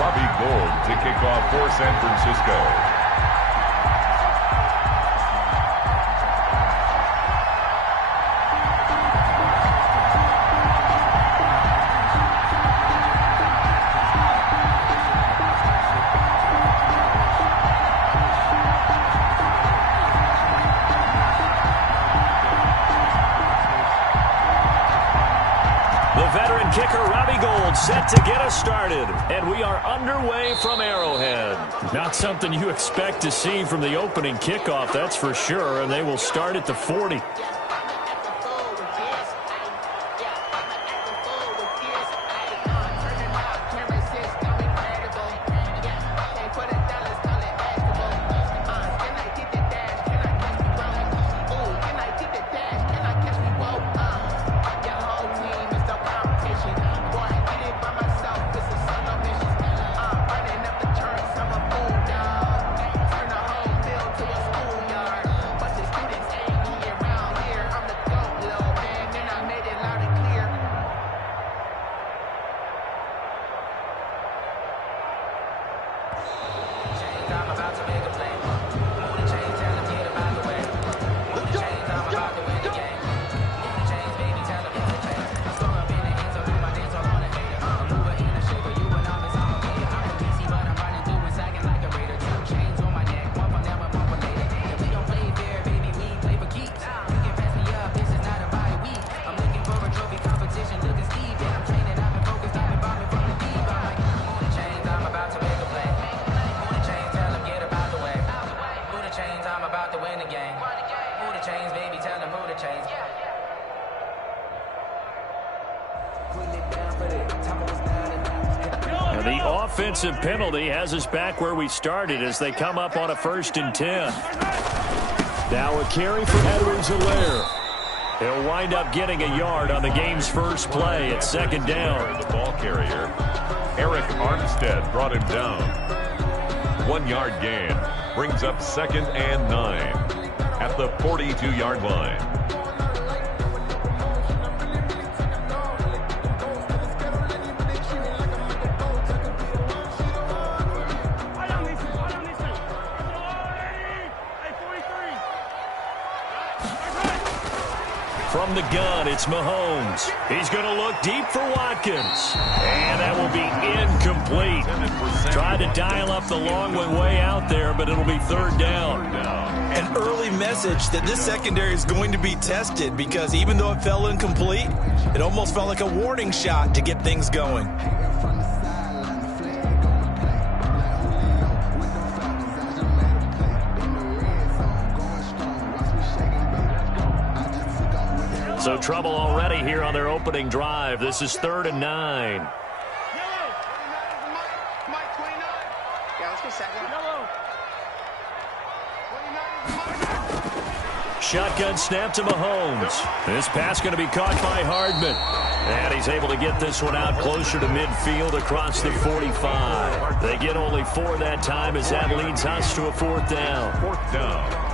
Robbie Gould to kick off for San Francisco. Set to get us started, and we are underway from Arrowhead. Not something you expect to see from the opening kickoff, that's for sure, and they will start at the 40. The offensive penalty has us back where we started as they come up on a 1st and 10. Now a carry for Edwards-Helaire. He'll wind up getting a yard on the game's first play at 2nd down. The ball carrier, Eric Armstead, brought him down. 1-yard gain brings up 2nd and 9 at the 42-yard line. From the gun, it's Mahomes. He's going to look deep for Watkins. And that will be incomplete. Tried to dial up the long one way out there, but it'll be 3rd down. An early message that this secondary is going to be tested because even though it fell incomplete, it almost felt like a warning shot to get things going. So trouble already here on their opening drive. This is 3rd and 9. Shotgun snap to Mahomes. This pass going to be caught by Hardman. And he's able to get this one out closer to midfield across the 45. They get only 4 that time as that leads us to a 4th down. 4th down.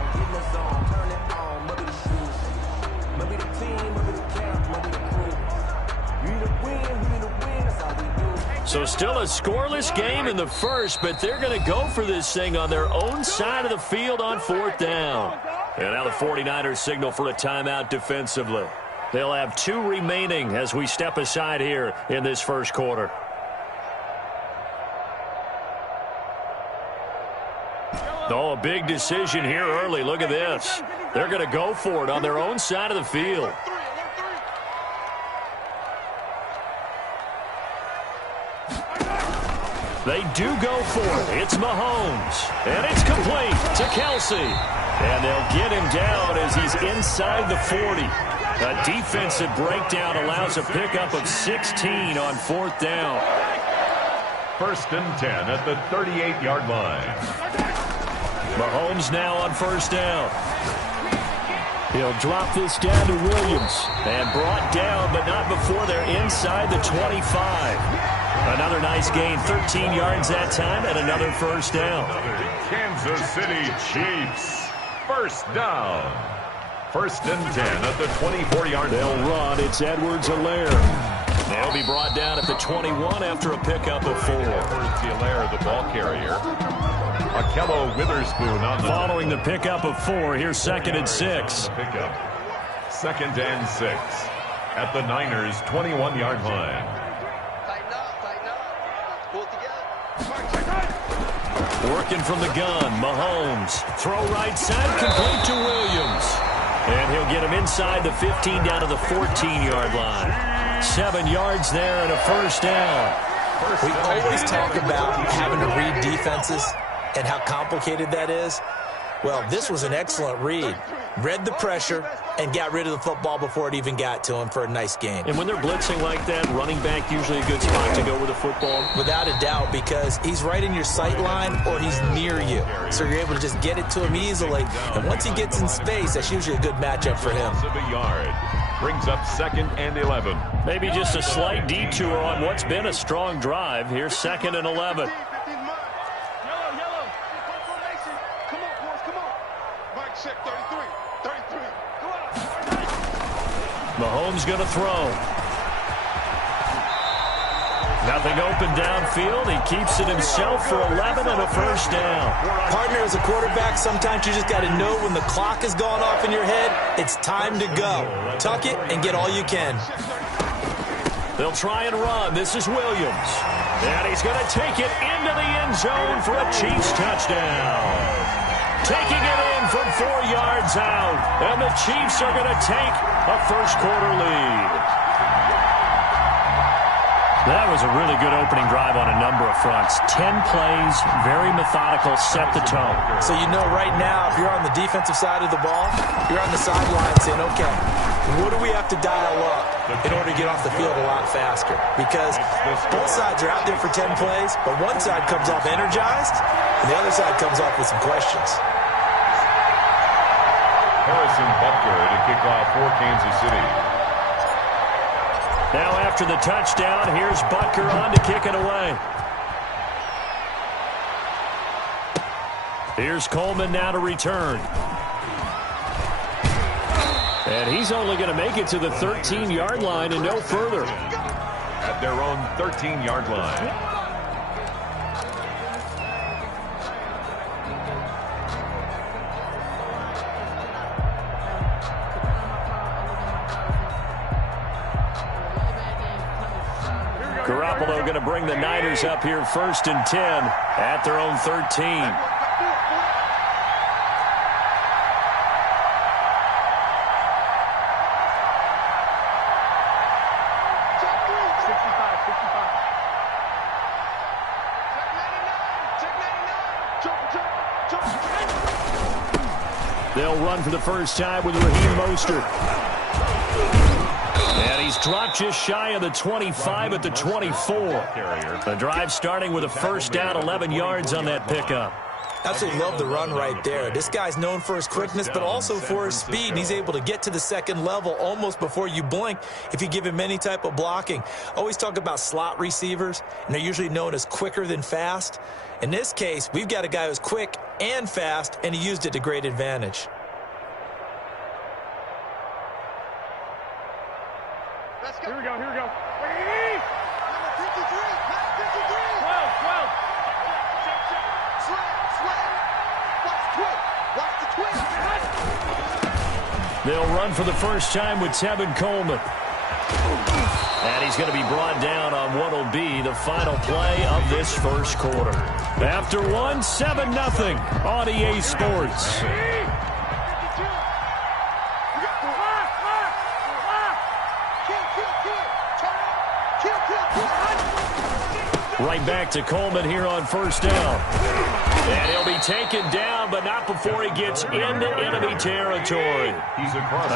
So still a scoreless game in the first, but they're going to go for this thing on their own side of the field on 4th down. And now the 49ers signal for a timeout defensively. They'll have 2 remaining as we step aside here in this first quarter. Oh, a big decision here early. Look at this. They're going to go for it on their own side of the field. They do go for it. It's Mahomes. And it's complete to Kelce. And they'll get him down as he's inside the 40. A defensive breakdown allows a pickup of 16 on 4th down. 1st and 10 at the 38-yard line. Mahomes now on 1st down. He'll drop this down to Williams. And brought down, but not before they're inside the 25. Another nice gain, 13 yards that time, and another 1st down. Kansas City Chiefs, 1st down. 1st and 10 at the 24-yard line. They'll run. It's Edwards-Helaire. They'll be brought down at the 21 after a pickup of 4. Edwards-Helaire, the ball carrier. Akello Witherspoon on the Following the pickup of 4, here's 2nd and 6. Pickup. 2nd and 6 at the Niners' 21-yard line. Tighten up. Pull it together. Working from the gun, Mahomes. Throw right side, complete to Williams. And he'll get him inside the 15 down to the 14-yard line. 7 yards there and a first down. We always talk about having to read defenses and how complicated that is. Well, this was an excellent read. Read the pressure and got rid of the football before it even got to him for a nice gain. And when they're blitzing like that, running back usually a good spot to go with the football. Without a doubt, because he's right in your sight line or he's near you. So you're able to just get it to him easily. And once he gets in space, that's usually a good matchup for him. A yard. Brings up 2nd and 11. Maybe just a slight detour on what's been a strong drive. Here's 2nd and 11. Mahomes going to throw. Nothing open downfield. He keeps it himself for 11 and a first down. Partner, as a quarterback, sometimes you just got to know when the clock has gone off in your head, it's time to go. Tuck it and get all you can. They'll try and run. This is Williams. And he's going to take it into the end zone for a Chiefs touchdown. Taking it in from 4 yards out. And the Chiefs are going to take a first-quarter lead. That was a really good opening drive on a number of fronts. 10 plays, very methodical, set the tone. So you know right now, if you're on the defensive side of the ball, you're on the sideline saying, okay, what do we have to dial up in order to get off the field a lot faster? Because both sides are out there for 10 plays, but one side comes off energized, and the other side comes off with some questions. Harrison Butker to kick off for Kansas City. Now after the touchdown, here's Butker on to kick it away. Here's Coleman now to return. And he's only going to make it to the 13-yard line and no further. At their own 13-yard line. Garoppolo going to bring the Niners up here 1st and 10 at their own 13. They'll run for the first time with Raheem Mostert. And he's dropped just shy of the 25 at the 24. The drive starting with a first down, 11 yards on that pickup. Absolutely love the run right there. This guy's known for his quickness, but also for his speed. And he's able to get to the second level almost before you blink if you give him any type of blocking. Always talk about slot receivers, and they're usually known as quicker than fast. In this case, we've got a guy who's quick and fast, and he used it to great advantage. Here we go. Number 53. 12. Watch the twin. They'll run for the first time with Tevin Coleman. And he's going to be brought down on what will be the final play of this first quarter. After 7-0 on EA Sports. Right back to Coleman here on first down. And he'll be taken down, but not before he gets into enemy territory.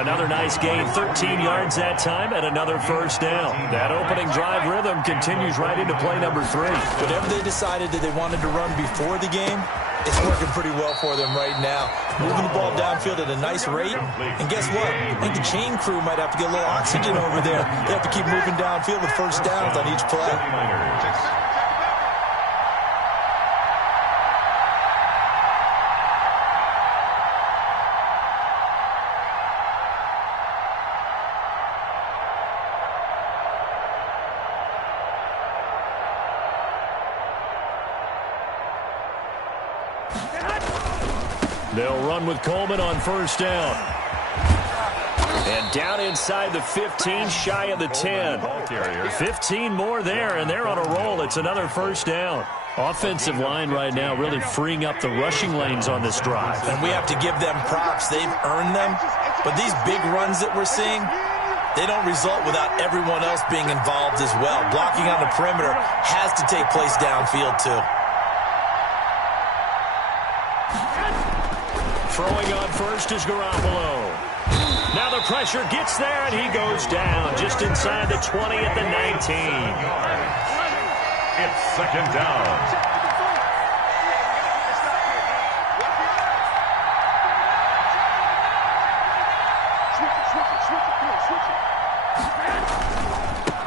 Another nice gain, 13 yards that time, and another first down. That opening drive rhythm continues right into play number 3. Whatever they decided that they wanted to run before the game, it's working pretty well for them right now. Moving the ball downfield at a nice rate. And guess what? I think the chain crew might have to get a little oxygen over there. They have to keep moving downfield with first downs on each play. They'll run with Coleman on first down. And down inside the 15, shy of the 10. 15 more there, and they're on a roll. It's another first down. Offensive line right now really freeing up the rushing lanes on this drive. And we have to give them props. They've earned them. But these big runs that we're seeing, they don't result without everyone else being involved as well. Blocking on the perimeter has to take place downfield too. Throwing on first is Garoppolo. Now the pressure gets there, and he goes down just inside the 20 at the 19. It's second down.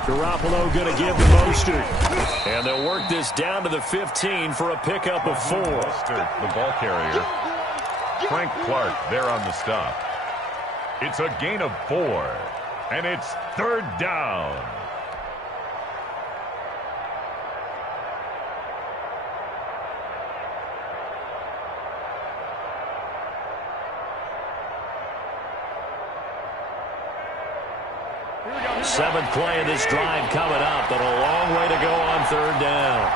Garoppolo going to give to Mostert. And they'll work this down to the 15 for a pickup of 4. Mostert, the ball carrier. Frank Clark there on the stop. It's a gain of 4. And it's third down. Seventh play of this drive coming up, but a long way to go on third down.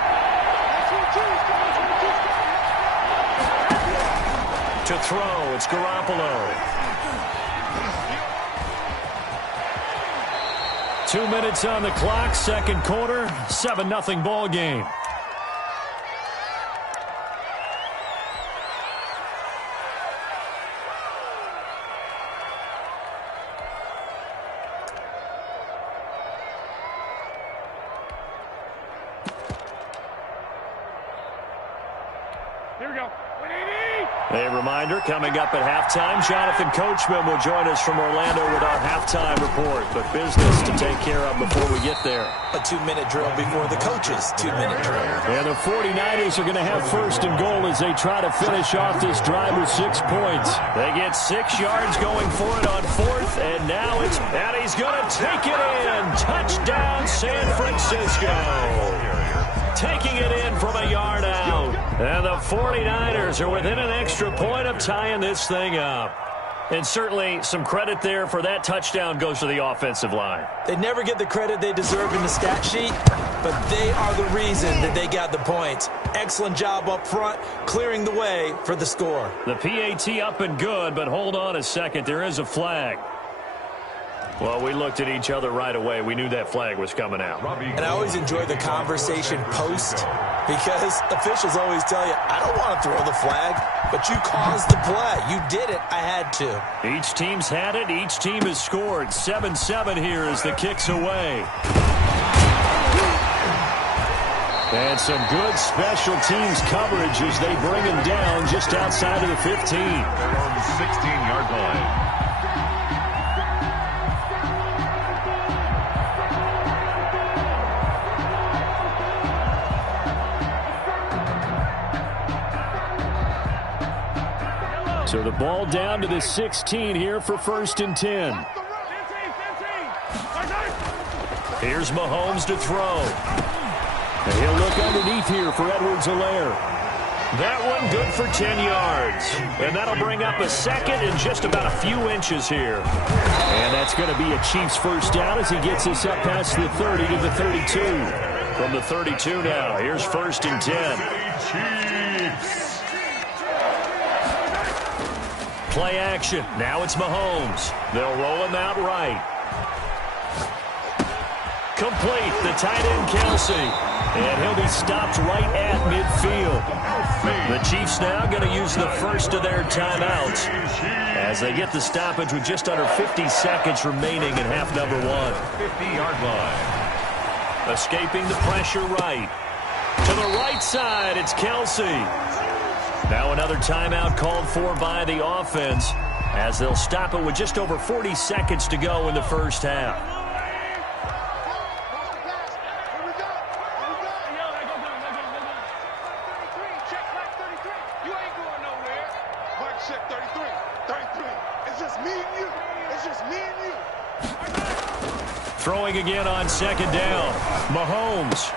To throw, it's Garoppolo. 2 minutes on the clock, second quarter, 7-0 ball game. A reminder, coming up at halftime, Jonathan Coachman will join us from Orlando with our halftime report. But business to take care of before we get there. A 2-minute drill before the coaches' 2-minute drill. And the 49ers are going to have first and goal as they try to finish off this drive with 6 points. They get 6 yards going for it on fourth, and now it's Patty's going to take it in. Touchdown, San Francisco. Taking it in from a yard out. And the 49ers are within an extra point of tying this thing up. And certainly some credit there for that touchdown goes to the offensive line. They never get the credit they deserve in the stat sheet, but they are the reason that they got the points. Excellent job up front, clearing the way for the score. The PAT up and good, but hold on a second. There is a flag. Well, we looked at each other right away. We knew that flag was coming out. And I always enjoy the conversation post because officials always tell you, I don't want to throw the flag, but you caused the play. You did it. I had to. Each team's had it. Each team has scored. 7-7 here as the kick's away. And some good special teams coverage as they bring him down just outside of the 15. On the 16-yard line. So the ball down to the 16 here for first and 10. Here's Mahomes to throw. And he'll look underneath here for Edwards-Helaire. That one good for 10 yards. And that'll bring up a second in just about a few inches here. And that's going to be a Chiefs first down as he gets us up past the 30 to the 32. From the 32 now, here's first and 10. Chiefs. Play action. Now it's Mahomes. They'll roll him out right. Complete. The tight end, Kelsey. And he'll be stopped right at midfield. The Chiefs now going to use the first of their timeouts as they get the stoppage with just under 50 seconds remaining in half number 1. 50-yard line. Escaping the pressure right. To the right side, it's Kelsey. Now another timeout called for by the offense as they'll stop it with just over 40 seconds to go in the first half. You ain't going nowhere. Mark check 33. 33. It's just me and you. It's just me and you. Throwing again on second down. Mahomes.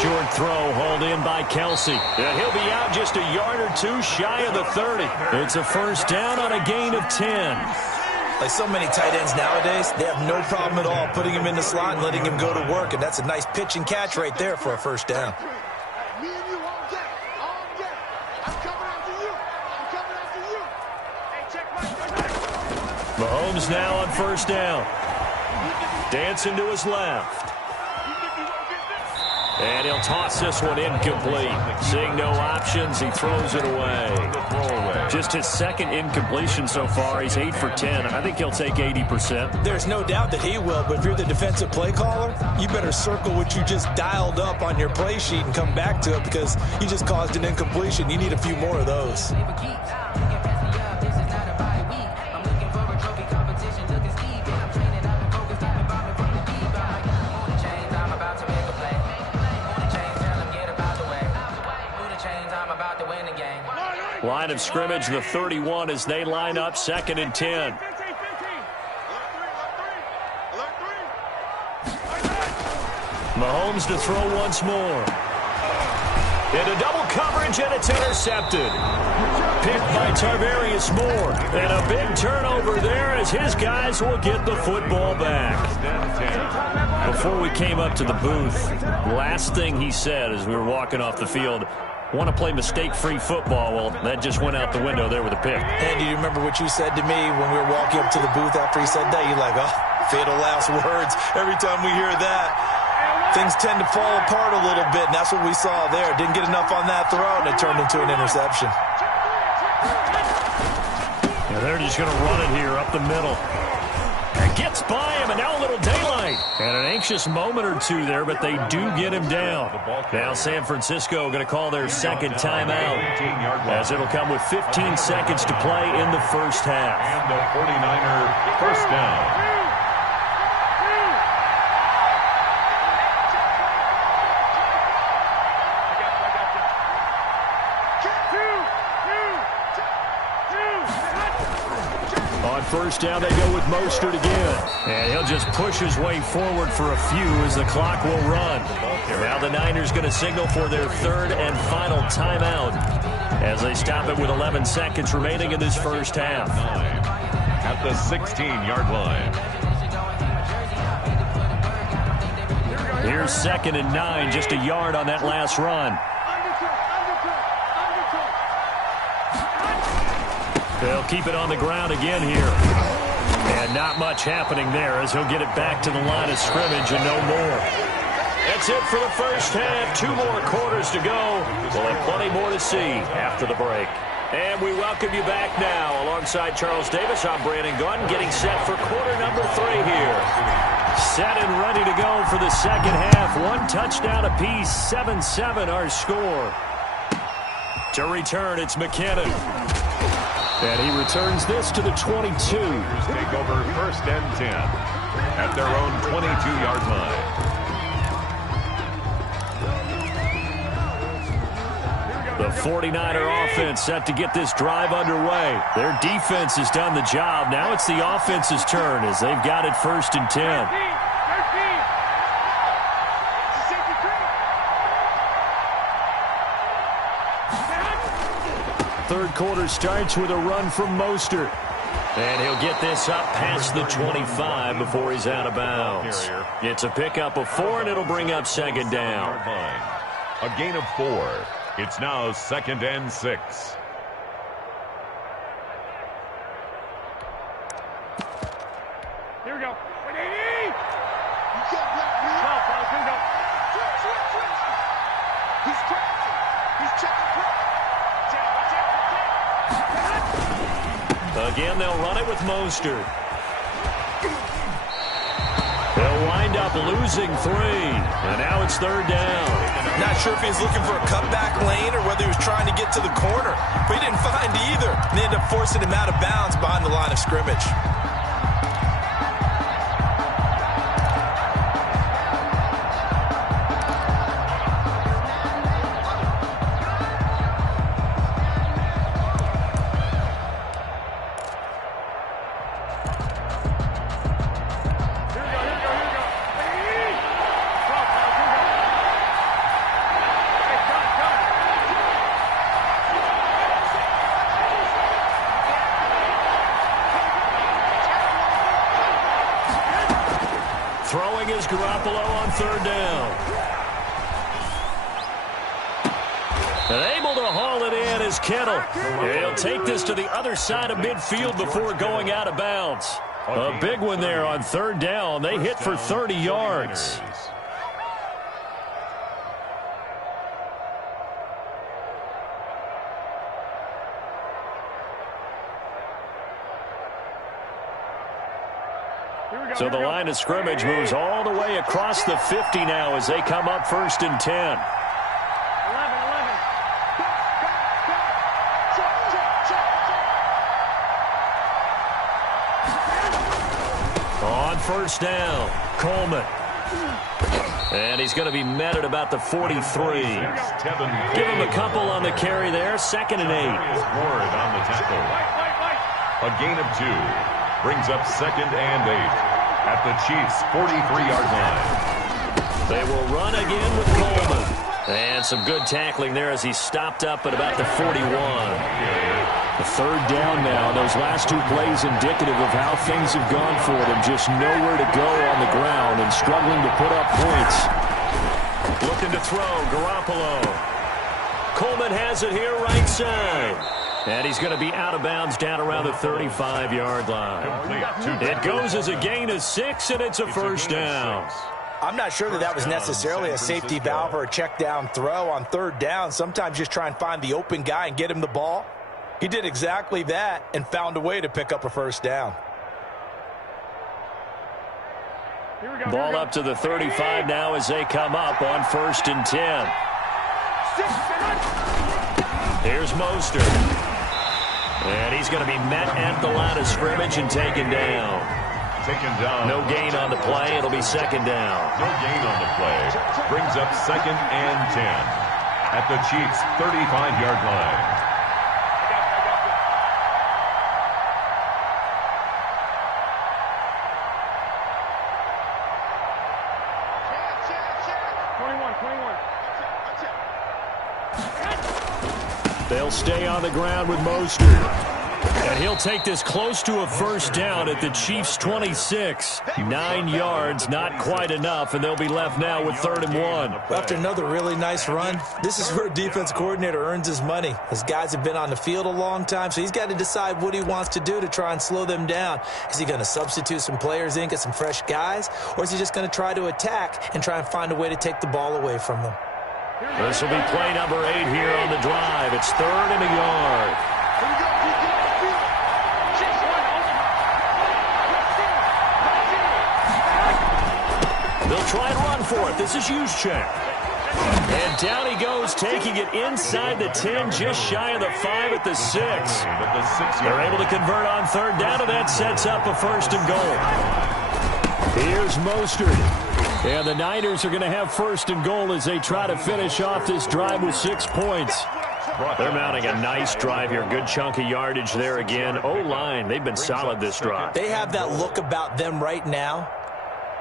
Short throw hauled in by Kelsey. And he'll be out just a yard or two shy of the 30. It's a first down on a gain of 10. Like so many tight ends nowadays, they have no problem at all putting him in the slot and letting him go to work. And that's a nice pitch and catch right there for a first down. Me and you all day. All day. I'm coming after you. I'm coming after you. Hey, check my Mahomes now on first down. Dancing to his left. And he'll toss this one incomplete. Seeing no options, he throws it away. Just his second incompletion so far. He's 8 for 10. I think he'll take 80%. There's no doubt that he will, but if you're the defensive play caller, you better circle what you just dialed up on your play sheet and come back to it because you just caused an incompletion. You need a few more of those. Line of scrimmage, the 31 as they line up, 2nd and 10. Mahomes to throw once more. Into double coverage, and it's intercepted. Picked by Tarvarius Moore. And a big turnover there as his guys will get the football back. Before we came up to the booth, last thing he said as we were walking off the field, want to play mistake-free football. Well, that just went out the window there with a pick. And do you remember what you said to me when we were walking up to the booth after he said that? You're like, oh, fatal last words. Every time we hear that, things tend to fall apart a little bit, and that's what we saw there. Didn't get enough on that throw, and it turned into an interception. Yeah, they're just going to run it here up the middle. And gets by him, and now a little daylight. And an anxious moment or two there, but they do get him down. Now San Francisco going to call their second timeout, as it'll come with 15 seconds to play in the first half. And the 49er first down. First down, they go with Mostert again. And he'll just push his way forward for a few as the clock will run. Now the Niners going to signal for their third and final timeout as they stop it with 11 seconds remaining in this first half. At the 16-yard line. Here's 2nd and 9, just a yard on that last run. They'll keep it on the ground again here. And not much happening there as he'll get it back to the line of scrimmage and no more. That's it for the first half. 2 more quarters to go. We'll have plenty more to see after the break. And we welcome you back now. Alongside Charles Davis, I'm Brandon Gunn, getting set for quarter number 3 here. Set and ready to go for the second half. 1 touchdown apiece, 7-7 our score. To return, it's McKinnon. And he returns this to the 22. Take over first and 10 at their own 22-yard line. The 49er offense set to get this drive underway. Their defense has done the job. Now it's the offense's turn as they've got it 1st and 10. Third quarter starts with a run from Mostert. And he'll get this up past the 25 before he's out of bounds. It's a pickup of 4, and it'll bring up 2nd down. A gain of 4. It's now 2nd and 6. Here we go. You can't block me. Here we go. Switch. He's crafty. He's checking play. Again, they'll run it with Mostert. They'll wind up losing 3. And now it's 3rd down. Not sure if he was looking for a cutback lane or whether he was trying to get to the corner. But he didn't find either. And they ended up forcing him out of bounds behind the line of scrimmage. Garoppolo on third down. And able to haul it in is Kittle. He'll take this to the other side of midfield before going out of bounds. A big one there on third down. They hit for 30 yards. So the line of scrimmage moves all the way across the 50 now as they come up 1st and 10. On first down, Coleman. And he's going to be met at about the 43. Give him a couple on the carry there. 2nd and 8. Ward on the tackle. A gain of 2. Brings up 2nd and 8 at the Chiefs' 43-yard line. They will run again with Coleman. And some good tackling there as he stopped up at about the 41. The third down now. Those last 2 plays indicative of how things have gone for them. Just nowhere to go on the ground and struggling to put up points. Looking to throw, Garoppolo. Coleman has it here right side. And he's going to be out of bounds down around the 35-yard line. It goes as a gain of 6, and it's a first down. I'm not sure that was necessarily a safety valve or a check down throw on third down. Sometimes just try and find the open guy and get him the ball. He did exactly that and found a way to pick up a first down. Ball up to the 35 now as they come up on 1st and 10. Here's Mostert. And he's going to be met at the line of scrimmage and taken down. No gain on the play. It'll be 2nd down. No gain on the play. Brings up 2nd and 10 at the Chiefs' 35-yard line. They'll stay on the ground with Mostert. And he'll take this close to a first down at the Chiefs' 26. 9 yards, not quite enough, and they'll be left now with 3rd and 1. After another really nice run, this is where a defense coordinator earns his money. His guys have been on the field a long time, so he's got to decide what he wants to do to try and slow them down. Is he going to substitute some players in, get some fresh guys, or is he just going to try to attack and try and find a way to take the ball away from them? This will be play number 8 here on the drive. It's 3rd and a yard. They'll try and run for it. This is Juszczyk. And down he goes, taking it inside the 10, just shy of the 5 at the 6. They're able to convert on third down, and that sets up a 1st and goal. Here's Mostert. And the Niners are going to have 1st and goal as they try to finish off this drive with 6 points. They're mounting a nice drive here. Good chunk of yardage there again. O-line, they've been solid this drive. They have that look about them right now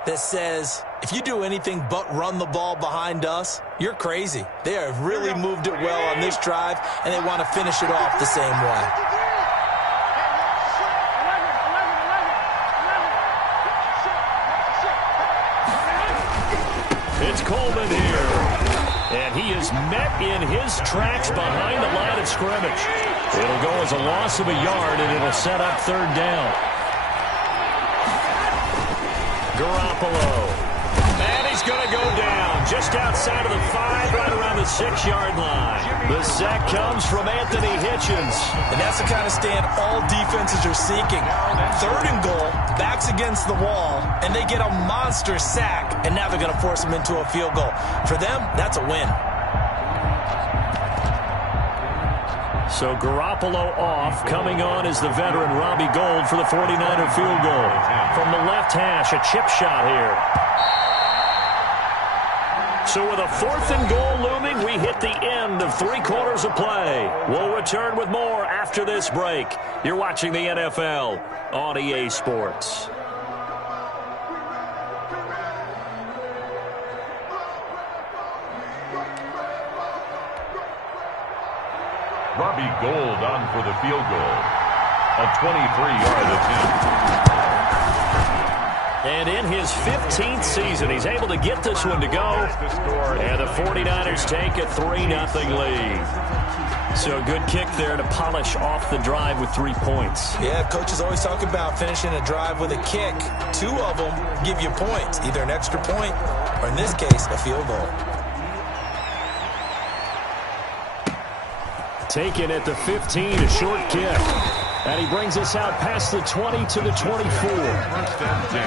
that says, if you do anything but run the ball behind us, you're crazy. They have really moved it well on this drive, and they want to finish it off the same way. It's Coleman here. And he is met in his tracks behind the line of scrimmage. It'll go as a loss of a yard, and it'll set up 3rd down. Garoppolo. And he's going to go down just outside of the 5, right around the 6-yard line. The sack comes from Anthony Hitchens. And that's the kind of stand all defenses are seeking. 3rd and goal, backs against the wall, and they get a monster sack, and now they're going to force them into a field goal. For them, that's a win. So Garoppolo off. Coming on is the veteran Robbie Gould for the 49er field goal. From the left hash, a chip shot here. So with a 4th and goal looming, we hit the end of 3 quarters of play. We'll return with more after this break. You're watching the NFL on EA Sports. Robbie Gould on for the field goal. A 23-yard attempt. And in his 15th season, he's able to get this one to go. And the 49ers take a 3-0 lead. So a good kick there to polish off the drive with 3 points. Yeah, coaches always talk about finishing a drive with a kick. 2 of them give you points, either an extra point or, in this case, a field goal. Taken at the 15, a short kick. And he brings us out past the 20 to the 24. First and 10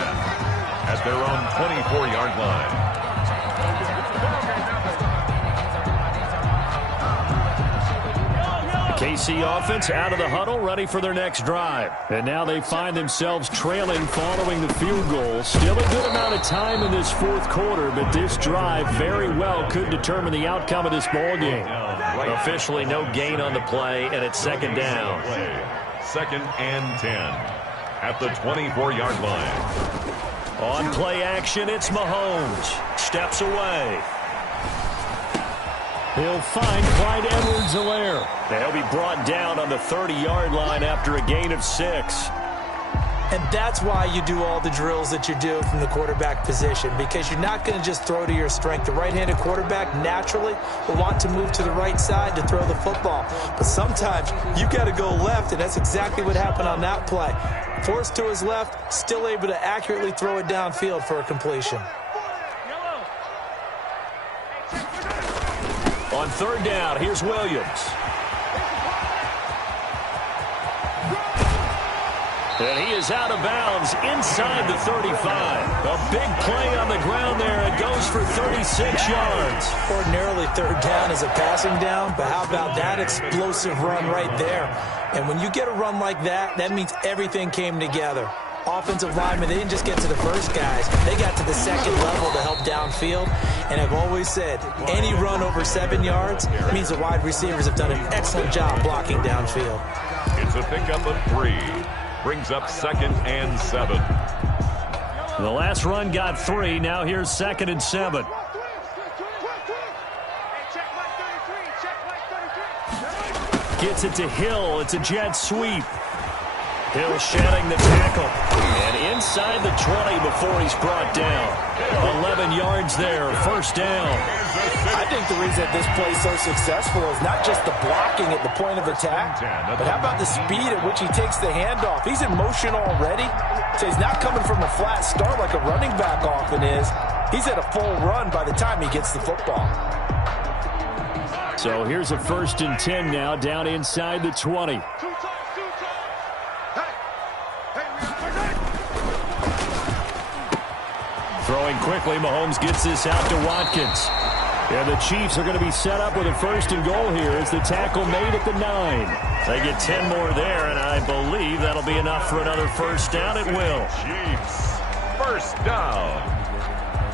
at their own 24-yard line. KC offense out of the huddle, ready for their next drive. And now they find themselves trailing following the field goal. Still a good amount of time in this fourth quarter, but this drive very well could determine the outcome of this ball game. Officially no gain on the play, and it's second down. Second and 10 at the 24-yard line. On play action, it's Mahomes. Steps away. He'll find Clyde Edwards-Helaire. They'll be brought down on the 30-yard line after a gain of 6. And that's why you do all the drills that you do from the quarterback position, because you're not going to just throw to your strength. The right-handed quarterback naturally will want to move to the right side to throw the football. But sometimes you got to go left, and that's exactly what happened on that play. Forced to his left, still able to accurately throw it downfield for a completion. On third down, here's Williams. And he is out of bounds inside the 35. A big play on the ground there. It goes for 36 yards. Ordinarily, third down is a passing down, but how about that explosive run right there? And when you get a run like that, that means everything came together. Offensive linemen, they didn't just get to the first guys. They got to the second level to help downfield. And I've always said, any run over 7 yards means the wide receivers have done an excellent job blocking downfield. It's a pickup of 3. Brings up second and 7. The last run got 3. Now here's second and 7. Gets it to Hill. It's a jet sweep. Hill shedding the tackle. And inside the 20 before he's brought down. 11 yards there. First down. I think the reason that this play is so successful is not just the blocking at the point of attack, but how about the speed at which he takes the handoff? He's in motion already, so he's not coming from a flat start like a running back often is. He's at a full run by the time he gets the football. So here's a first and 10 now, down inside the 20. Throwing quickly, Mahomes gets this out to Watkins. And the Chiefs are going to be set up with a first and goal here as the tackle made at the 9. They get 10 more there, and I believe that'll be enough for another first down. It will. Chiefs, first down.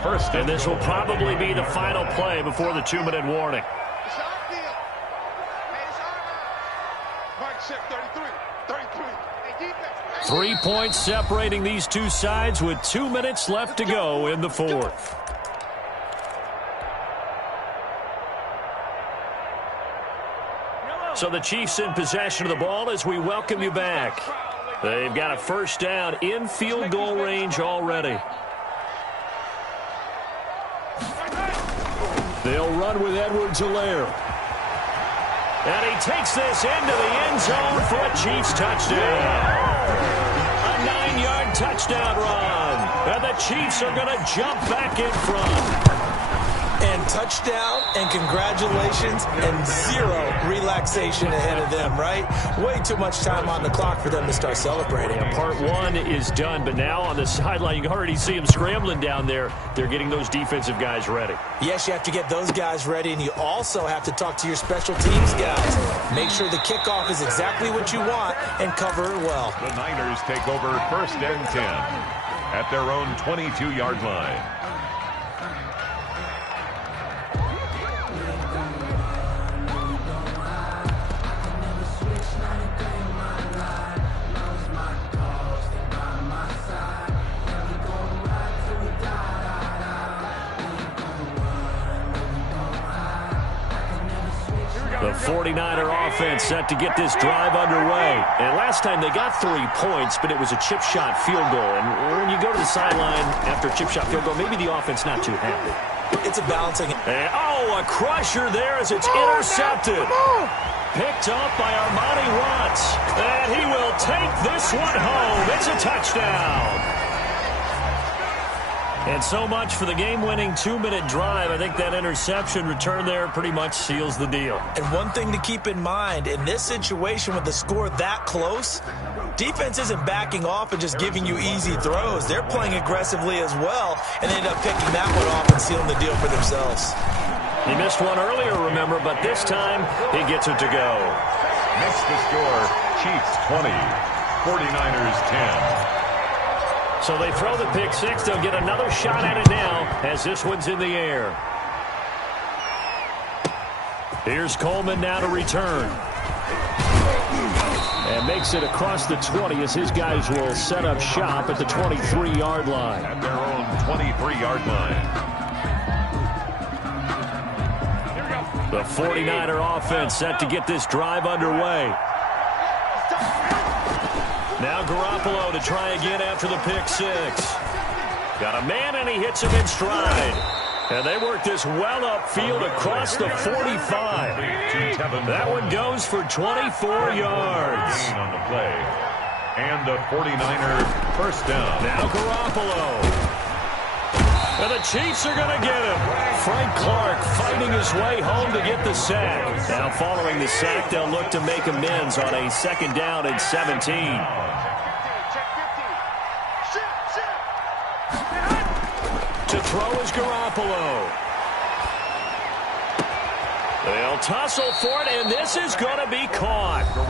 First and this will probably be the final play before the 2-minute warning. 3 points separating these two sides with 2 minutes left to go in the fourth. So the Chiefs in possession of the ball as we welcome you back. They've got a first down in field goal range already. They'll run with Edwards-Helaire. And he takes this into the end zone for a Chiefs touchdown. A 9-yard touchdown run. And the Chiefs are going to jump back in front. And touchdown, and congratulations, and 0 relaxation ahead of them, right? Way too much time on the clock for them to start celebrating. Part 1 is done, but now on the sideline, you can already see them scrambling down there. They're getting those defensive guys ready. Yes, you have to get those guys ready, and you also have to talk to your special teams guys. Make sure the kickoff is exactly what you want and cover it well. The Niners take over first and 10 at their own 22-yard line. The 49er offense set to get this drive underway. And last time they got 3 points, but it was a chip shot field goal. And when you go to the sideline after a chip shot field goal, maybe the offense not too happy. It's a balancing. And, a crusher there as it's intercepted. Picked up by Armani Watts. And he will take this one home. It's a touchdown. And so much for the game-winning 2-minute drive. I think that interception return there pretty much seals the deal. And one thing to keep in mind, in this situation with the score that close, defense isn't backing off and just giving you easy throws. They're playing aggressively as well, and they end up picking that one off and sealing the deal for themselves. He missed one earlier, remember, but this time he gets it to go. Next the score, Chiefs 20, 49ers 10. So they throw the pick six. They'll get another shot at it now as this one's in the air. Here's Coleman now to return. And makes it across the 20 as his guys will set up shop at the 23-yard line. At their own 23-yard line. The 49er offense set to get this drive underway. Now Garoppolo to try again after the pick six. Got a man, and he hits him in stride. And they work this well upfield across the 45. That one goes for 24 yards. On the play. And the 49er first down. Now Garoppolo. And the Chiefs are going to get him. Frank Clark fighting his way home to get the sack. Now following the sack, they'll look to make amends on a 2nd down and 17. To throw is Garoppolo. They'll tussle for it, and this is going to be caught. The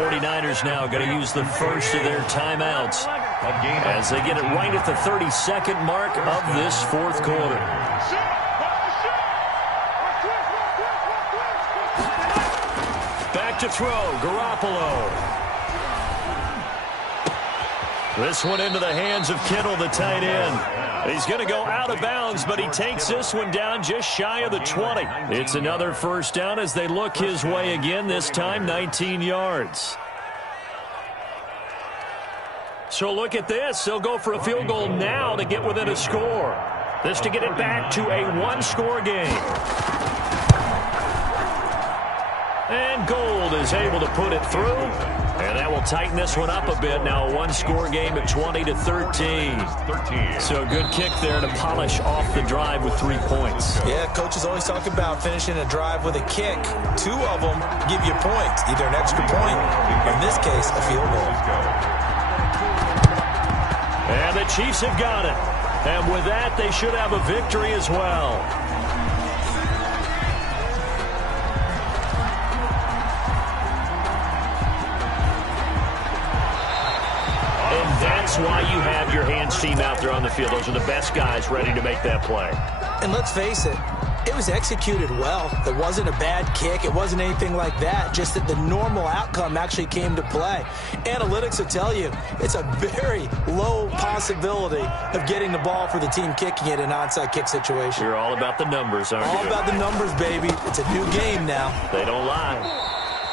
49ers now going to use the first of their timeouts as they get it right at the 32nd mark of this 4th quarter. Back to throw, Garoppolo. This one into the hands of Kittle, the tight end. He's going to go out of bounds, but he takes this one down just shy of the 20. It's another first down as they look his way again, this time 19 yards. So look at this. They'll go for a field goal now to get within a score. This to get it back to a 1-score game. And Gold is able to put it through. And that will tighten this one up a bit. Now a 1-score game at 20-13. So a good kick there to polish off the drive with 3 points. Yeah, coaches always talk about finishing a drive with a kick. 2 of them give you points, either an extra point or in this case a field goal. And the Chiefs have got it. And with that, they should have a victory as well. That's why you have your hands team out there on the field. Those are the best guys ready to make that play. And let's face it, it was executed well. It wasn't a bad kick. It wasn't anything like that. Just that the normal outcome actually came to play. Analytics will tell you it's a very low possibility of getting the ball for the team kicking it in an onside kick situation. You're all about the numbers, aren't you? All about the numbers, baby. It's a new game now. They don't lie.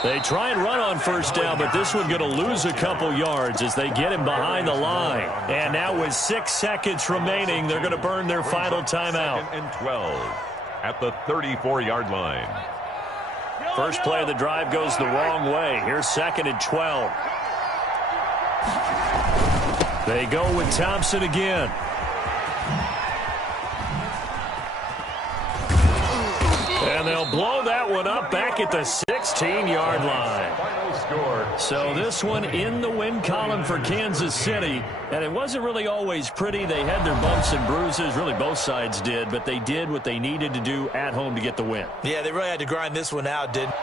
They try and run on first down, but this one going to lose a couple yards as they get him behind the line. And now with 6 seconds remaining, they're going to burn their final timeout. 2nd and 12 at the 34-yard line. First play of the drive goes the wrong way. Here's 2nd and 12. They go with Thompson again. And they'll blow that one up back at the 16-yard line. So this one in the win column for Kansas City. And it wasn't really always pretty. They had their bumps and bruises. Really, both sides did. But they did what they needed to do at home to get the win. Yeah, they really had to grind this one out, didn't they?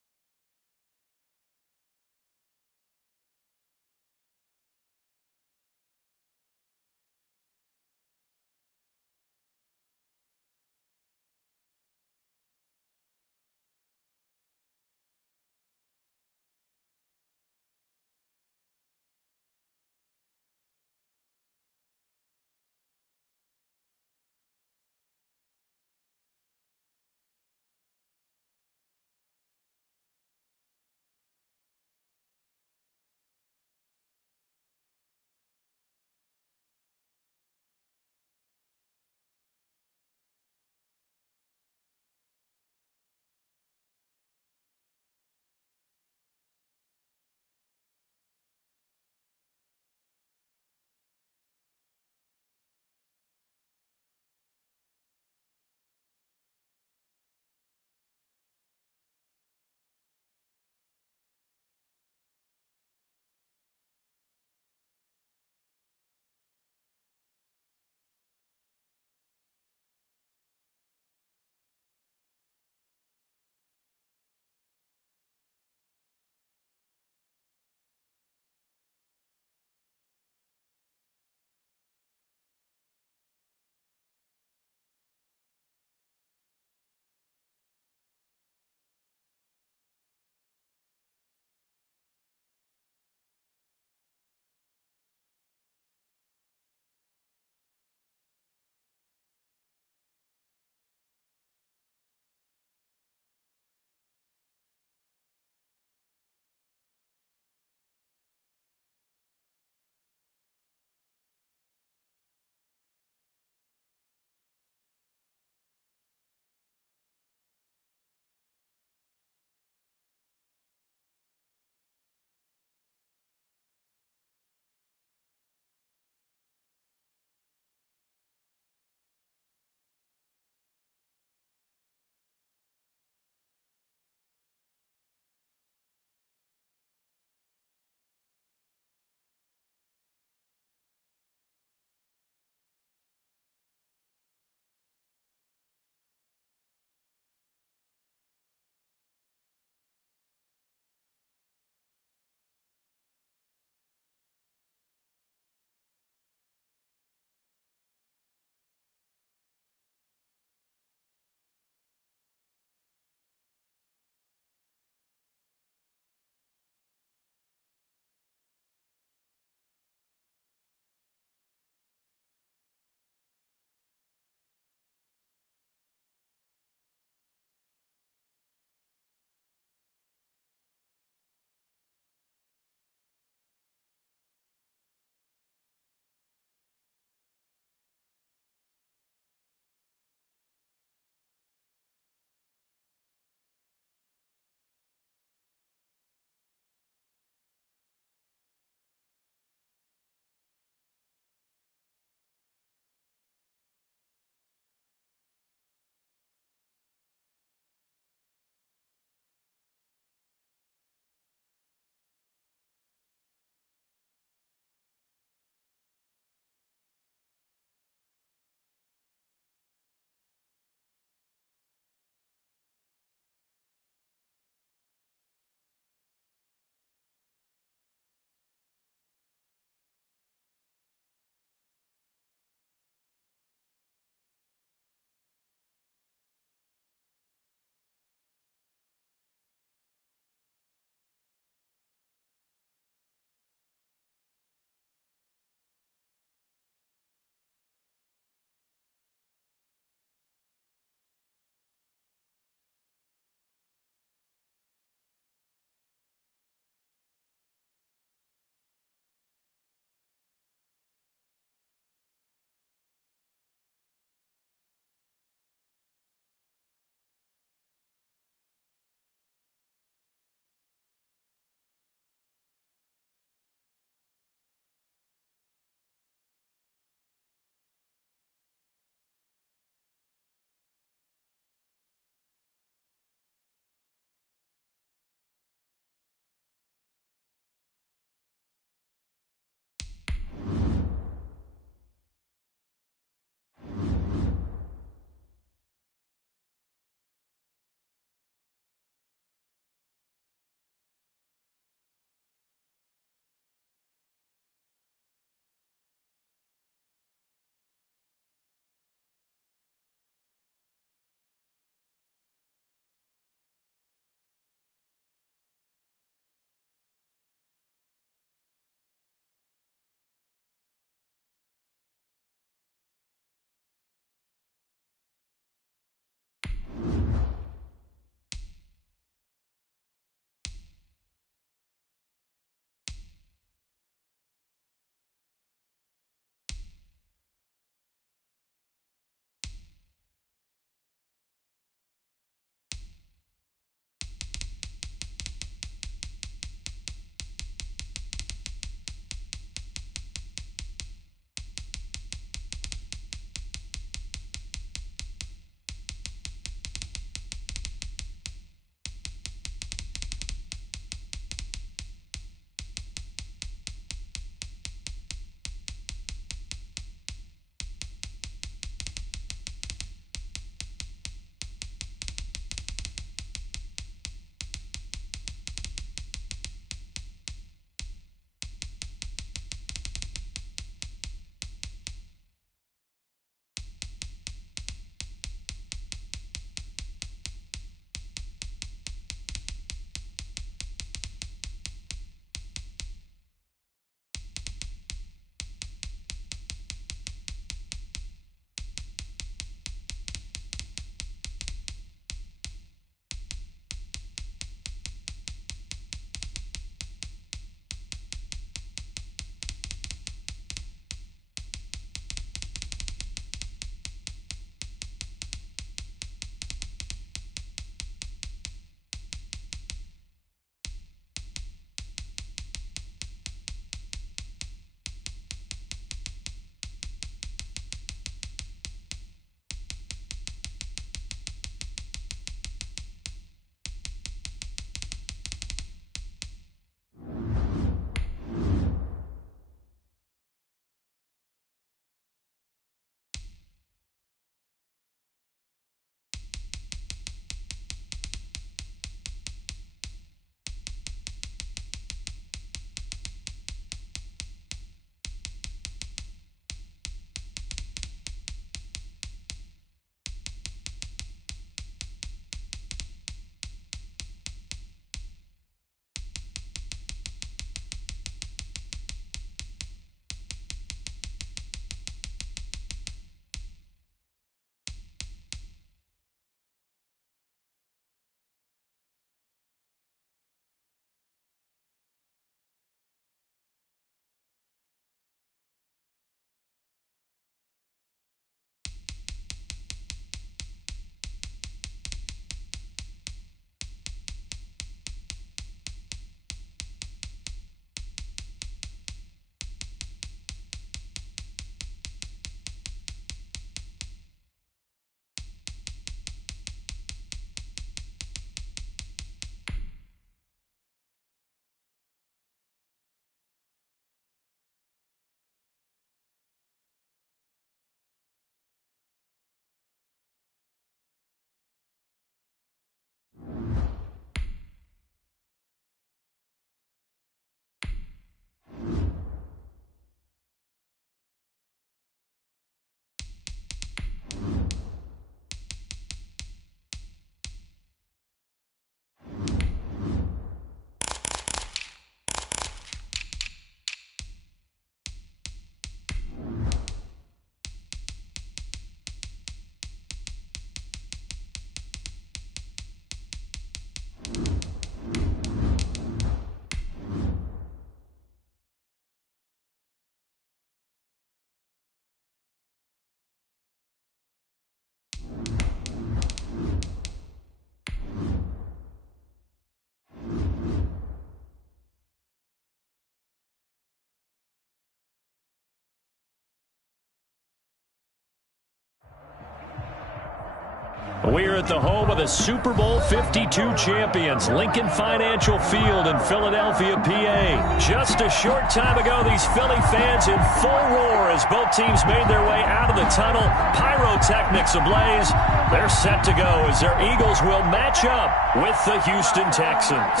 We're at the home of the Super Bowl 52 champions, Lincoln Financial Field in Philadelphia, PA. Just a short time ago, these Philly fans in full roar as both teams made their way out of the tunnel. Pyrotechnics ablaze. They're set to go as their Eagles will match up with the Houston Texans.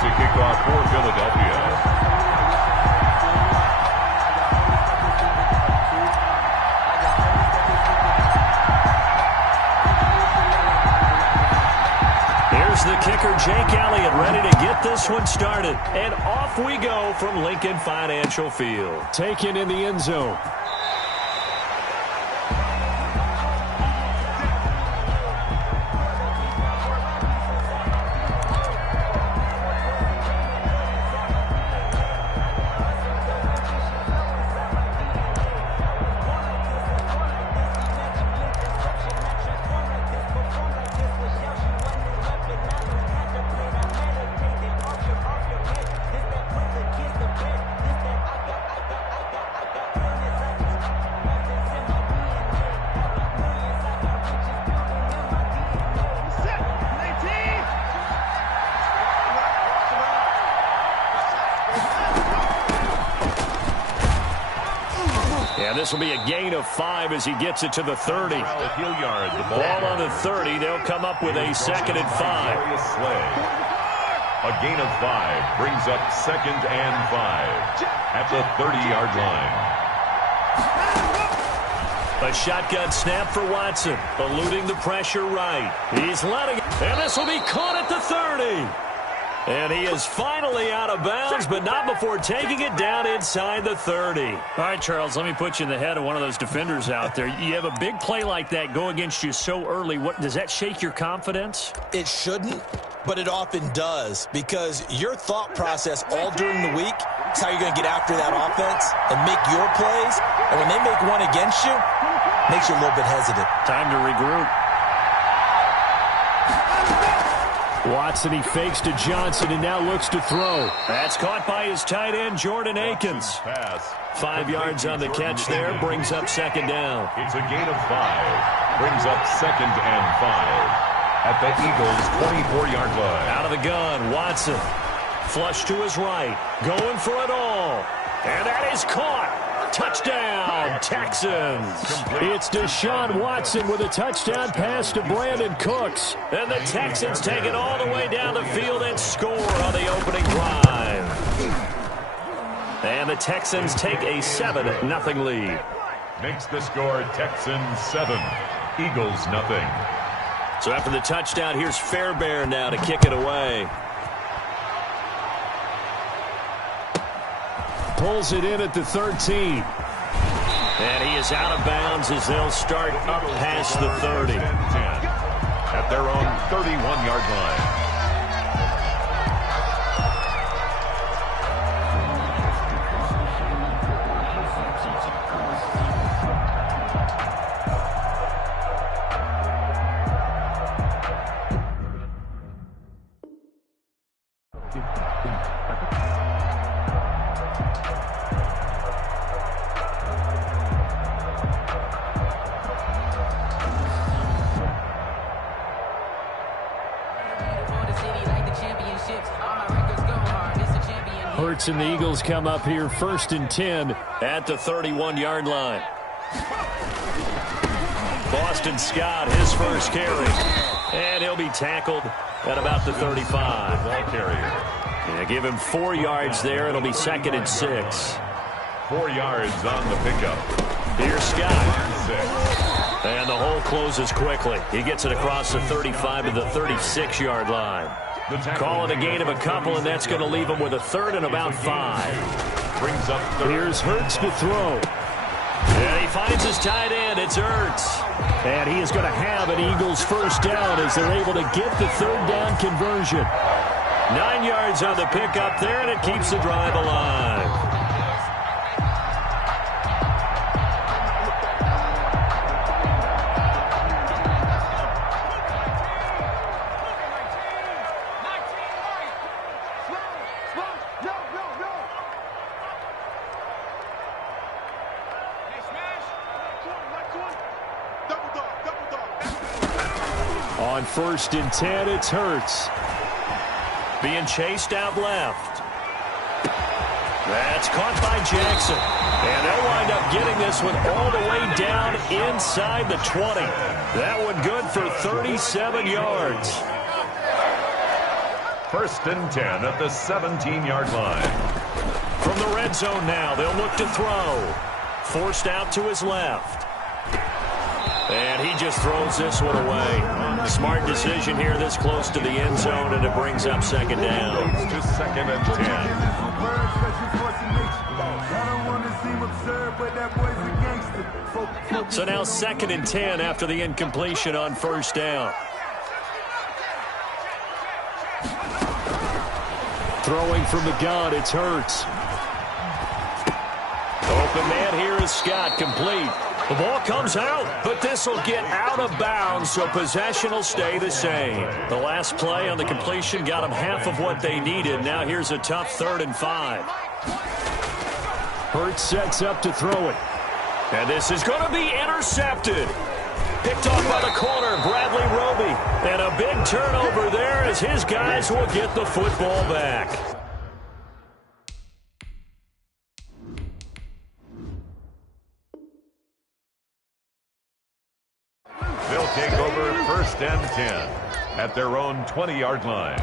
To kick off for Philadelphia. Here's the kicker, Jake Elliott, ready to get this one started. And off we go from Lincoln Financial Field. Taken in the end zone. This will be a gain of 5 as he gets it to the 30. Hilliard, the ball on the 30. They'll come up with a 2nd and 5. A gain of 5 brings up 2nd and 5 at the 30-yard line. A shotgun snap for Watson, eluding the pressure right. He's letting it, and this will be caught at the 30. And he is finally out of bounds, but not before taking it down inside the 30. All right, Charles, let me put you in the head of one of those defenders out there. You have a big play like that go against you so early. What does that shake your confidence? It shouldn't, but it often does, because your thought process all during the week is how you're going to get after that offense and make your plays. And when they make one against you, it makes you a little bit hesitant. Time to regroup. Watson, he fakes to Johnson and now looks to throw. That's caught by his tight end, Jordan Akins. 5 yards on the catch there, brings up 2nd down. It's a gain of 5, brings up 2nd and 5 at the Eagles' 24-yard line. Out of the gun, Watson. Flush to his right, going for it all. And that is caught. Touchdown, Texans. It's Deshaun Watson with a touchdown pass to Brandon Cooks. And the Texans take it all the way down the field and score on the opening drive. And the Texans take a 7-0 lead. Makes the score Texans 7, Eagles nothing. So after the touchdown, here's Fairbairn now to kick it away. Pulls it in at the 13. And he is out of bounds as they'll start up past the 30. At their own 31-yard line. Hurts and the Eagles come up here 1st and 10 at the 31-yard line. Boston Scott, his first carry. And he'll be tackled at about the 35. Ball carrier. Yeah, give him 4 yards there. It'll be 2nd and 6. 4 yards on the pickup. Here's Scott. 6. And the hole closes quickly. He gets it across the 35 to the 36-yard line. Call it a gain of a couple, and that's going to leave him with a 3rd and about 5. Brings up 3rd. Here's Hurts to throw. And he finds his tight end. It's Hurts. And he is going to have an Eagles first down as they're able to get the 3rd down conversion. 9 yards on the pickup there, and it keeps the drive alive. on 1st and 10. It's Hurts. Being chased out left. That's caught by Jackson. And they'll wind up getting this one all the way down inside the 20. That one good for 37 yards. 1st and 10 at the 17-yard line. From the red zone now, they'll look to throw. Forced out to his left. And he just throws this one away. Smart decision here this close to the end zone, and it brings up 2nd down. To 2nd and 10. So now 2nd and 10 after the incompletion on 1st down. Throwing from the gun, it's Hurts. Open man here is Scott, complete. The ball comes out, but this will get out of bounds, so possession will stay the same. The last play on the completion got them half of what they needed. Now here's a tough 3rd and 5. Hurts sets up to throw it. And this is going to be intercepted. Picked off by the corner, Bradley Roby. And a big turnover there as his guys will get the football back. They'll take over 1st and 10 at their own 20-yard line.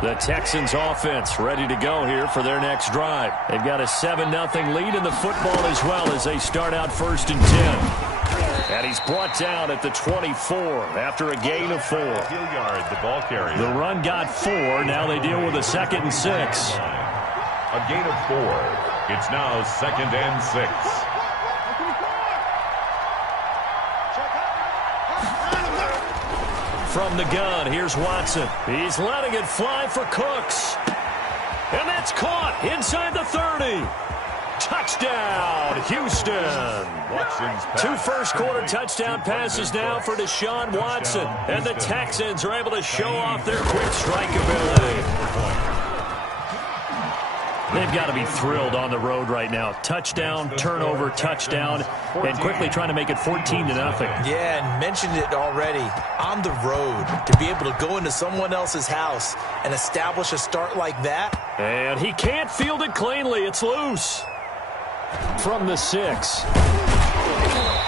The Texans offense ready to go here for their next drive. They've got a 7-0 lead in the football as well as they start out 1st and 10. And he's brought down at the 24 after a gain of 4. Hilliard, the ball carrier. The run got 4. Now they deal with a 2nd and 6. A gain of 4. It's now 2nd and 6. From the gun, here's Watson. He's letting it fly for Cooks. And that's caught inside the 30. Touchdown, Houston. Watson's 2 first-quarter touchdown passes now for Deshaun Watson. And the Texans are able to show off their quick strike ability. They've got to be thrilled on the road right now. Touchdown, turnover, touchdown, and quickly trying to make it 14-0. Yeah, and mentioned it already. On the road, to be able to go into someone else's house and establish a start like that. And he can't field it cleanly. It's loose. From the 6.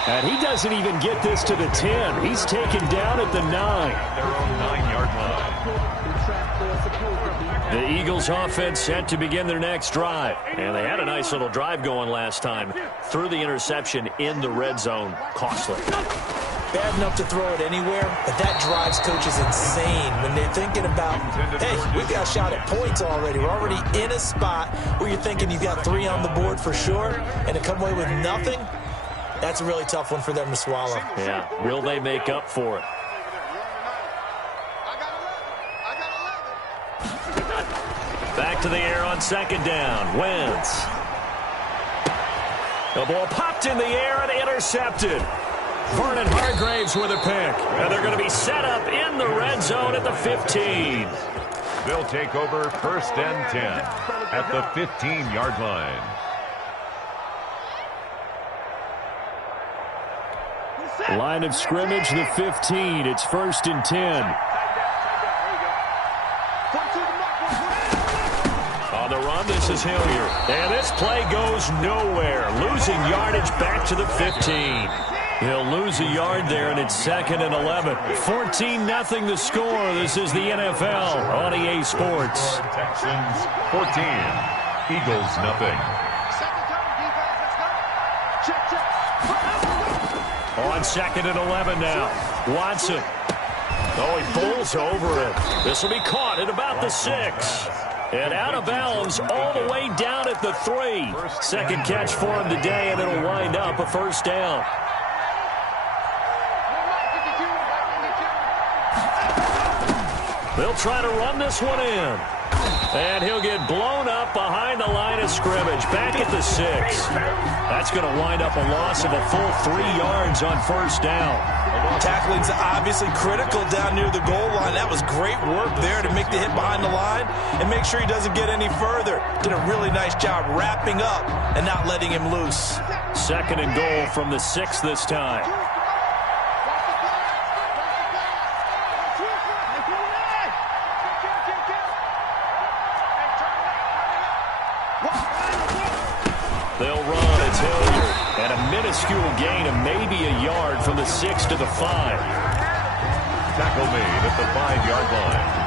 And he doesn't even get this to the 10. He's taken down at the 9. Their own 9-yard line. The Eagles offense set to begin their next drive. And they had a nice little drive going last time. Threw the interception in the red zone. Costly. Bad enough to throw it anywhere, but that drives coaches insane when they're thinking about, hey, we got a shot at points already. We're already in a spot where you're thinking you've got 3 on the board for sure, and to come away with nothing, that's a really tough one for them to swallow. Yeah, will they make up for it? Back to the air on 2nd down. Wentz. The ball popped in the air and intercepted. Vernon Hargreaves with a pick. And they're going to be set up in the red zone at the 15. They'll take over 1st and 10 at the 15-yard line. Line of scrimmage, the 15. It's 1st and 10. On the run, this is Hilliard. And this play goes nowhere. Losing yardage back to the 15. He'll lose a yard there, and it's 2nd and 11. 14-0 the score. This is the NFL on EA Sports. Texans 14. Eagles nothing. On 2nd and 11 now. Watson. Oh, he bowls over it. This will be caught at about the 6. And out of bounds all the way down at the 3. Second catch for him today, and it'll wind up a 1st down. They'll try to run this one in. And he'll get blown up behind the line of scrimmage. Back at the 6. That's going to wind up a loss of a full 3 yards on 1st down. Tackling's obviously critical down near the goal line. That was great work there to make the hit behind the line and make sure he doesn't get any further. Did a really nice job wrapping up and not letting him loose. 2nd and goal from the 6 this time. They'll run. It's Hilliard. And a minuscule gain of maybe a yard from the 6 to the 5. Tackle made at the 5-yard line.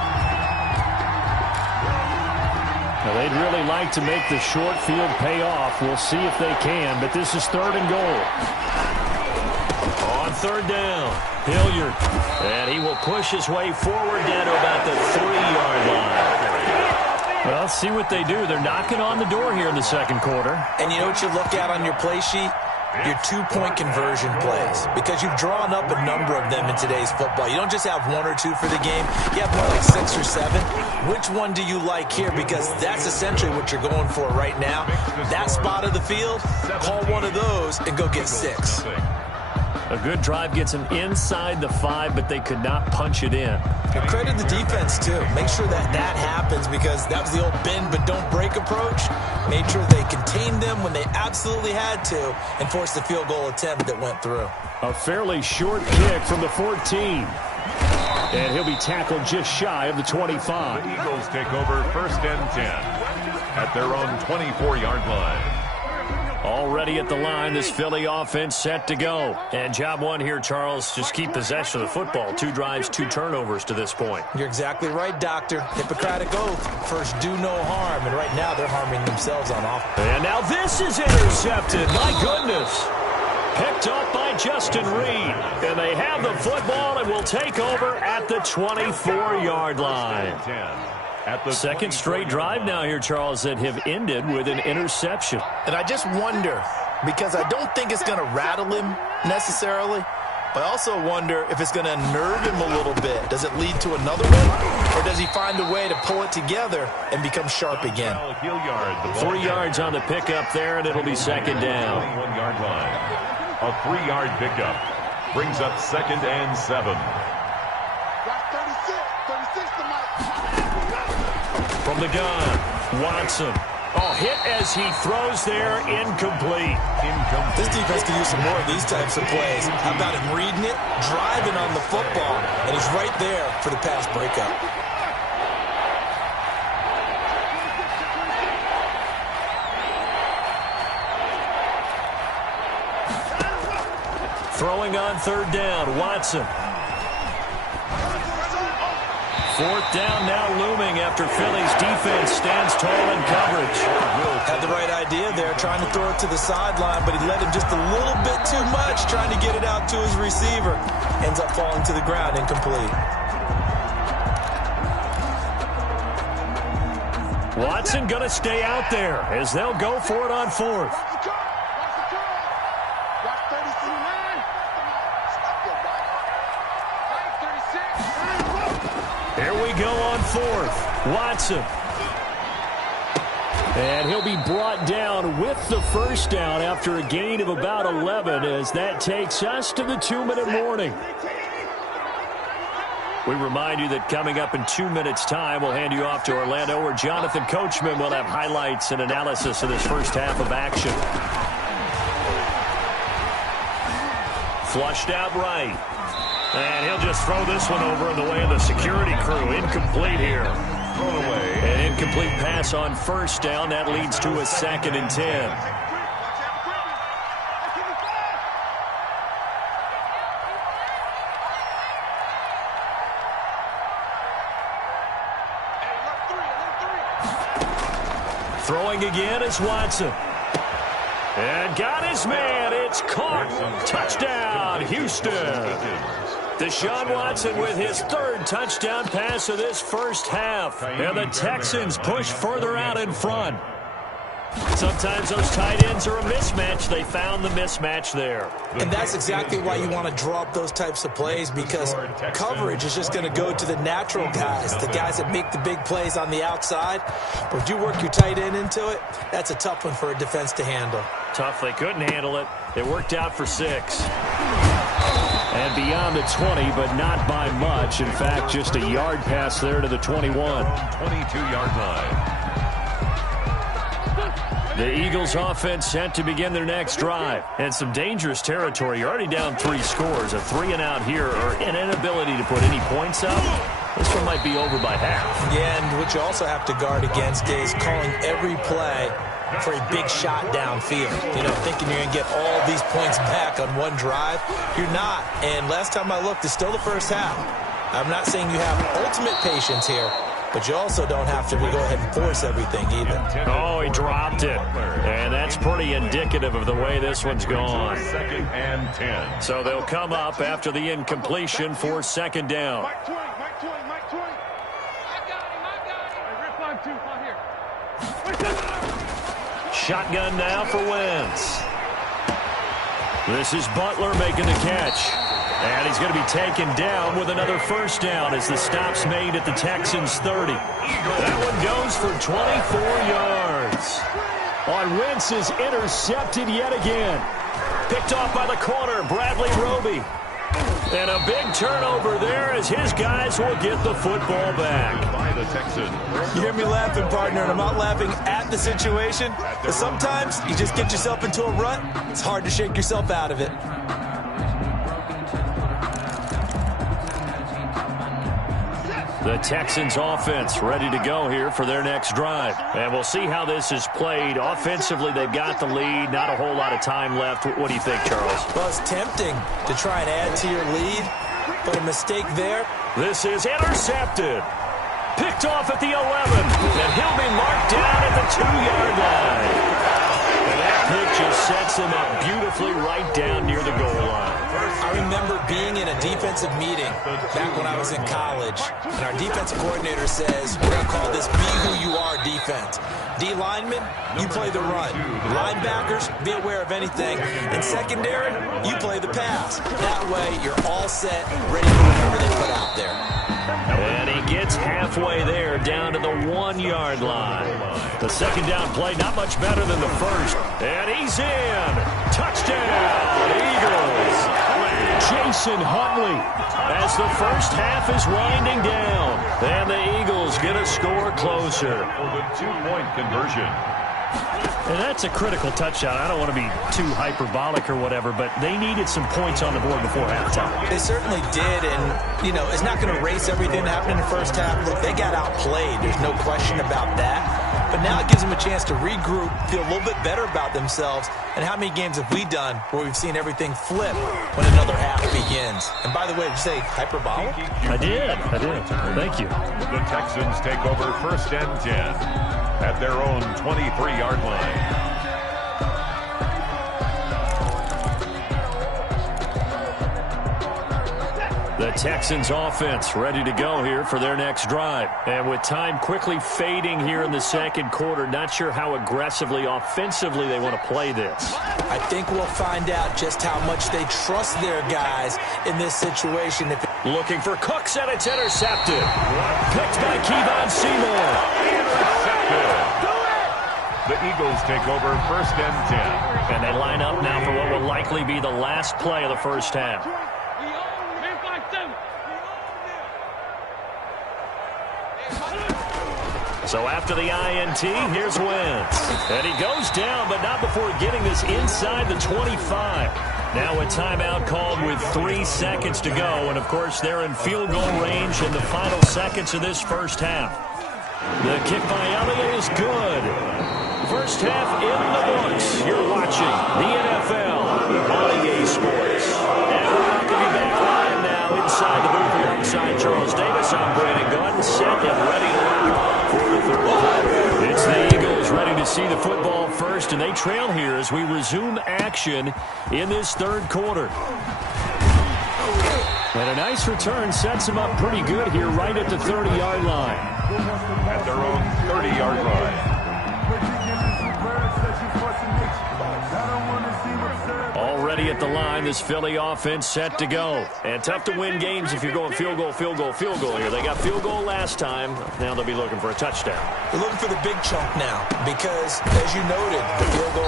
Now, they'd really like to make the short field pay off. We'll see if they can, but this is 3rd and goal. On 3rd down, Hilliard. And he will push his way forward down to about the 3-yard line. Well, let's see what they do. They're knocking on the door here in the 2nd quarter. And you know what you look at on your play sheet? Your 2-point conversion plays, because you've drawn up a number of them in today's football. You don't just have 1 or 2 for the game. You have more like 6 or 7. Which one do you like here? Because that's essentially what you're going for right now. That spot of the field, call one of those and go get 6. A good drive gets them inside the 5, but they could not punch it in. And credit the defense, too. Make sure that that happens, because that was the old bend but don't break approach. Made sure they contained them when they absolutely had to and forced the field goal attempt that went through. A fairly short kick from the 14. And he'll be tackled just shy of the 25. The Eagles take over 1st and 10 at their own 24-yard line. Already at the line, this Philly offense set to go. And job one here, Charles, just keep possession of the football. 2 drives, 2 turnovers to this point. You're exactly right, Doctor. Hippocratic oath. First, do no harm. And right now, they're harming themselves on offense. And now this is intercepted. My goodness. Picked up by Justin Reed. And they have the football and will take over at the 24-yard line. At the 2nd straight drive now here, Charles, that have ended with an interception. And I just wonder, because I don't think it's going to rattle him necessarily, but I also wonder if it's going to unnerve him a little bit. Does it lead to another one, or does he find a way to pull it together and become sharp again? 3 yards on the pickup there, and it'll be 2nd down. 1-yard line. A 3-yard pickup brings up 2nd and 7. From the gun, Watson. Oh, hit as he throws there, incomplete. This defense could use some more of these types of plays. How about him reading it, driving on the football, and he's right there for the pass breakup. Throwing on 3rd down, Watson. 4th down now looming after Philly's defense stands tall in coverage. Had the right idea there, trying to throw it to the sideline, but he let him just a little bit too much, trying to get it out to his receiver. Ends up falling to the ground, incomplete. Watson going to stay out there as they'll go for it on 4th. Here we go on 4th. Watson. And he'll be brought down with the 1st down after a gain of about 11 as that takes us to the 2-minute warning. We remind you that coming up in 2 minutes' time, we'll hand you off to Orlando, where Jonathan Coachman will have highlights and analysis of this first half of action. Flushed out right. And he'll just throw this one over in the way of the security crew. Incomplete here. Thrown away. An incomplete pass on 1st down. That leads to a 2nd and 10. Throwing again is Watson. And got his man. It's caught. Touchdown, Houston. Deshaun Watson with his 3rd touchdown pass of this first half. And the Texans push further out in front. Sometimes those tight ends are a mismatch. They found the mismatch there. And that's exactly why you want to draw up those types of plays, because coverage is just going to go to the natural guys, the guys that make the big plays on the outside. But if you work your tight end into it, that's a tough one for a defense to handle. Tough. They couldn't handle it. It worked out for 6. And beyond the 20, but not by much. In fact, just a yard pass there to the 21. 22-yard line. The Eagles offense set to begin their next drive. And some dangerous territory. You're already down 3 scores. A 3-and-out here or an inability to put any points up. This one might be over by half. Yeah, and what you also have to guard against is calling every play for a big shot downfield. You know, thinking you're going to get all these points back on one drive. You're not. And last time I looked, it's still the first half. I'm not saying you have ultimate patience here, but you also don't have to go ahead and force everything either. Oh, he dropped it. And that's pretty indicative of the way this one's gone. 2nd and 10. So they'll come up after the incompletion for 2nd down. Mike Twain. I got him. Hey, rip 5-2, here. Shotgun now for Wentz. This is Butler making the catch. And he's going to be taken down with another first down as the stop's made at the Texans' 30. That one goes for 24 yards. On Wentz is intercepted yet again. Picked off by the corner, Bradley Roby. And a big turnover there as his guys will get the football back. By the Texans. You hear me laughing, partner, and I'm not laughing at the situation. But sometimes you just get yourself into a rut. It's hard to shake yourself out of it. The Texans offense ready to go here for their next drive. And we'll see how this is played. Offensively, they've got the lead. Not a whole lot of time left. What do you think, Charles? Well, it's tempting to try and add to your lead, but a mistake there. This is intercepted. Picked off at the 11. And he'll be marked down at the 2-yard line. And that pick just sets him up beautifully right down near the goal line. I remember being in a defensive meeting back when I was in college, and our defensive coordinator says, we're going to call this Be Who You Are defense. D linemen, you play the run. Linebackers, be aware of anything. And secondary, you play the pass. That way, you're all set, ready for whatever they put out there. And he gets halfway there, down to the 1-yard line. The 2nd down play, not much better than the first. And he's in. Touchdown, Eagles. Jason Huntley as the first half is winding down. And the Eagles get a score closer. For the 2-point conversion. And that's a critical touchdown. I don't want to be too hyperbolic or whatever, but they needed some points on the board before halftime. They certainly did, and, you know, it's not going to erase everything that happened in the first half. Look, they got outplayed. There's no question about that. But now it gives them a chance to regroup, feel a little bit better about themselves. And how many games have we done where we've seen everything flip when another half begins? And by the way, did you say hyperbolic? I did. Thank you. The Texans take over 1st and 10 at their own 23-yard line. The Texans offense ready to go here for their next drive. And with time quickly fading here in the 2nd quarter, not sure how aggressively, offensively they want to play this. I think we'll find out just how much they trust their guys in this situation. Looking for Cooks, and it's intercepted. Picked by Kevon Seymour. Intercepted. The Eagles take over 1st and 10. And they line up now for what will likely be the last play of the first half. So after the INT, here's Wentz. And he goes down, but not before getting this inside the 25. Now a timeout called with 3 seconds to go. And, of course, they're in field goal range in the final seconds of this first half. The kick by Elliott is good. First half in the books. You're watching the NFL on EA Sports. And we're welcome you back live now inside the booth alongside Charles Davis. I'm Brandon Gunn, set and ready to rock for the 3rd quarter. It's the Eagles ready to see the football first, and they trail here as we resume action in this 3rd quarter. And a nice return sets them up pretty good here right at the 30-yard line. At their own 30-yard line. Already at the line, this Philly offense set to go. And tough to win games if you're going field goal here. They got field goal last time. Now they'll be looking for a touchdown. They're looking for the big chunk now because, as you noted, the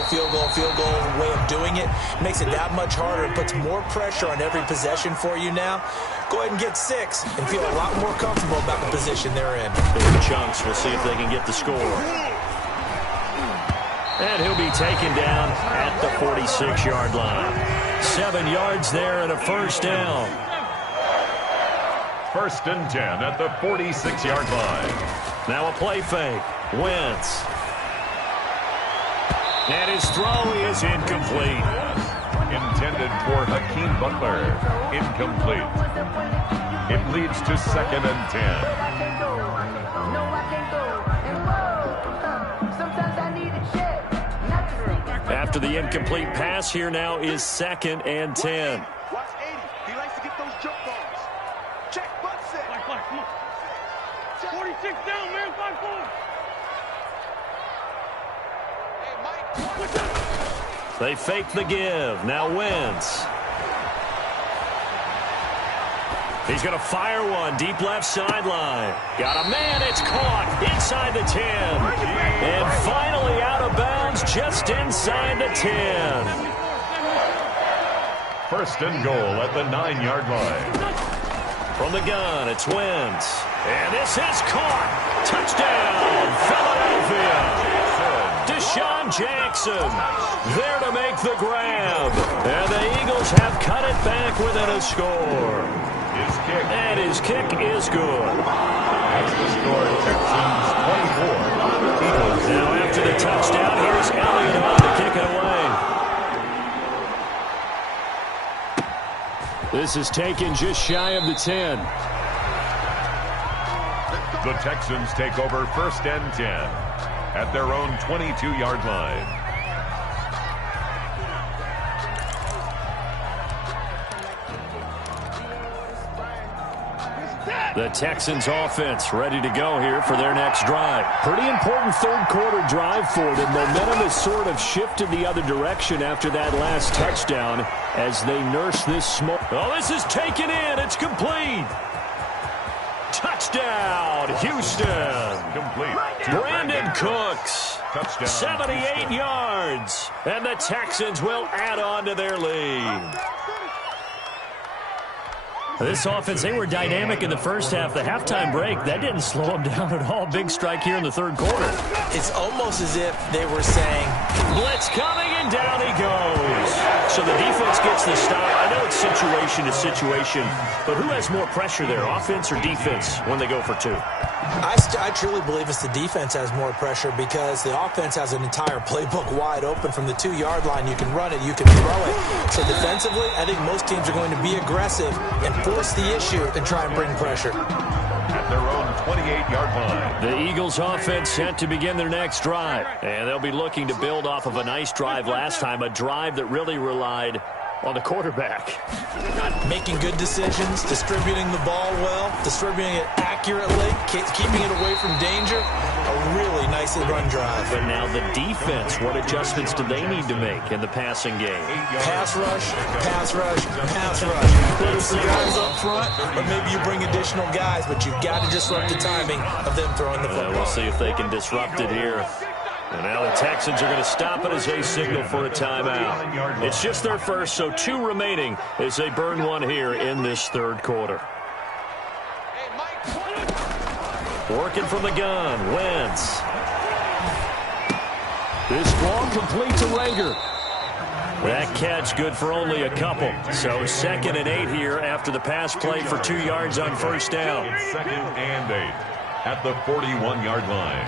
field goal way of doing it makes it that much harder. It puts more pressure on every possession for you now. Go ahead and get 6 and feel a lot more comfortable about the position they're in. Big chunks. We'll see if they can get the score. And he'll be taken down at the 46-yard line. 7 yards there and a first down. 1st and 10 at the 46-yard line. Now a play fake. Wentz. And his throw is incomplete. Intended for Hakeem Butler. Incomplete. It leads to 2nd and 10. After the incomplete pass, here now is 2nd and 10. Watch 80. He likes to get those jump balls. Check, butt set. Come on. 46 down, man. 5-4. They fake the give. Now Wentz. He's going to fire one. Deep left sideline. Got a man. It's caught inside the 10. And finally out of bounds just inside the 10. 1st and goal at the 9-yard line. From the gun, it's Wentz. And this is caught. Touchdown, Philadelphia. Deshaun Jackson there to make the grab. And the Eagles have cut it back within a score. And his kick is good. That's the score. Texans 24. Eagles. Now after the touchdown, here's Elliott on to kick it away. This is taken just shy of the 10. The Texans take over 1st and 10 at their own 22-yard line. The Texans offense ready to go here for their next drive. Pretty important third-quarter drive for them. Momentum has sort of shifted the other direction after that last touchdown as they nurse this small. Oh, this is taken in. It's complete. Touchdown, Houston. Complete. Brandon Cooks. Touchdown. 78 yards. And the Texans will add on to their lead. This offense, they were dynamic in the first half. The halftime break, that didn't slow them down at all. Big strike here in the third quarter. It's almost as if they were saying, blitz coming, and down he goes. So the defense gets the stop. I know it's situation to situation, but who has more pressure there, offense or defense, when they go for 2? I truly believe it's the defense has more pressure because the offense has an entire playbook wide open from the 2-yard line. You can run it, you can throw it. So defensively, I think most teams are going to be aggressive and force the issue and try and bring pressure. At their own 28-yard line. The Eagles offense set to begin their next drive. And they'll be looking to build off of a nice drive last time, a drive that really relied on the quarterback. Making good decisions, distributing the ball well, distributing it accurately, keeping it away from danger. A really nicely run drive. But now the defense, what adjustments do they need to make in the passing game? Pass rush, pass rush, pass rush. Put some guys up front, or maybe you bring additional guys, but you've got to disrupt the timing of them throwing the football. We'll see if they can disrupt it here. And now the Texans are going to stop it as they signal for a timeout. It's just their first, so 2 remaining as they burn one here in this third quarter. Working from the gun, Wentz. This ball complete to Rager. That catch good for only a couple. So 2nd and 8 here after the pass play for 2 yards on first down. 2nd and 8 at the 41-yard line.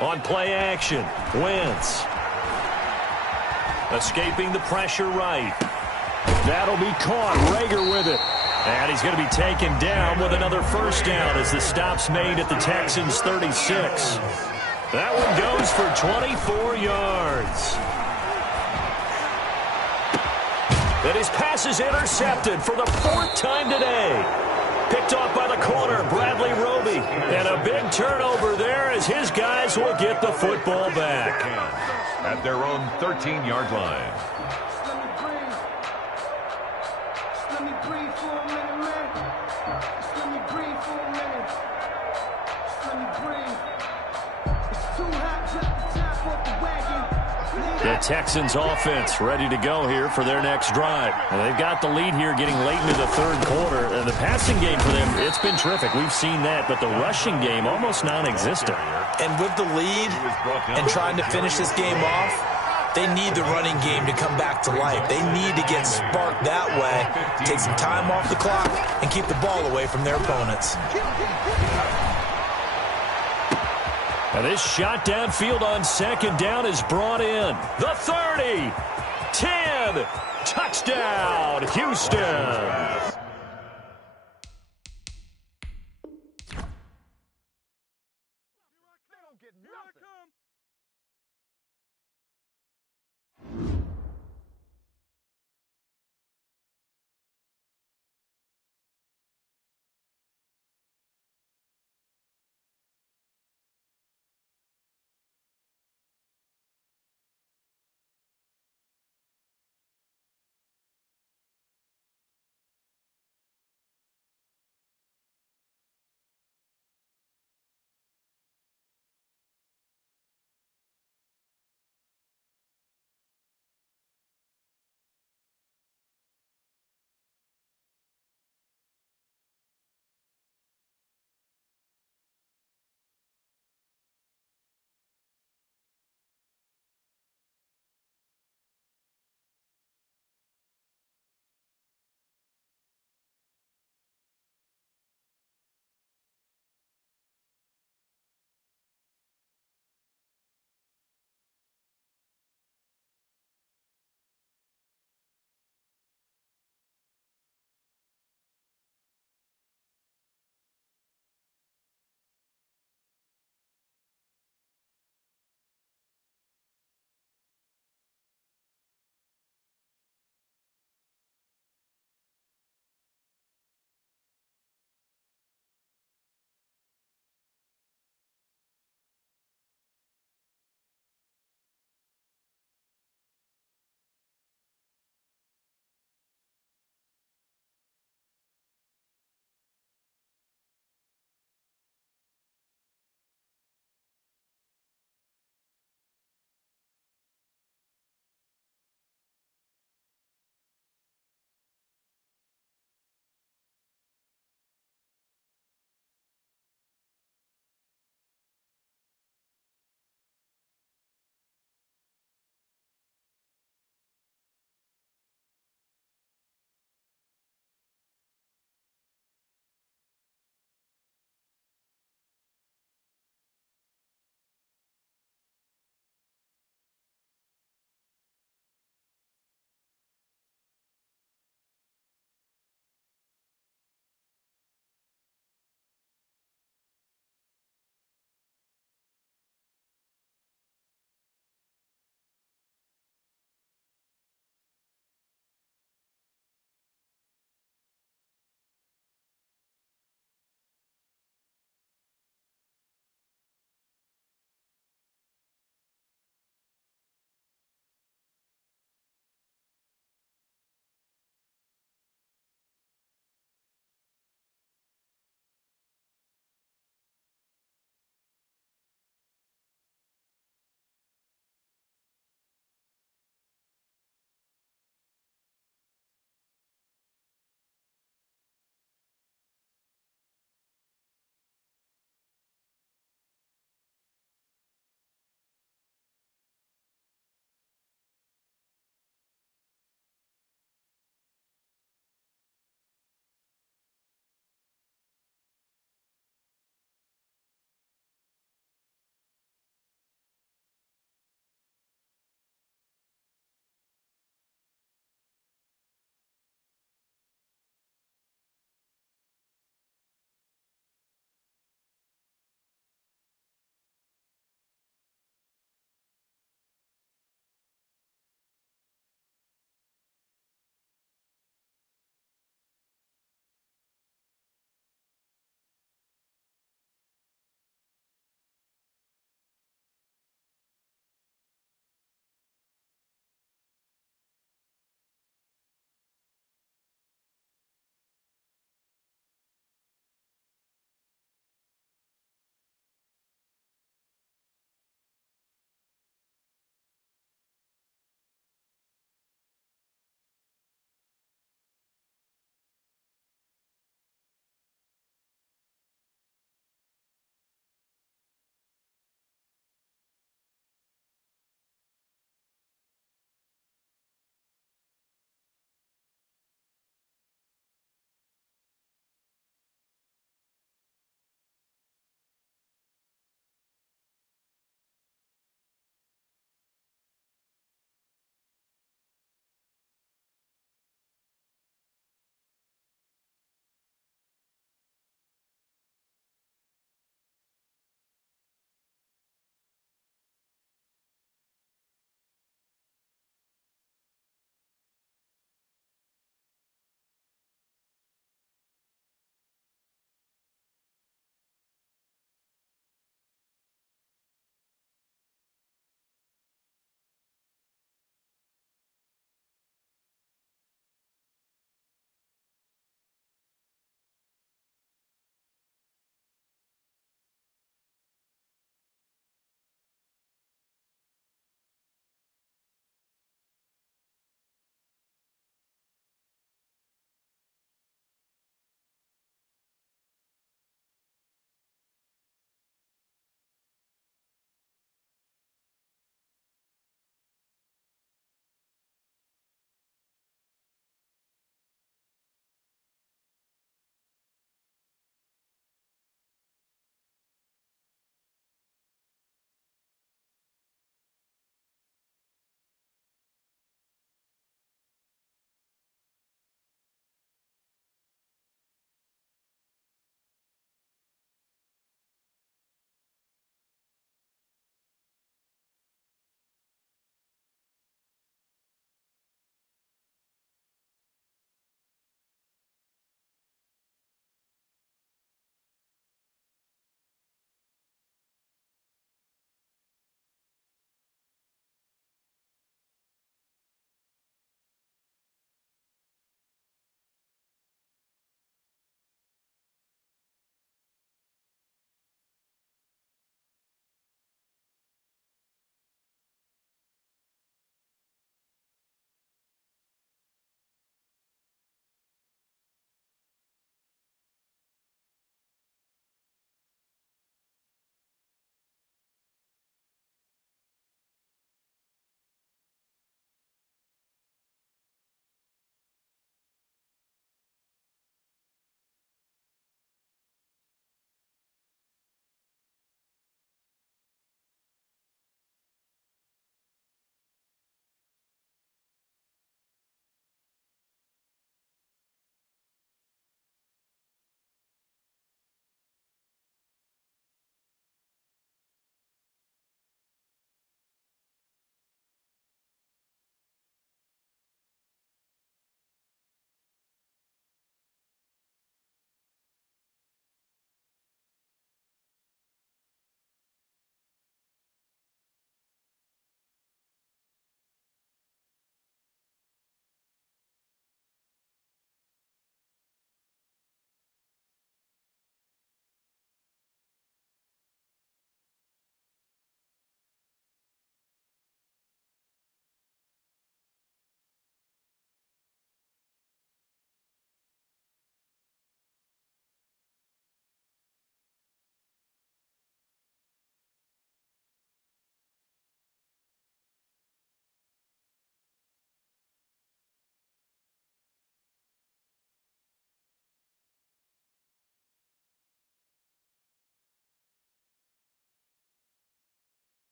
On play action, Wentz. Escaping the pressure right. That'll be caught. Rager with it. And he's going to be taken down with another first down as the stop's made at the Texans' 36. That one goes for 24 yards. And his pass is intercepted for the 4th time today. Picked off by the corner, Bradley Roby. And a big turnover there as his guys will get the football back. At their own 13-yard line. The Texans offense ready to go here for their next drive. And they've got the lead here getting late into the third quarter. And the passing game for them, it's been terrific. We've seen that. But the rushing game, almost non-existent. And with the lead and trying to finish this game off, they need the running game to come back to life. They need to get sparked that way, take some time off the clock, and keep the ball away from their opponents. And this shot downfield on second down is brought in. The 30, 10, touchdown, Houston.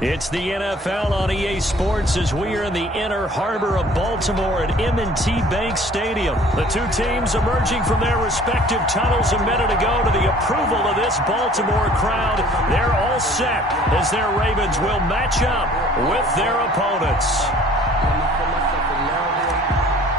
It's the NFL on EA Sports as we are in the inner harbor of Baltimore at M&T Bank Stadium. The two teams emerging from their respective tunnels a minute ago to the approval of this Baltimore crowd. They're all set as their Ravens will match up with their opponents.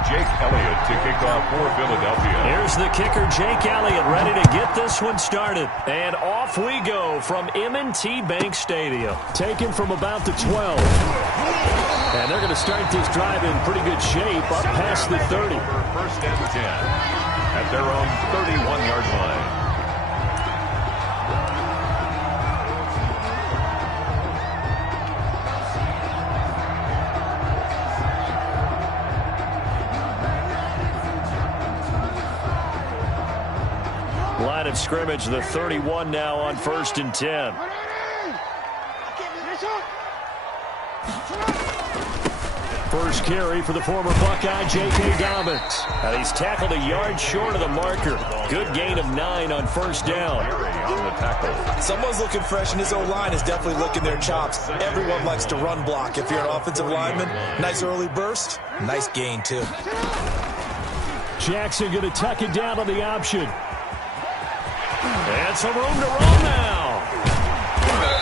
Jake Elliott to kick off for Philadelphia. Here's the kicker, Jake Elliott, ready to get this one started. And off we go from M&T Bank Stadium. Taken from about the 12. And they're going to start this drive in pretty good shape up past the 30. First and 10 at their own 31-yard line. Line of scrimmage, the 31 now on 1st and 10. First carry for the former Buckeye, J.K. Dobbins. And he's tackled a yard short of the marker. Good gain of 9 on 1st down. On the tackle. Someone's looking fresh, and his O-line is definitely licking their chops. Everyone likes to run block. If you're an offensive lineman, nice early burst, nice gain, too. Jackson going to tuck it down on the option. And some room to roll now.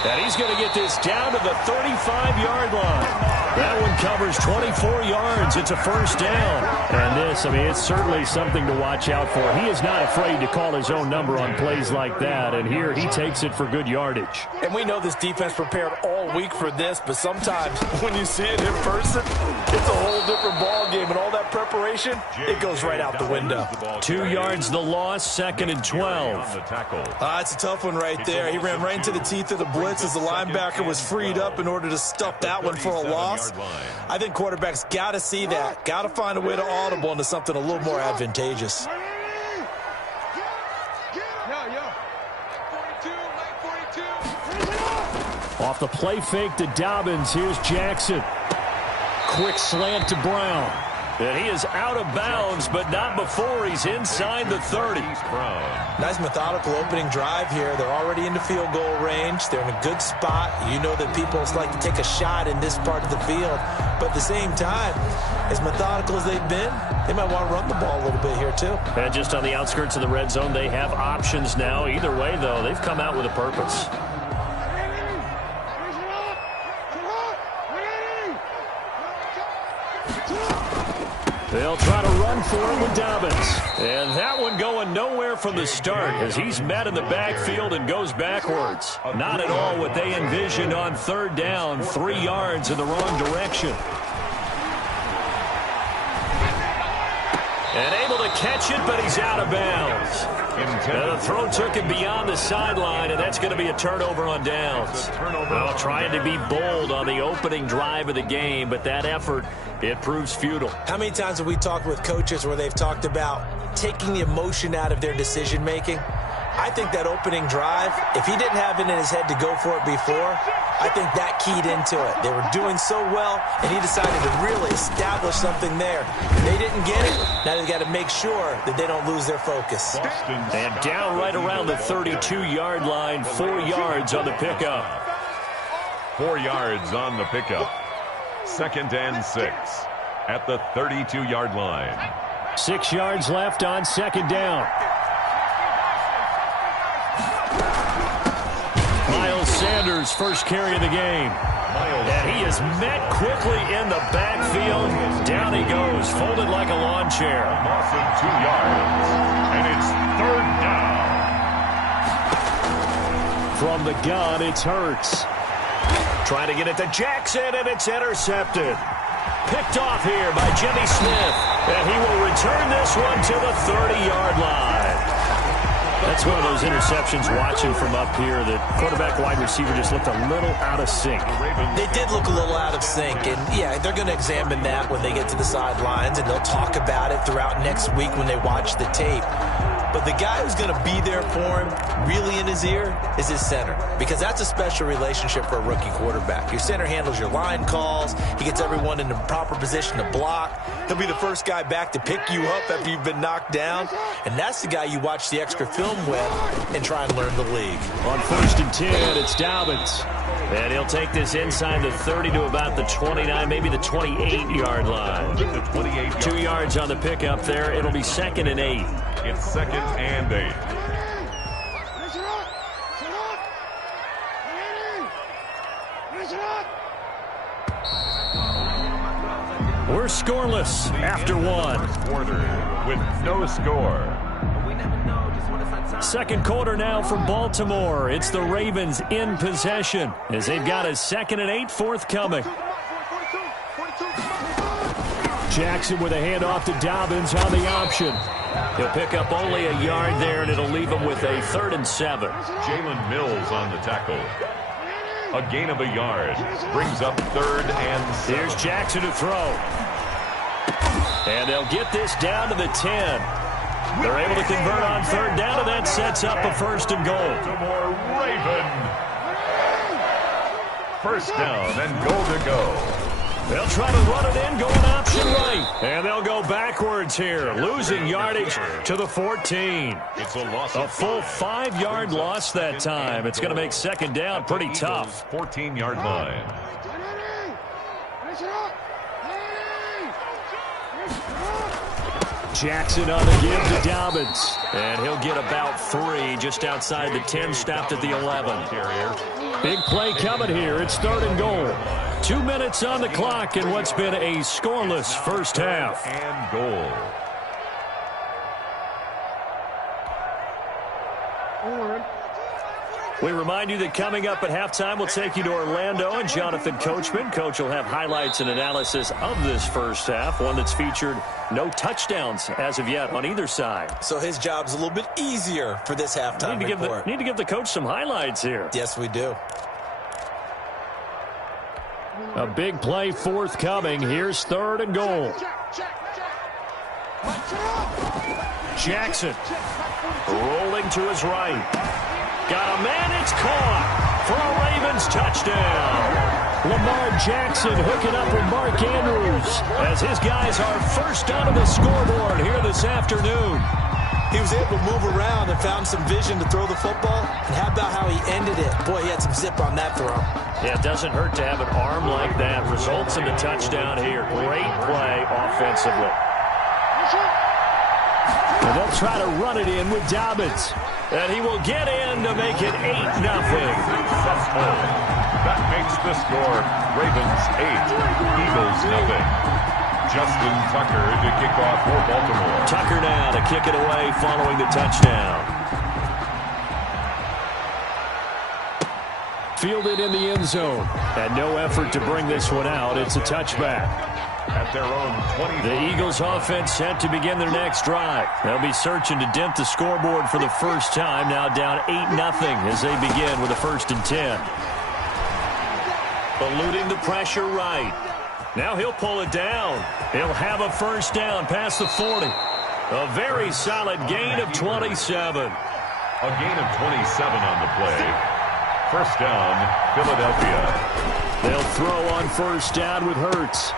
And he's going to get this down to the 35-yard line. That one covers 24 yards. It's a 1st down. And this, I mean, it's certainly something to watch out for. He is not afraid to call his own number on plays like that. And here he takes it for good yardage. And we know this defense prepared all week for this, but sometimes when you see it in person, it's a whole different ball game. And all that preparation, it goes right out the window. 2 yards the loss, 2nd and 12. It's a tough one right there. He ran right into the teeth of the blitz as the linebacker was freed up in order to stuff that one for a loss. I think quarterbacks got to see that. Got to find a way to audible into something a little more advantageous. Off the play fake to Dobbins. Here's Jackson. Quick slant to Brown. And he is out of bounds, but not before he's inside the 30. Nice methodical opening drive here. They're already into field goal range. They're in a good spot. You know that people like to take a shot in this part of the field. But at the same time, as methodical as they've been, they might want to run the ball a little bit here too. And just on the outskirts of the red zone, they have options now. Either way, though, they've come out with a purpose. They'll try to run for it with Dobbins. And that one going nowhere from the start as he's met in the backfield and goes backwards. Not at all what they envisioned on 3rd down. 3 yards in the wrong direction. And able to catch it, but he's out of bounds. And the throw took him beyond the sideline, and that's going to be a turnover on downs. Well, trying to be bold on the opening drive of the game, but that effort, it proves futile. How many times have we talked with coaches where they've talked about taking the emotion out of their decision-making? I think that opening drive, if he didn't have it in his head to go for it before, I think that keyed into it. They were doing so well, and he decided to really establish something there. They didn't get it. Now they've got to make sure that they don't lose their focus. And down right around the 32-yard line, 4 yards on the pickup. 4 yards on the pickup. 2nd and 6 at the 32-yard line. 6 yards left on 2nd down. Miles Sanders, first carry of the game. And he is met quickly in the backfield. Down he goes, folded like a lawn chair. Loss of 2 yards, and it's 3rd down. From the gun, it's Hurts. Trying to get it to Jackson, and it's intercepted. Picked off here by Jimmy Smith. And he will return this one to the 30-yard line. That's one of those interceptions watching from up here that quarterback wide receiver just looked a little out of sync. They did look a little out of sync, and yeah, they're going to examine that when they get to the sidelines, and they'll talk about it throughout next week when they watch the tape. But the guy who's going to be there for him, really in his ear, is his center. Because that's a special relationship for a rookie quarterback. Your center handles your line calls. He gets everyone in the proper position to block. He'll be the first guy back to pick you up after you've been knocked down. And that's the guy you watch the extra film with and try and learn the league. On 1st and 10, it's Dobbins. And he'll take this inside the 30 to about the 29, maybe the 28-yard line. 2 yards on the pickup there. It'll be 2nd and 8. It's 2nd and 8. We're scoreless after 1. Quarter with no score. Second quarter now for Baltimore. It's the Ravens in possession as they've got a 2nd and 8 forthcoming. Jackson with a handoff to Dobbins on the option. He'll pick up only a yard there, and it'll leave him with a 3rd and 7. Jalen Mills on the tackle. A gain of a yard. Brings up 3rd and 7. Here's Jackson to throw. And they'll get this down to the 10. They're able to convert on 3rd down, and that sets up a 1st and goal. Baltimore Raven. 1st down and goal to go. They'll try to run it in, going option right. And they'll go backwards here, losing yardage to the 14. It's a loss. A full 5-yard loss that time. It's going to make 2nd down pretty tough. 14-yard line. Jackson on the give to Dobbins. And he'll get about 3 just outside the 10, stopped at the 11. Big play coming here. It's 3rd and goal. 2 minutes on the clock in what's been a scoreless first half. And goal. We remind you that coming up at halftime, we'll take you to Orlando and Jonathan Coachman. Coach will have highlights and analysis of this first half, one that's featured no touchdowns as of yet on either side. So his job's a little bit easier for this halftime report. Need to give the coach some highlights here. Yes, we do. A big play forthcoming. Here's 3rd and goal. Jackson rolling to his right. Got a man, it's caught for a Ravens touchdown. Lamar Jackson hooking up with Mark Andrews as his guys are first onto the scoreboard here this afternoon. He was able to move around and found some vision to throw the football. And how about how he ended it? Boy, he had some zip on that throw. Yeah, it doesn't hurt to have an arm like that. Results in the touchdown here. Great play offensively. And they'll try to run it in with Dobbins. And he will get in to make it 8-0. That makes the score Ravens 8, Eagles 0. Justin Tucker to kick off for Baltimore. Tucker now to kick it away following the touchdown. Fielded in the end zone. And no effort to bring this one out. It's a touchback. At their own 20. The Eagles offense set to begin their next drive. They'll be searching to dent the scoreboard for the first time. Now down 8-0 as they begin with a 1st and 10. Eluding the pressure right. Now he'll pull it down. He'll have a 1st down past the 40. A very solid gain of 27. A gain of 27 on the play. 1st down, Philadelphia. They'll throw on 1st down with Hurts.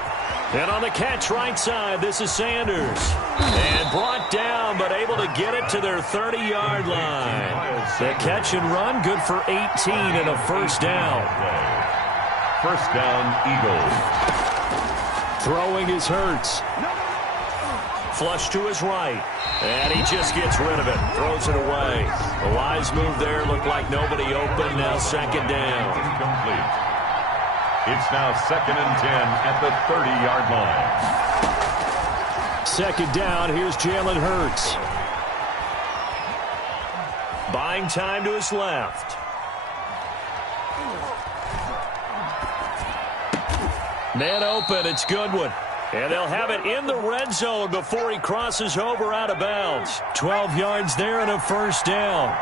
And on the catch right side, this is Sanders. And brought down, but able to get it to their 30-yard line. The catch and run, good for 18 and a 1st down. 1st down, Eagles. Throwing is Hurts. Flush to his right. And he just gets rid of it. Throws it away. A wise move there. Looked like nobody open. Now 2nd down. Incomplete. It's now 2nd and 10 at the 30-yard line. 2nd down. Here's Jalen Hurts. Buying time to his left. Man open. It's Goodwin. And they'll have it in the red zone before he crosses over out of bounds. 12 yards there and a 1st down.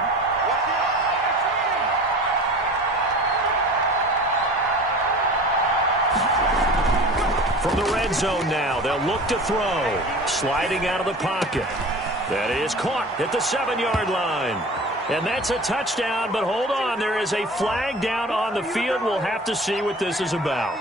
From the red zone now, they'll look to throw. Sliding out of the pocket. That is caught at the 7-yard line. And that's a touchdown, but hold on. There is a flag down on the field. We'll have to see what this is about.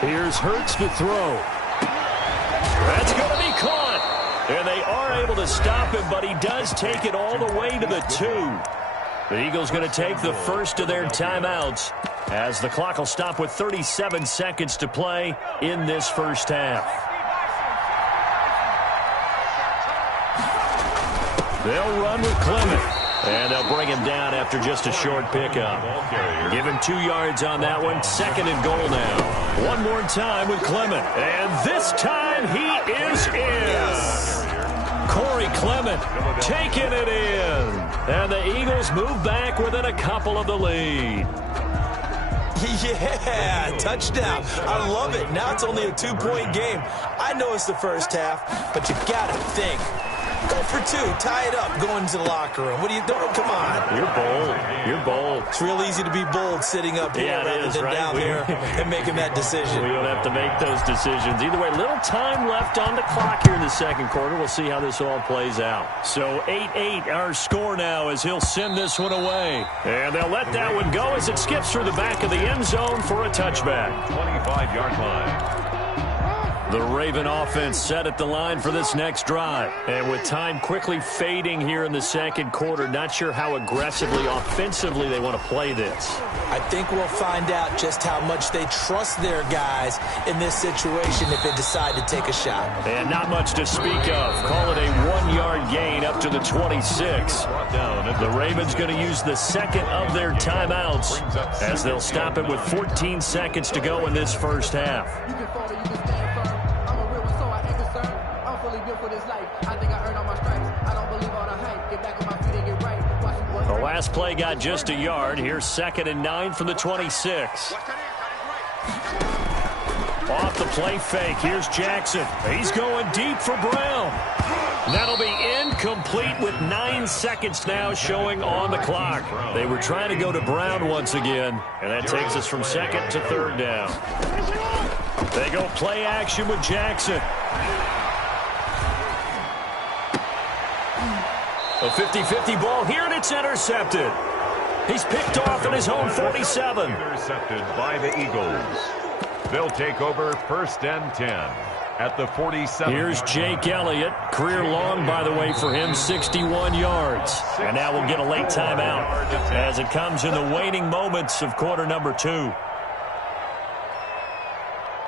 Here's Hurts to throw. That's going to be caught. And they are able to stop him, but he does take it all the way to the 2. The Eagles going to take the first of their timeouts as the clock will stop with 37 seconds to play in this first half. They'll run with Clement. And they'll bring him down after just a short pickup. Give him 2 yards on that one. 2nd and goal now. One more time with Clement. And this time he is in. Corey Clement taking it in. And the Eagles move back within a couple of the lead. Yeah, touchdown. I love it. Now it's only a 2-point game. I know it's the first half, but you got to think. Go for 2. Tie it up. Go into the locker room. What are you doing? Come on. You're bold. You're bold. It's real easy to be bold sitting up here rather than down there and making that decision. We don't have to make those decisions. Either way, little time left on the clock here in the second quarter. We'll see how this all plays out. So 8-8 our score now as he'll send this one away. And they'll let that one go as it skips through the back of the end zone for a touchback. 25-yard line. The Raven offense set at the line for this next drive. And with time quickly fading here in the second quarter, not sure how aggressively, offensively they want to play this. I think we'll find out just how much they trust their guys in this situation if they decide to take a shot. And not much to speak of. Call it a 1-yard gain up to the 26. The Ravens going to use the second of their timeouts as they'll stop it with 14 seconds to go in this first half. The last play got just a yard. Here's 2nd and 9 from the 26. Off the play fake. Here's Jackson. He's going deep for Brown. That'll be incomplete with 9 seconds now showing on the clock. They were trying to go to Brown once again, and that takes us from 2nd to 3rd down. They go play action with Jackson. A 50-50 ball here, and it's intercepted. He's picked off at his home 47. Intercepted by the Eagles. They'll take over 1st and 10 at the 47. Here's Jake Elliott. Career long, by the way, for him, 61 yards. And now we'll get a late timeout as it comes in the waning moments of quarter number 2.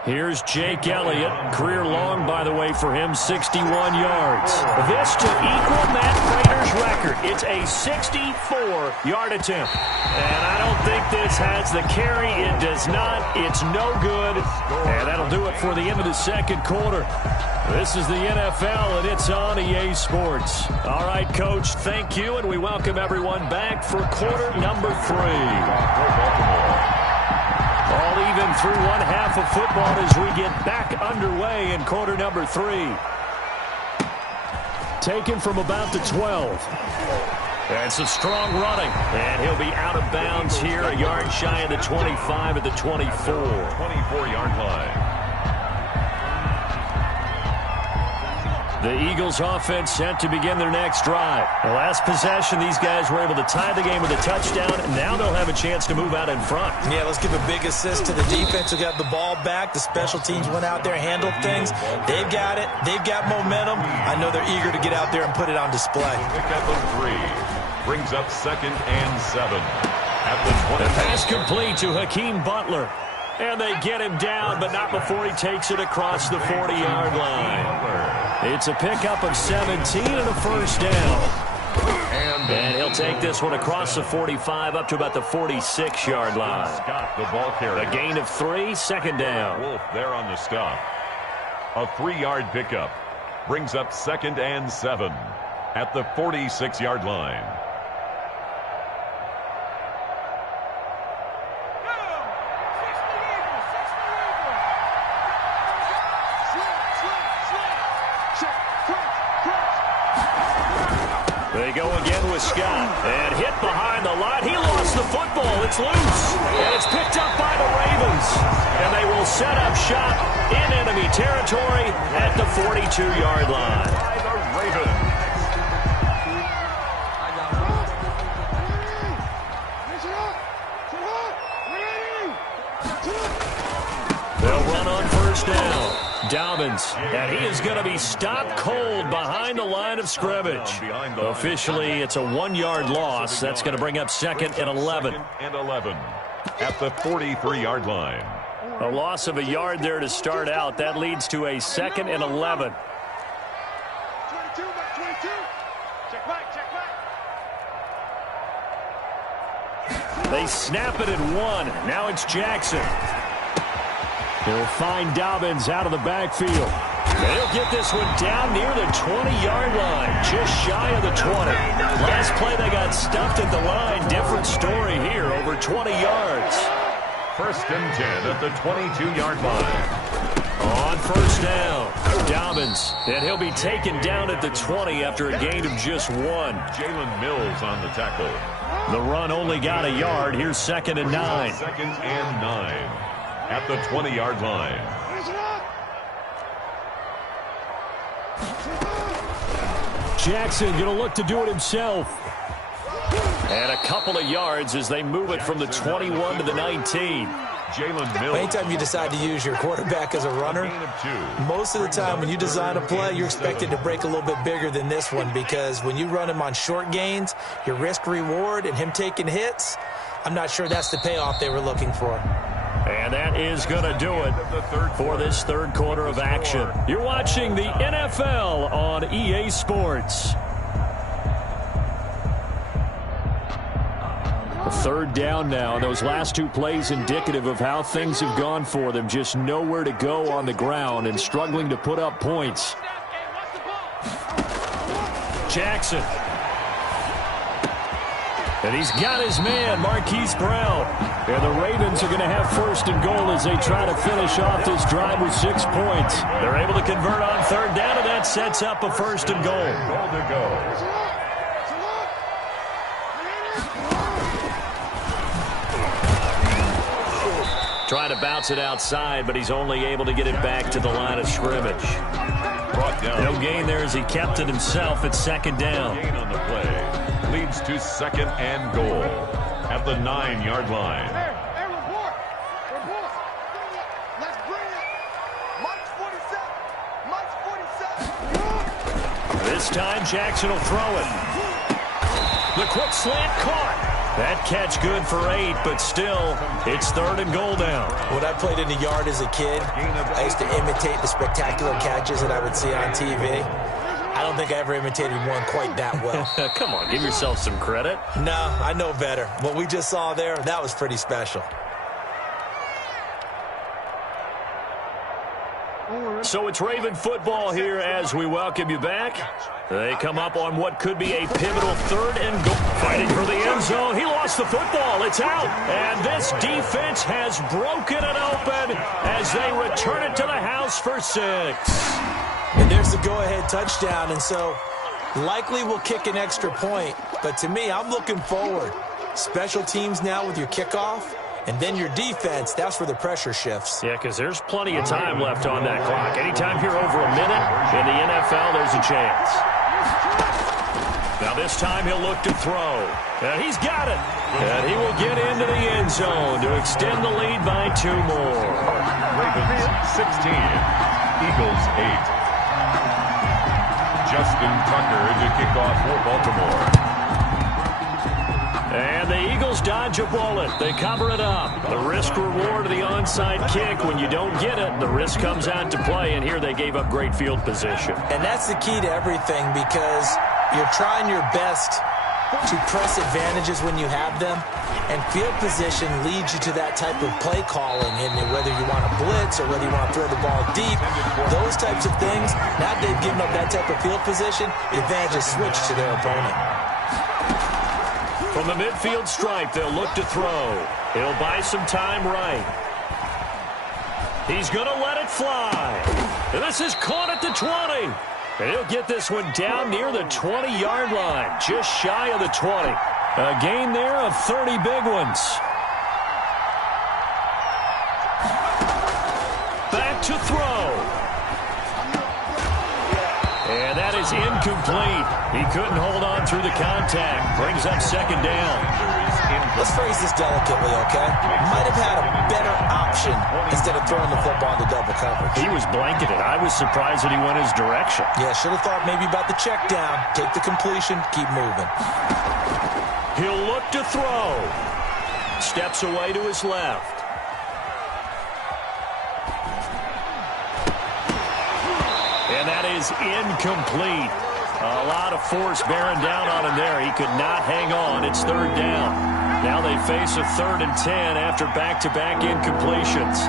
Here's Jake Elliott. Career long, by the way, for him, 61 yards. This to equal Matt Prater's record. It's a 64-yard attempt. And I don't think this has the carry. It does not. It's no good. And that'll do it for the end of the second quarter. This is the NFL, and it's on EA Sports. All right, Coach, thank you, and we welcome everyone back for quarter number 3. All even through one half of football as we get back underway in quarter number 3. Taken from about the 12. That's a strong running. And he'll be out of bounds here, a yard shy of the 25 at the 24. 24-yard line. The Eagles offense set to begin their next drive. The last possession, these guys were able to tie the game with a touchdown. Now they'll have a chance to move out in front. Yeah, let's give a big assist to the defense who got the ball back. The special teams went out there, handled things. They've got it. They've got momentum. I know they're eager to get out there and put it on display. Pickup of 3 brings up 2nd and 7 at the 20. The pass complete to Hakeem Butler. And they get him down, but not before he takes it across the 40-yard line. It's a pickup of 17 and a first down. And he'll take this one across the 45 up to about the 46-yard line. Scott, the ball carrier. A gain of 3, 2nd down. Wolf there on the stop. A 3-yard pickup brings up 2nd and 7 at the 46-yard line. They go again with Scott. And hit behind the line. He lost the football. It's loose. And it's picked up by the Ravens. And they will set up shop in enemy territory at the 42-yard line. By the Ravens. They'll run on first down. Dobbins, and he is going to be stopped cold behind the line of scrimmage. Officially, it's a 1-yard loss. That's going to bring up 2nd and 11. 2nd and 11 at the 43-yard line. A loss of a yard there to start out. That leads to a 2nd and 11. 22, 22. Check back, check back. They snap it at 1. Now it's Jackson. He'll find Dobbins out of the backfield. They'll get this one down near the 20-yard line, just shy of the 20. Last play, they got stuffed at the line. Different story here, over 20 yards. 1st and 10 at the 22-yard line. On first down, Dobbins, and he'll be taken down at the 20 after a gain of just 1. Jalen Mills on the tackle. The run only got a yard. Here's 2nd and 9. 2nd and 9 at the 20-yard line. Jackson going to look to do it himself. And a couple of yards as they move it from the 21 to the 19. Jalen Mills. Anytime you decide to use your quarterback as a runner, most of the time when you design a play, you're expected to break a little bit bigger than this one, because when you run him on short gains, your risk-reward and him taking hits, I'm not sure that's the payoff they were looking for. And that is going to do it for this third quarter of action. You're watching the NFL on EA Sports. A 3rd down now, and those last 2 plays indicative of how things have gone for them. Just nowhere to go on the ground and struggling to put up points. Jackson. And he's got his man, Marquise Brown. And the Ravens are going to have 1st and goal as they try to finish off this drive with 6 points. They're able to convert on 3rd down, and that sets up a 1st and goal. Goal to go. Trying to bounce it outside, but he's only able to get it back to the line of scrimmage. Brought down. No gain there as he kept it himself at 2nd down. Gain on the play leads to 2nd and goal at the 9-yard line. Hey, report. Let's bring it. Mike's 47. This time Jackson will throw it. The quick slant caught. That catch good for 8, but still, it's 3rd and goal now. When I played in the yard as a kid, I used to imitate the spectacular catches that I would see on TV. I don't think I ever imitated one quite that well. Come on, give yourself some credit. No, I know better. What we just saw there, that was pretty special. So it's Raven football here as we welcome you back. They come up on what could be a pivotal 3rd and goal. Fighting for the end zone. He lost the football. It's out. And this defense has broken it open as they return it to the house for 6. And there's the go-ahead touchdown. And so likely we'll kick an extra point. But to me, I'm looking forward. Special teams now with your kickoff. And then your defense, that's where the pressure shifts. Yeah, because there's plenty of time left on that clock. Anytime you're over a minute in the NFL, there's a chance. Now this time he'll look to throw. And he's got it. And he will get into the end zone to extend the lead by 2 more. Ravens 16, Eagles 8. Justin Tucker to kick off for Baltimore. And the Eagles dodge a bullet. They cover it up. The risk-reward of the onside kick. When you don't get it, the risk comes out to play, and here they gave up great field position. And that's the key to everything, because you're trying your best to press advantages when you have them, and field position leads you to that type of play calling, and whether you want to blitz or whether you want to throw the ball deep, those types of things, now that they've given up that type of field position, the advantage is switched to their opponent. From the midfield stripe, they'll look to throw. He'll buy some time right. He's going to let it fly. And this is caught at the 20. And he'll get this one down near the 20-yard line, just shy of the 20. A gain there of 30 big ones. Back to throw. And that is incomplete. He couldn't hold on through the contact. Brings up second down. Let's phrase this delicately, okay? Might have had a better option instead of throwing the football into double coverage. He was blanketed. I was surprised that he went his direction. Yeah, should have thought maybe about the check down. Take the completion, keep moving. He'll look to throw. Steps away to his left. And that is incomplete. A lot of force bearing down on him there. He could not hang on. It's third down. Now they face a 3rd and 10 after back-to-back incompletions.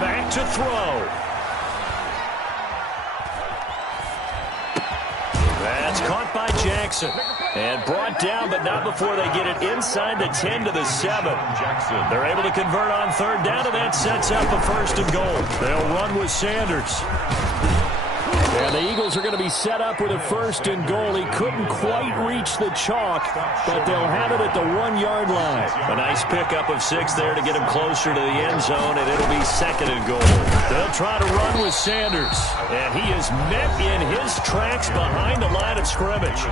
Back to throw. That's caught by Jackson. And brought down, but not before they get it inside the 10 to the 7. They're able to convert on third down, and that sets up a 1st and goal. They'll run with Sanders. And the Eagles are going to be set up with a 1st and goal. He couldn't quite reach the chalk, but they'll have it at the 1-yard line. A nice pickup of 6 there to get him closer to the end zone, and it'll be 2nd and goal. They'll try to run with Sanders, and he is met in his tracks behind the line of scrimmage.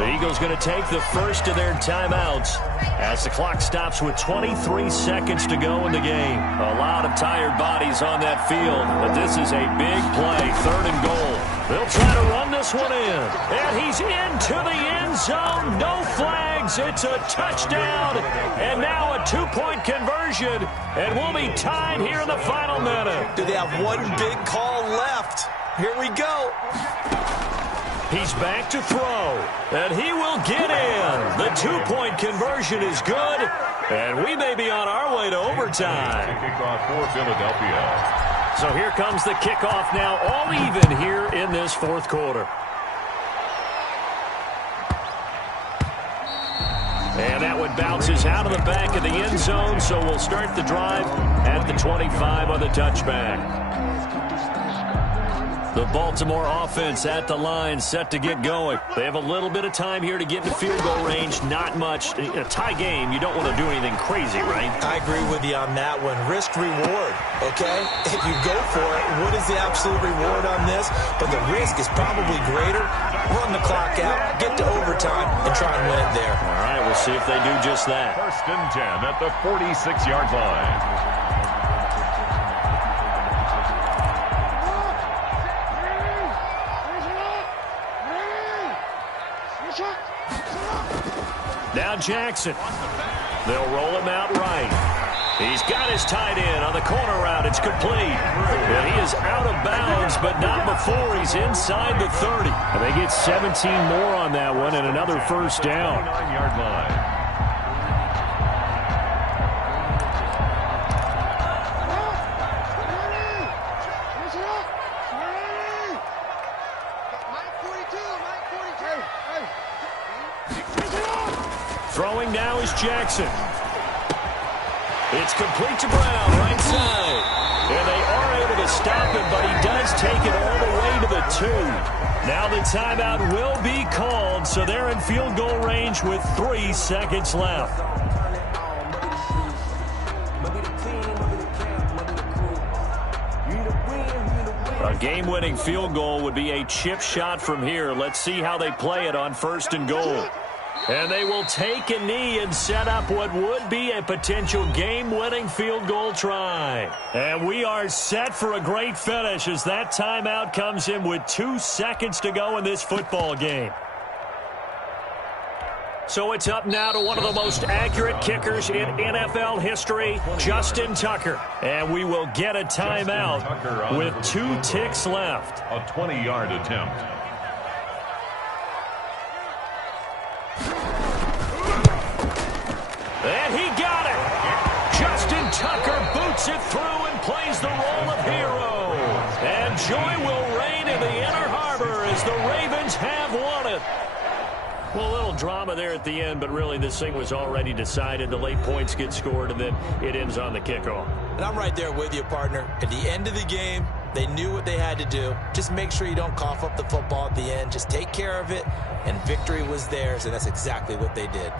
The Eagles going to take the first of their timeouts as the clock stops with 23 seconds to go in the game. A lot of tired bodies on that field, but this is a big play, 3rd and goal. They'll try to run this one in, and he's into the end zone. No flags. It's a touchdown, and now a 2-point conversion, and we'll be tied here in the final minute. Do they have one big call left? Here we go. He's back to throw, and he will get in. The 2-point conversion is good, and we may be on our way to overtime. Kickoff for Philadelphia. So here comes the kickoff now, all even here in this 4th quarter. And that one bounces out of the back of the end zone, so we'll start the drive at the 25 on the touchback. The Baltimore offense at the line, set to get going. They have a little bit of time here to get into field goal range. Not much. In a tie game, you don't want to do anything crazy, right? I agree with you on that one. Risk-reward, okay? If you go for it, what is the absolute reward on this? But the risk is probably greater. Run the clock out, get to overtime, and try and win it there. All right, we'll see if they do just that. 1st and 10 at the 46-yard line. Now Jackson. They'll roll him out right. He's got his tight end on the corner route. It's complete. And he is out of bounds, but not before he's inside the 30. And they get 17 more on that one and another 1st down. 9-yard line. Throwing now is Jackson. It's complete to Brown, right side. And they are able to stop him, but he does take it all the way to the 2. Now the timeout will be called, so they're in field goal range with 3 seconds left. A game-winning field goal would be a chip shot from here. Let's see how they play it on 1st and goal. And they will take a knee and set up what would be a potential game-winning field goal try. And we are set for a great finish as that timeout comes in with 2 seconds to go in this football game. So it's up now to one of the most accurate kickers in NFL history, Justin Tucker. And we will get a timeout with 2 ticks left. A 20-yard attempt. And he got it. Justin Tucker boots it through and plays the role of hero. And joy will reign in the Inner Harbor as the Ravens have won it. Well, a little drama there at the end, but really this thing was already decided. The late points get scored, and then it ends on the kickoff. And I'm right there with you, partner. At the end of the game, they knew what they had to do. Just make sure you don't cough up the football at the end. Just take care of it, and victory was theirs, and that's exactly what they did.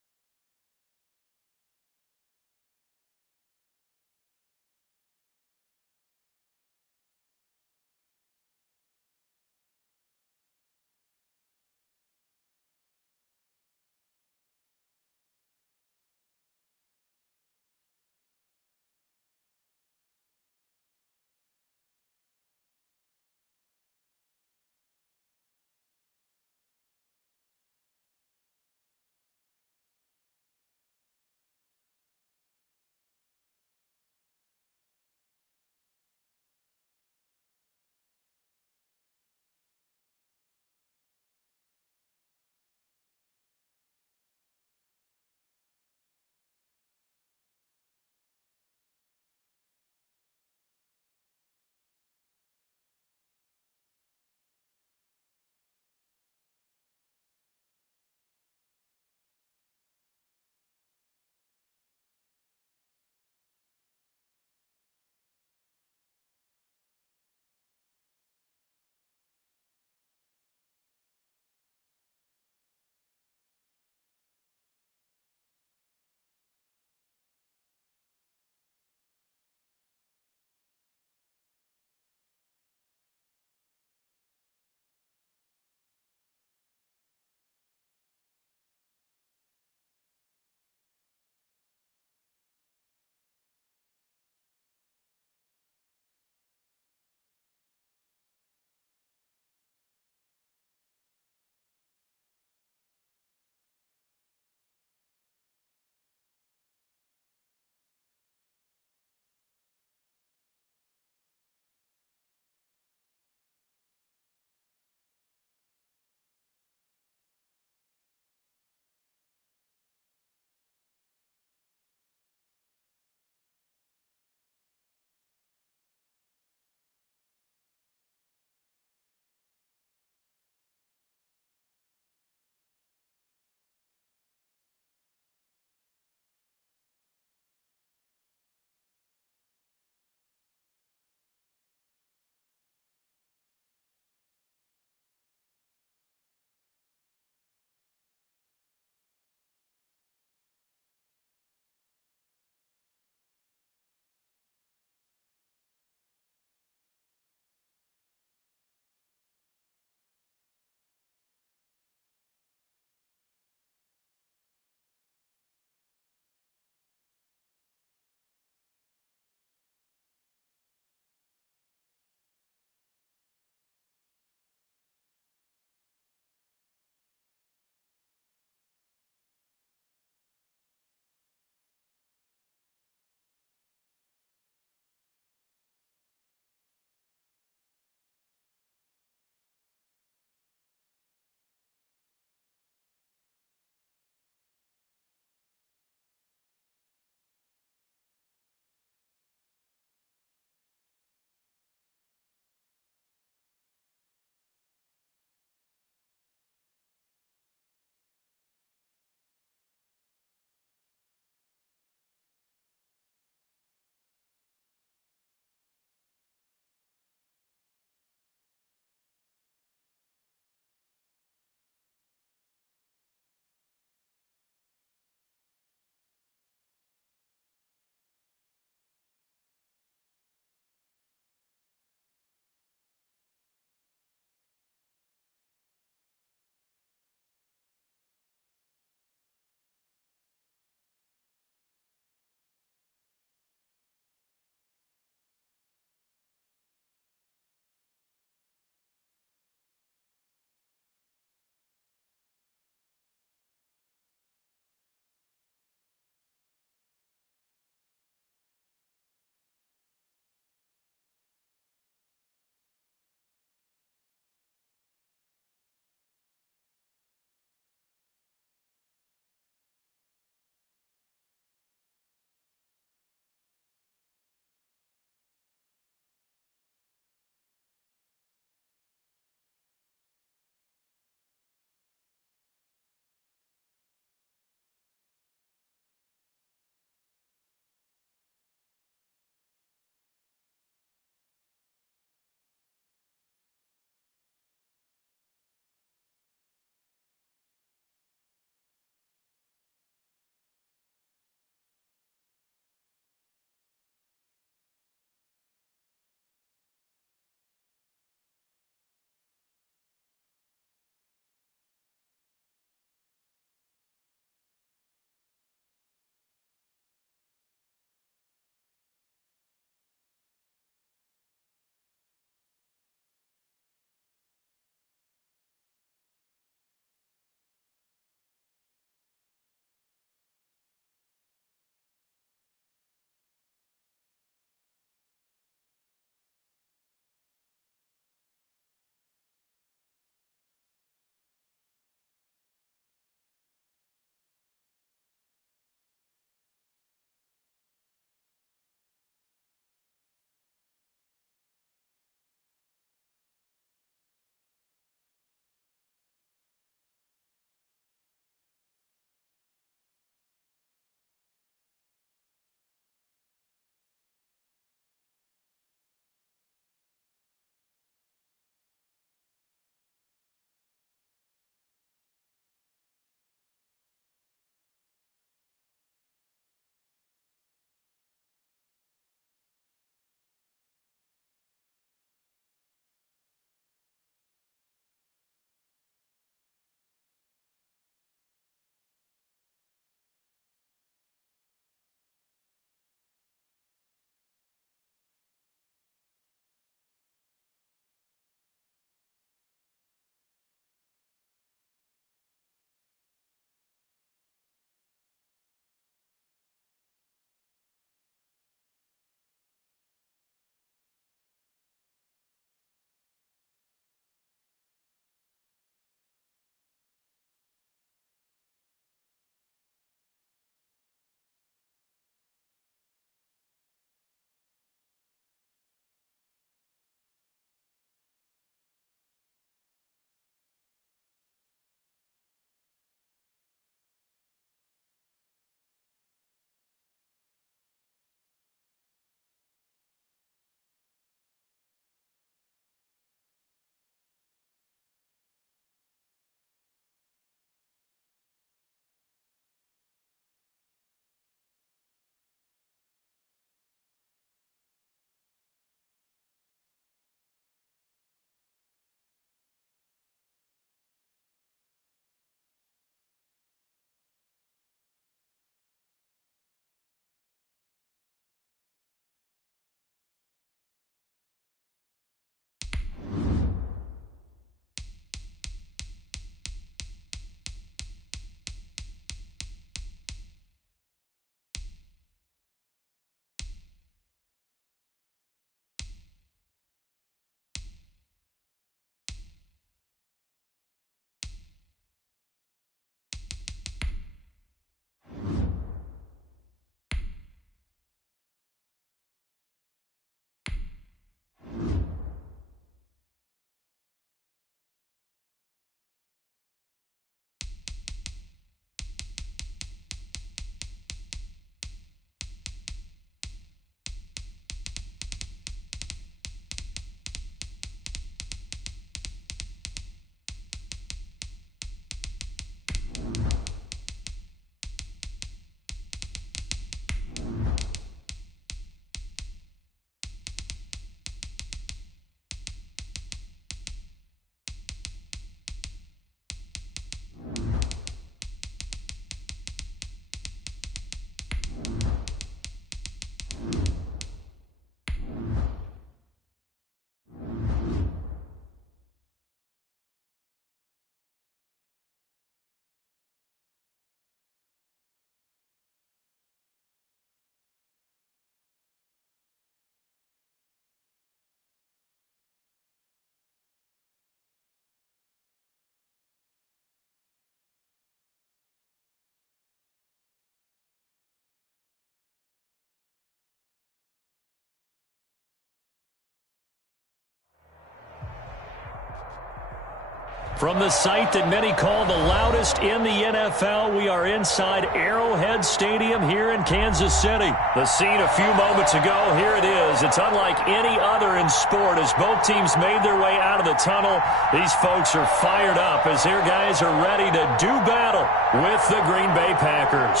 From the site that many call the loudest in the NFL, we are inside Arrowhead Stadium here in Kansas City. The scene a few moments ago, here it is. It's unlike any other in sport as both teams made their way out of the tunnel. These folks are fired up as their guys are ready to do battle with the Green Bay Packers.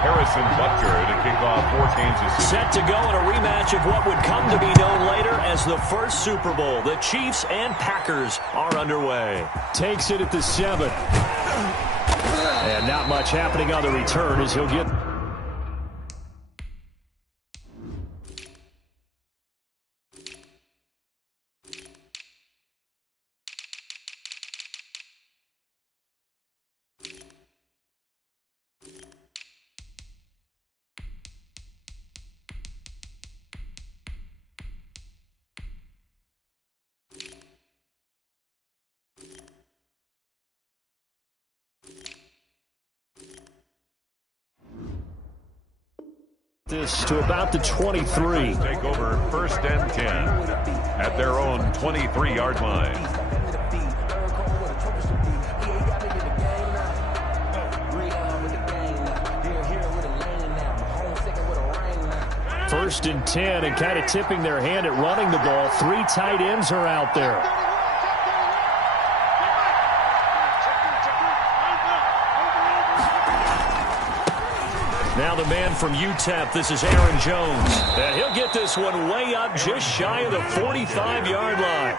Harrison Butker to kick off for Kansas City. Set to go in a rematch of what would come to be known later as the first Super Bowl. The Chiefs and Packers are underway. Takes it at the 7. And not much happening on the return as he'll get... this to about the 23. Take over 1st and 10 at their own 23-yard line. First and 10, and kind of tipping their hand at running the ball. 3 tight ends are out there. Now the man from UTEP, this is Aaron Jones. And he'll get this one way up just shy of the 45-yard line.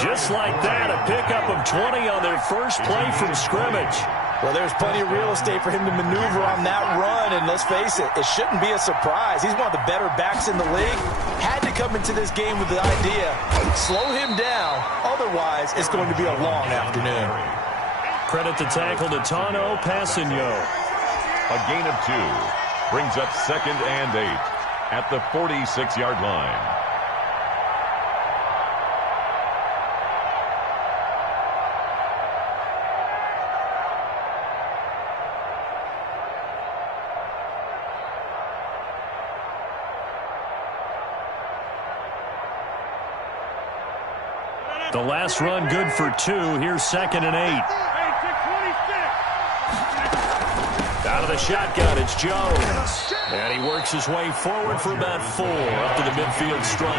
Just like that, a pickup of 20 on their first play from scrimmage. Well, there's plenty of real estate for him to maneuver on that run, and let's face it, it shouldn't be a surprise. He's one of the better backs in the league. Had to come into this game with the idea, slow him down, otherwise it's going to be a long afternoon. Credit the tackle to Tano Passigno. A gain of 2 brings up 2nd and 8 at the 46-yard line. The last run good for 2. Here's 2nd and 8. Out of the shotgun, it's Jones. And he works his way forward for about 4 up to the midfield stripe.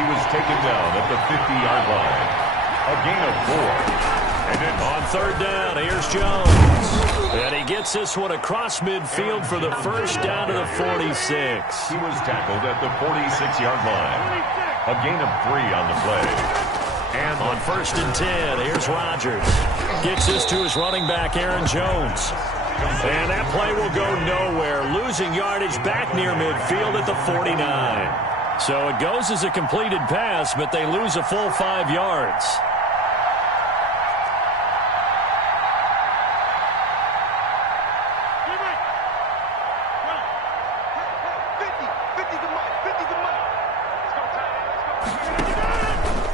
He was taken down at the 50-yard line. A gain of 4. And then on 3rd down, here's Jones. And he gets this one across midfield for the first down to the 46. He was tackled at the 46-yard line. A gain of 3 on the play. And on 1st and 10, here's Rodgers. Gets this to his running back, Aaron Jones. And that play will go nowhere. Losing yardage back near midfield at the 49. So it goes as a completed pass, but they lose a full 5 yards.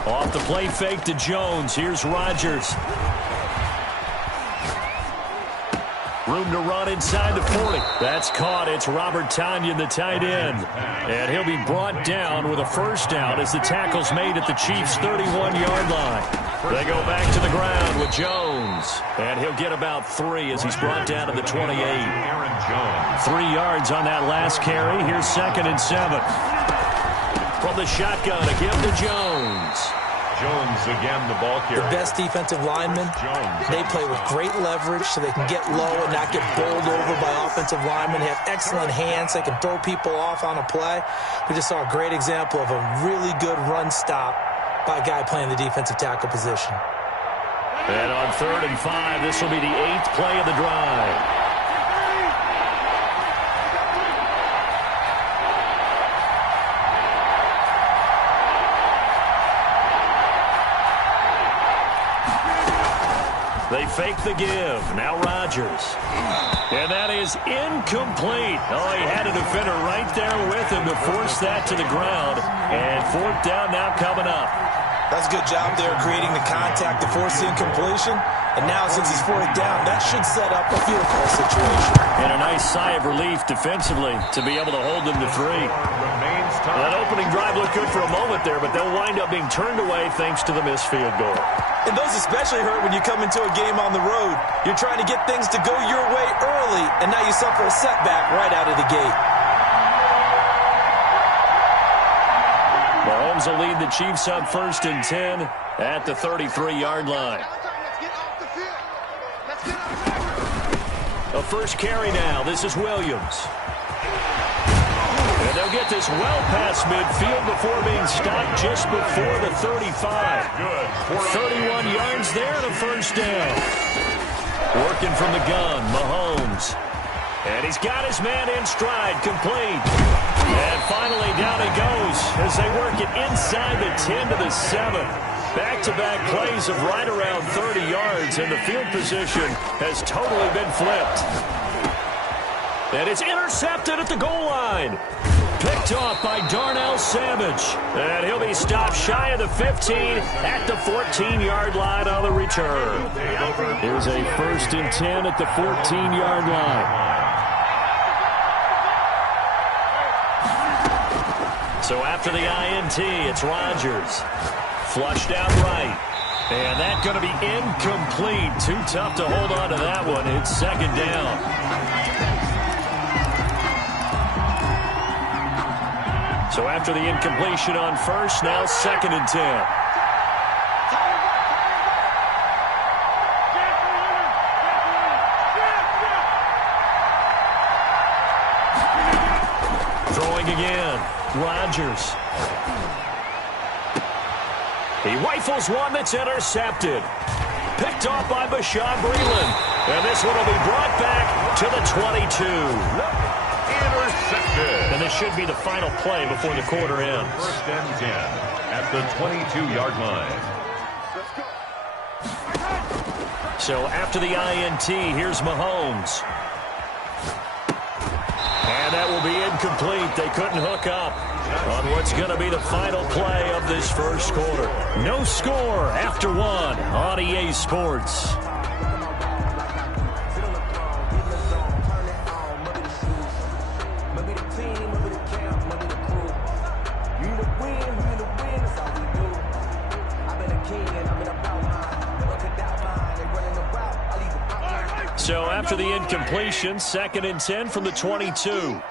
Off the play fake to Jones. Here's Rodgers. Room to run inside the 40. That's caught. It's Robert Tonyan, the tight end. And he'll be brought down with a first down as the tackle's made at the Chiefs' 31-yard line. They go back to the ground with Jones. And he'll get about 3 as he's brought down to the 28. 3 yards on that last carry. Here's 2nd and 7. From the shotgun, a give to Jones. Jones again, the ball carrier. The best defensive linemen, they play with great leverage so they can get low and not get bowled over by offensive linemen. They have excellent hands. They can throw people off on a play. We just saw a great example of a really good run stop by a guy playing the defensive tackle position. And on 3rd and 5, this will be the 8th play of the drive. They fake the give. Now Rodgers. And that is incomplete. Oh, he had a defender right there with him to force that to the ground. And 4th down now coming up. That's a good job there creating the contact to force the incompletion. And now since it's 4th down, that should set up a field goal situation. And a nice sigh of relief defensively to be able to hold them to 3. That opening drive looked good for a moment there, but they'll wind up being turned away thanks to the missed field goal. And those especially hurt when you come into a game on the road. You're trying to get things to go your way early, and now you suffer a setback right out of the gate. Mahomes will lead the Chiefs up 1st and 10 at the 33-yard line. A first carry now. This is Williams. And they'll get this well past midfield before being stopped just before the 35. 31 yards there and a first down. Working from the gun, Mahomes. And he's got his man in stride, complete. And finally down he goes as they work it inside the 10 to the 7. Back-to-back plays of right around 30 yards, and the field position has totally been flipped. And it's intercepted at the goal line. Picked off by Darnell Savage. And he'll be stopped shy of the 15 at the 14-yard line on the return. Here's a 1st and 10 at the 14-yard line. So after the INT, it's Rodgers. Flushed out right. And that's going to be incomplete. Too tough to hold on to that one. It's 2nd down. So after the incompletion on 1st, now 2nd and 10. Throwing again. Rodgers. He rifles one that's intercepted. Picked off by Bashaud Breeland. And this one will be brought back to the 22. Intercepted. And this should be the final play before the quarter ends. 1st and 10 at the 22-yard line. So after the INT, here's Mahomes. And that will be incomplete. They couldn't hook up on what's going to be the final play of this first quarter. No score after 1 on EA Sports. So after the incompletion, 2nd and 10 from the 22.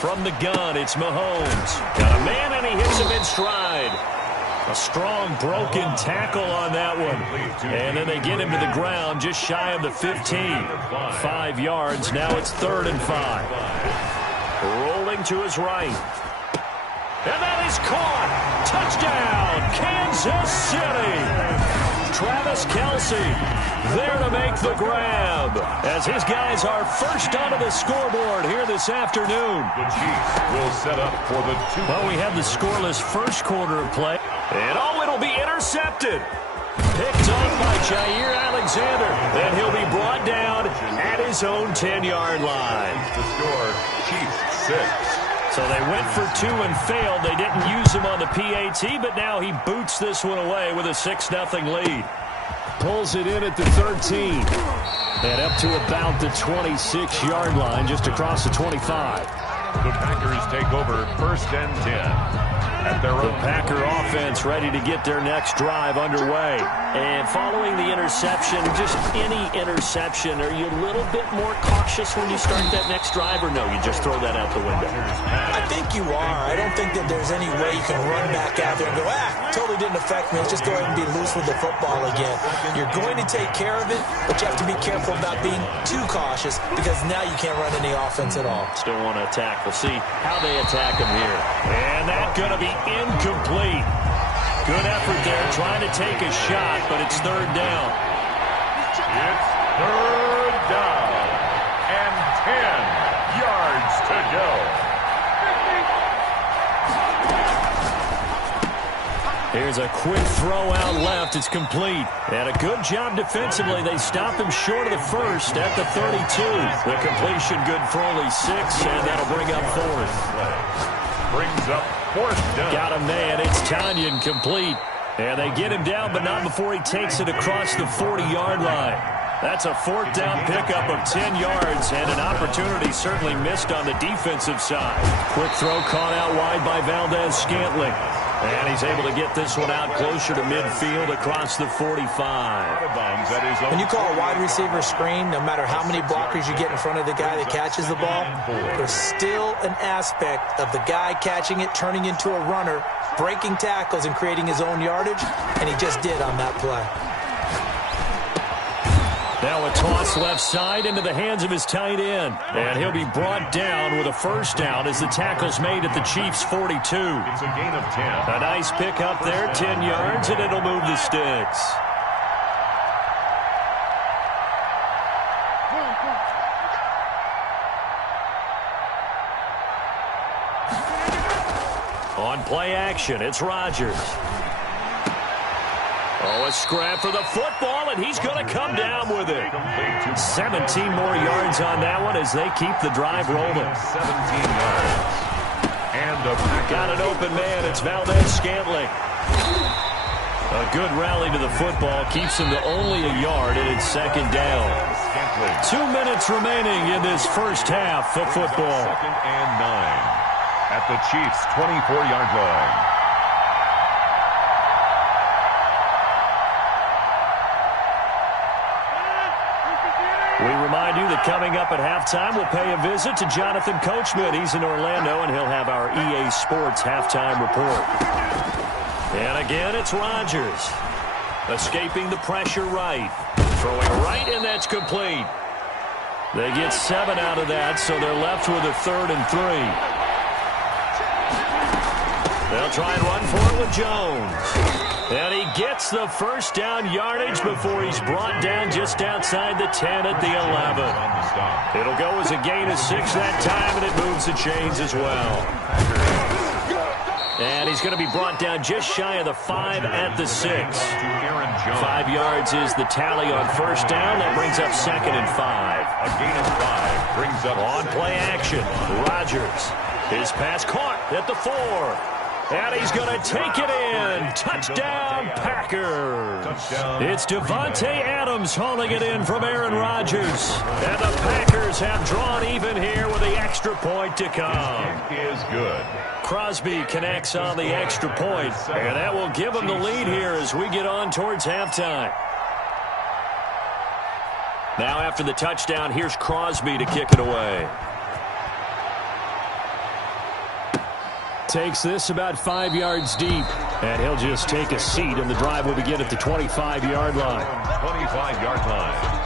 From the gun, it's Mahomes. Got a man, and he hits him in stride. A strong broken tackle on that one. And then they get him to the ground just shy of the 15. 5 yards. Now it's 3rd and 5. Rolling to his right. And that is caught. Touchdown, Kansas City. Travis Kelce there to make the grab as his guys are first onto the scoreboard here this afternoon. The Chiefs will set up for the 2. Well, we have the scoreless first quarter of play. And it'll be intercepted. Picked off by Jair Alexander. Then he'll be brought down at his own 10-yard line. The score, Chiefs 6. So they went for 2 and failed. They didn't use him on the PAT, but now he boots this one away with a 6-0 lead. Pulls it in at the 13. And up to about the 26-yard line, just across the 25. The Packers take over 1st and 10. The Packer offense ready to get their next drive underway. And following the interception, just any interception, are you a little bit more cautious when you start that next drive, or no, you just throw that out the window? I think you are. I don't think that there's any way you can run back out there and go, totally didn't affect me. Let's just go ahead and be loose with the football again. You're going to take care of it, but you have to be careful about being too cautious because now you can't run any offense at all. Still want to attack. We'll see how they attack him here. And that's going to be incomplete. Good effort there trying to take a shot, but it's 3rd down. It's 3rd down and 10 yards to go. Here's a quick throw out left. It's complete. And a good job defensively. They stop him short of the first at the 32. The completion good for only 6, and that'll bring up 4th. Brings up 4th down. Got a man. It's Tanyan complete. And they get him down, but not before he takes it across the 40-yard line. That's a 4th down pickup of 10 yards, and an opportunity certainly missed on the defensive side. Quick throw caught out wide by Valdes-Scantling. And he's able to get this one out closer to midfield across the 45. When you call a wide receiver screen, no matter how many blockers you get in front of the guy that catches the ball, there's still an aspect of the guy catching it, turning into a runner, breaking tackles and creating his own yardage, and he just did on that play. Now a toss left side into the hands of his tight end. And he'll be brought down with a 1st down as the tackle's made at the Chiefs' 42. It's a gain of 10. A nice pick up there, 10 yards, and it'll move the sticks. On play action, it's Rodgers. Oh, a scrap for the football, and he's going to come down with it. 17 more yards on that one as they keep the drive rolling. 17 yards. And got an open man. It's Valdes-Scantling. A good rally to the football keeps him to only a yard, and it's 2nd down. 2 minutes remaining in this first half of football. 2nd and 9 at the Chiefs' 24-yard line. We remind you that coming up at halftime, we'll pay a visit to Jonathan Coachman. He's in Orlando, and he'll have our EA Sports halftime report. And again, it's Rodgers. Escaping the pressure right. Throwing right, and that's complete. They get 7 out of that, so they're left with a 3rd and 3. They'll try and run for it with Jones. And he gets the 1st down yardage before he's brought down just outside the 10 at the 11. It'll go as a gain of 6 that time, and it moves the chains as well. And he's going to be brought down just shy of the 5 at the 6. 5 yards is the tally on 1st down. That brings up 2nd and 5. A gain of 5 brings up on play action. Rodgers. His pass caught at the 4. And he's going to take it in. Touchdown, Packers. Touchdown. It's Devontae Adams hauling it in from Aaron Rodgers. And the Packers have drawn even here with the extra point to come. Is good. Crosby connects on the extra point, and that will give them the lead here as we get on towards halftime. Now after the touchdown, here's Crosby to kick it away. Takes this about 5 yards deep, and he'll just take a seat, and the drive will begin at the 25-yard line. 25-yard line.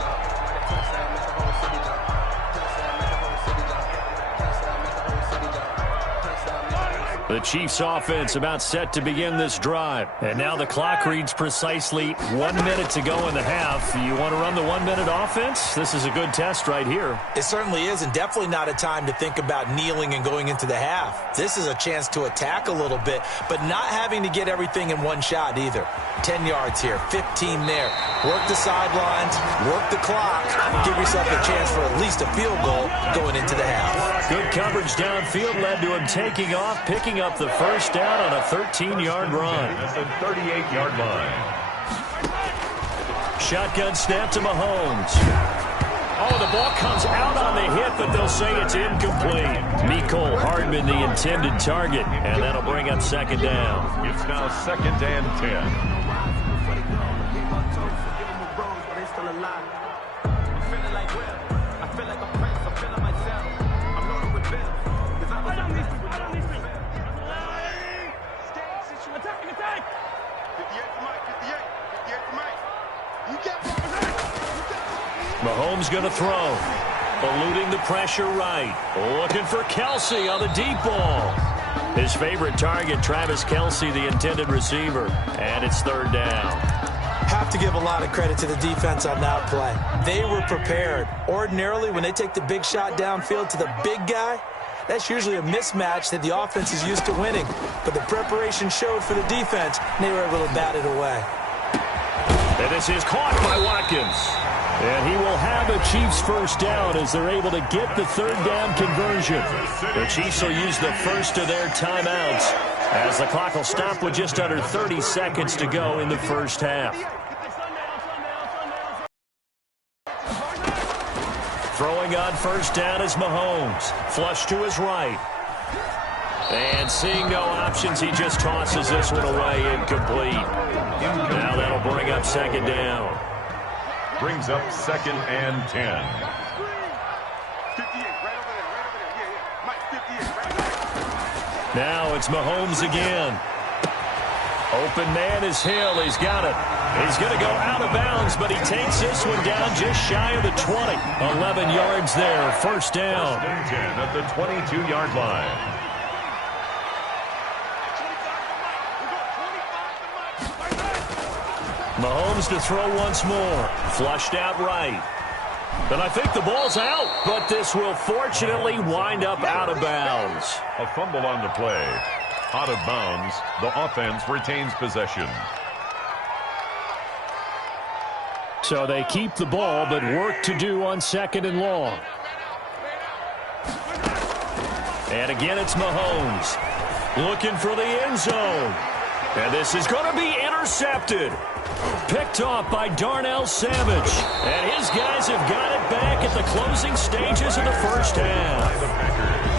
The Chiefs offense about set to begin this drive. And now the clock reads precisely 1 minute to go in the half. You want to run the 1 minute offense? This is a good test right here. It certainly is, and definitely not a time to think about kneeling and going into the half. This is a chance to attack a little bit, but not having to get everything in one shot either. 10 yards here, 15 there. Work the sidelines, work the clock, give yourself a chance for at least a field goal going into the half. Good coverage downfield led to him taking off, picking up the first down on a 13-yard run. That's the 38-yard line. Shotgun snap to Mahomes. Oh, the ball comes out on the hit, but they'll say it's incomplete. Mecole Hardman, the intended target, and that'll bring up second down. It's now 2nd and 10. Mahomes going to throw. Eluding the pressure right. Looking for Kelce on the deep ball. His favorite target, Travis Kelce, the intended receiver. And it's third down. Have to give a lot of credit to the defense on that play. They were prepared. Ordinarily, when they take the big shot downfield to the big guy, That's usually a mismatch that the offense is used to winning. But the preparation showed for the defense, and they were able to bat it away. And this is caught by Watkins. And he will have a Chiefs first down as they're able to get the third down conversion. The Chiefs will use the first of their timeouts as the clock will stop with just under 30 seconds to go in the first half. Throwing on first down is Mahomes. Flush to his right. And seeing no options, he just tosses this one away, incomplete. Now that'll bring up second down. Brings up second and 10. 58, right over there. Yeah. Mike, 58, right there. Now it's Mahomes again. Open man is Hill. He's got it. He's going to go out of bounds, but he takes this one down just shy of the 20. 11 yards there, first down. First and 10 at the 22-yard line. Mahomes to throw once more. Flushed out right. And I think the ball's out, but this will fortunately wind up out of bounds. A fumble on the play. Out of bounds, the offense retains possession. So they keep the ball, but work to do on second and long. And again, it's Mahomes looking for the end zone. And this is going to be intercepted. Picked off by Darnell Savage. And his guys have got it back at the closing stages of the first half. The Packers.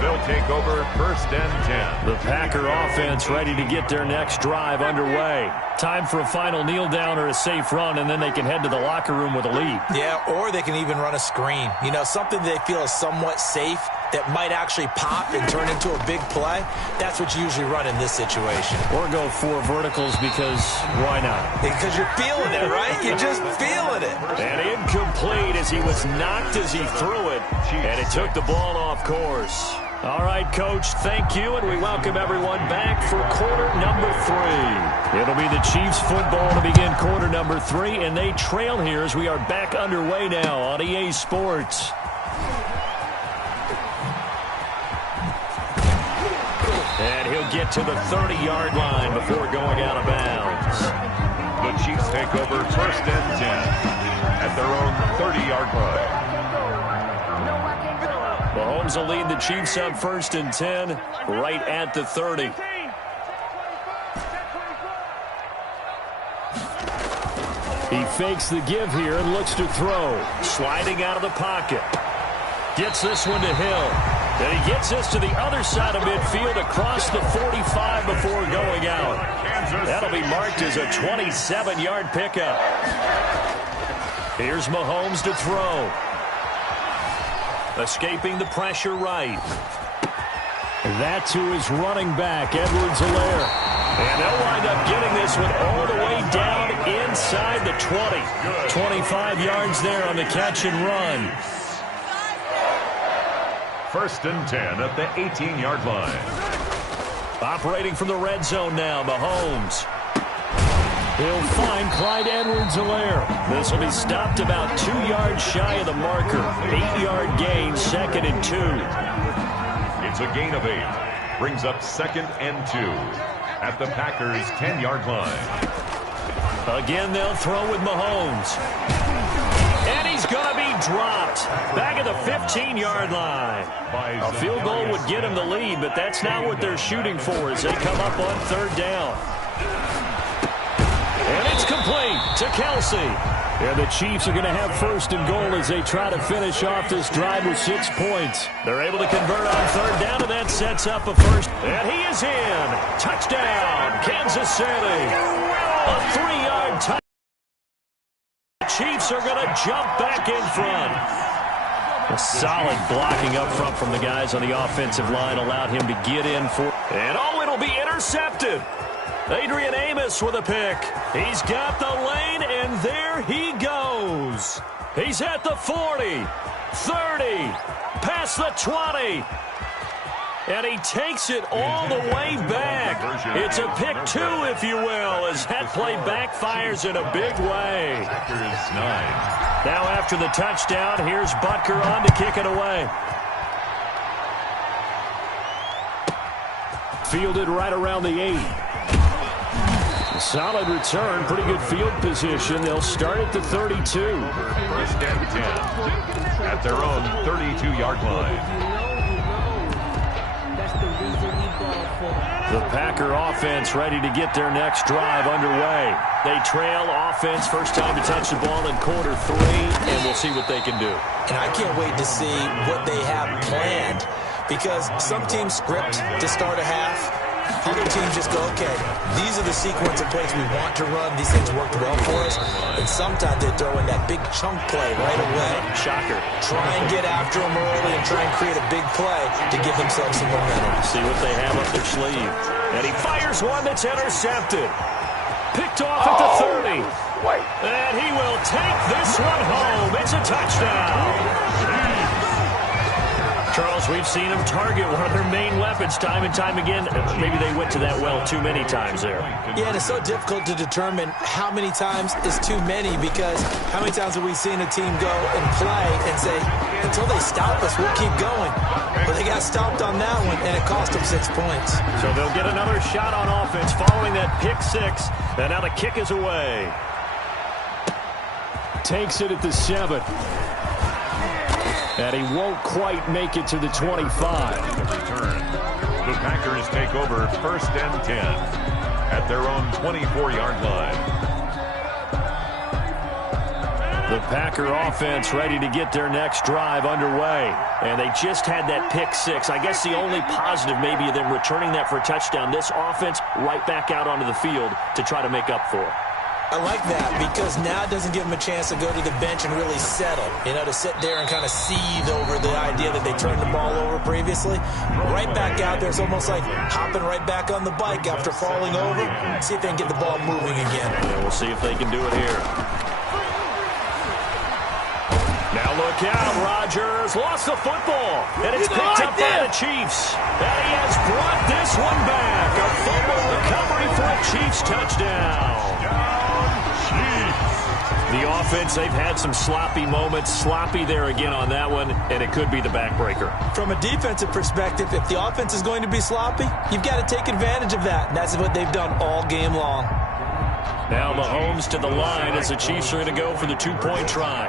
They'll take over first and 10. The Packer offense ready to get their next drive underway. Time for a final kneel down or a safe run, and then they can head to the locker room with a lead. Yeah, or they can even run a screen. You know, something they feel is somewhat safe that might actually pop and turn into a big play. That's what you usually run in this situation. Or go four verticals because why not? Because you're feeling it, right? You're just feeling it. And incomplete as he was knocked as he threw it. And it took the ball off course. All right, Coach, thank you, and we welcome everyone back for quarter number 3. It'll be the Chiefs football to begin quarter number 3, and they trail here as we are back underway now on EA Sports. And he'll get to the 30-yard line before going out of bounds. The Chiefs take over first and 10 at their own 30-yard line. Mahomes will lead the Chiefs up first and 10 right at the 30. He fakes the give here and looks to throw. Sliding out of the pocket. Gets this one to Hill. Then he gets this to the other side of midfield across the 45 before going out. That'll be marked as a 27-yard pickup. Here's Mahomes to throw. Escaping the pressure right. That's who is running back, Edwards-Helaire. And they'll wind up getting this one all the way down inside the 20. 25 yards there on the catch and run. First and 10 at the 18-yard line. Operating from the red zone now, Mahomes. He'll find Clyde Edwards-Helaire. This will be stopped about 2 yards shy of the marker. 8-yard gain, second and 2. It's a gain of 8. Brings up second and 2 at the Packers' 10-yard line. Again, they'll throw with Mahomes. And he's going to be dropped back at the 15-yard line. A field goal would get him the lead, but that's not what they're shooting for as they come up on third down. And it's complete to Kelsey. And the Chiefs are going to have first and goal as they try to finish off this drive with 6 points. They're able to convert on third down, and that sets up a first. And he is in. Touchdown, Kansas City. A 3-yard touchdown. The Chiefs are going to jump back in front. A solid blocking up front from the guys on the offensive line allowed him to get in for. And it'll be intercepted. Adrian Amos with a pick. He's got the lane, and there he goes. He's at the 40, 30, past the 20. And he takes it all the way back. It's a pick 2, if you will, as that play backfires in a big way. Now after the touchdown, here's Butker on to kick it away. fielded right around the 8. Solid return, pretty good field position. They'll start at the 32. First and 10 at their own 32-yard line. The Packer offense ready to get their next drive underway. They trail offense, first time to touch the ball in quarter 3, and we'll see what they can do. And I can't wait to see what they have planned, because some teams script to start a half. Other teams just go, okay, these are the sequence of plays we want to run. These things worked well for us. And sometimes they throw in that big chunk play right away. Shocker. Try and get after them early and try and create a big play to give themselves some momentum. See what they have up their sleeve. And he fires one that's intercepted. Picked off at the 30. And he will take this one home. It's a touchdown. Charles, we've seen them target one of their main weapons time and time again. Maybe they went to that well too many times there. Yeah, and it's so difficult to determine how many times is too many, because how many times have we seen a team go and play and say, until they stop us, we'll keep going. But they got stopped on that one, and it cost them 6 points. So they'll get another shot on offense following that pick 6. And now the kick is away. Takes it at the 7. And he won't quite make it to the 25. Return. The Packers take over first and 10 at their own 24-yard line. The Packer offense ready to get their next drive underway. And they just had that pick 6. I guess the only positive maybe of them returning that for a touchdown. This offense right back out onto the field to try to make up for it. I like that, because now it doesn't give them a chance to go to the bench and really settle, to sit there and kind of seethe over the idea that they turned the ball over previously. Right back out there, it's almost like hopping right back on the bike after falling over. See if they can get the ball moving again. Yeah, we'll see if they can do it here. Now look out, Rodgers lost the football, and it's picked up by the Chiefs. And he has brought this one back. A fumble recovery for a Chiefs touchdown. The offense, they've had some sloppy moments. Sloppy there again on that one, and it could be the backbreaker. From a defensive perspective, if the offense is going to be sloppy, you've got to take advantage of that. And that's what they've done all game long. Now Mahomes to the line as the Chiefs are going to go for the 2-point try.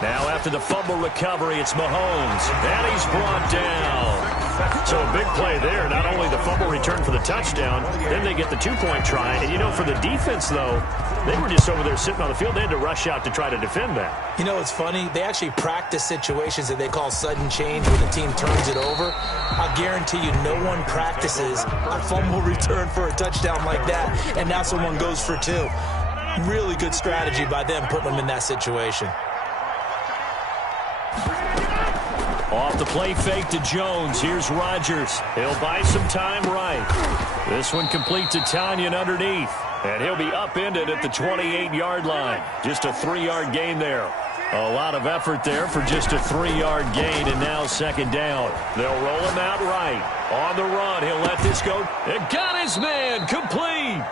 Now after the fumble recovery, it's Mahomes. And he's brought down. So a big play there. Not only the fumble return for the touchdown, then they get the 2-point try. And, for the defense, though, they were just over there sitting on the field. They had to rush out to try to defend that. It's funny. They actually practice situations that they call sudden change when the team turns it over. I'll guarantee you no one practices a fumble return for a touchdown like that, and now someone goes for 2. Really good strategy by them putting them in that situation. Off the play fake to Jones. Here's Rodgers. He'll buy some time right. This one complete to Tanyan underneath. And he'll be upended at the 28-yard line. Just a 3-yard gain there. A lot of effort there for just a 3-yard gain, and now second down. They'll roll him out right. On the run, he'll let this go. And got his man complete.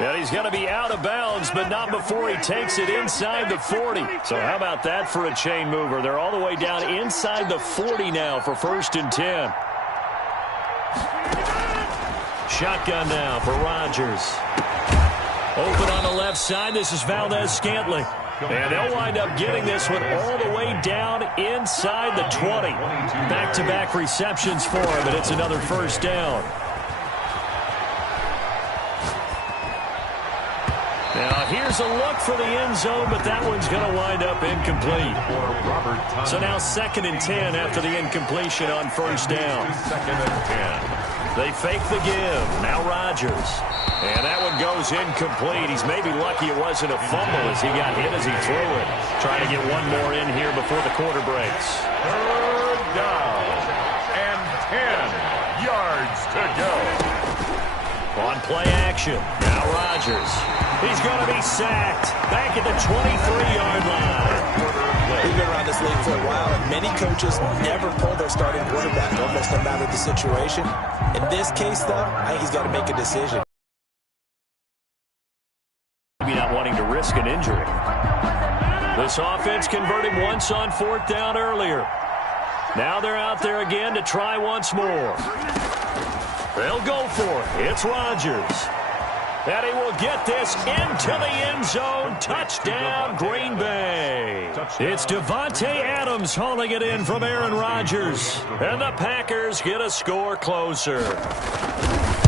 And he's going to be out of bounds, but not before he takes it inside the 40. So how about that for a chain mover? They're all the way down inside the 40 now for first and 10. Shotgun now for Rodgers. Open on the left side. This is Valdez-Scantling. And they'll wind up getting this one all the way down inside the 20. Back-to-back receptions for him, and it's another first down. Now, here's a look for the end zone, but that one's going to wind up incomplete. So now second and 10 after the incompletion on first down. Second and 10. They fake the give. Now Rodgers. And that one goes incomplete. He's maybe lucky it wasn't a fumble as he got hit as he threw it. Trying to get one more in here before the quarter breaks. Third down and 10 yards to go. On play action. Now Rodgers. He's going to be sacked. Back at the 23-yard line. We've been around this league for a while, and many coaches never pull their starting quarterback, almost no matter the situation. In this case, though, I think he's got to make a decision. Maybe not wanting to risk an injury. This offense converted once on fourth down earlier. Now they're out there again to try once more. They'll go for it. It's Rodgers. And he will get this into the end zone. Touchdown, Green Bay. It's Davante Adams hauling it in from Aaron Rodgers. And the Packers get a score closer.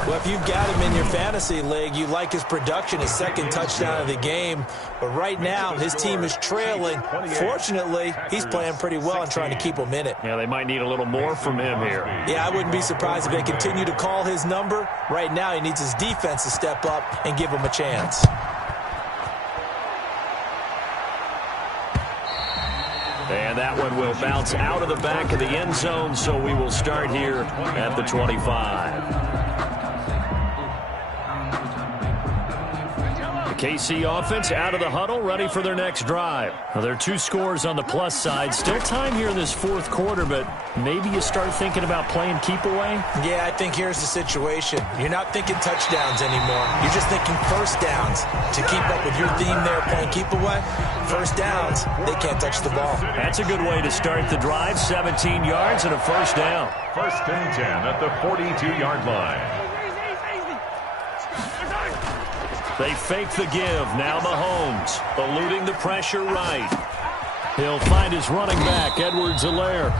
Well, if you've got him in your fantasy league, you like his production, his second touchdown of the game. But right now, his team is trailing. Fortunately, he's playing pretty well and trying to keep them in it. Yeah, they might need a little more from him here. Yeah, I wouldn't be surprised if they continue to call his number. Right now, he needs his defense to step up and give him a chance. And that one will bounce out of the back of the end zone, so we will start here at the 25. KC offense out of the huddle, ready for their next drive. Well, there are 2 scores on the plus side. Still time here in this fourth quarter, but maybe you start thinking about playing keep away? Yeah, I think here's the situation. You're not thinking touchdowns anymore. You're just thinking first downs. To keep up with your theme there, playing keep away, first downs, they can't touch the ball. That's a good way to start the drive. 17 yards and a first down. First and 10 at the 42-yard line. They fake the give. Now Mahomes eluding the pressure right. He'll find his running back, Edwards-Helaire.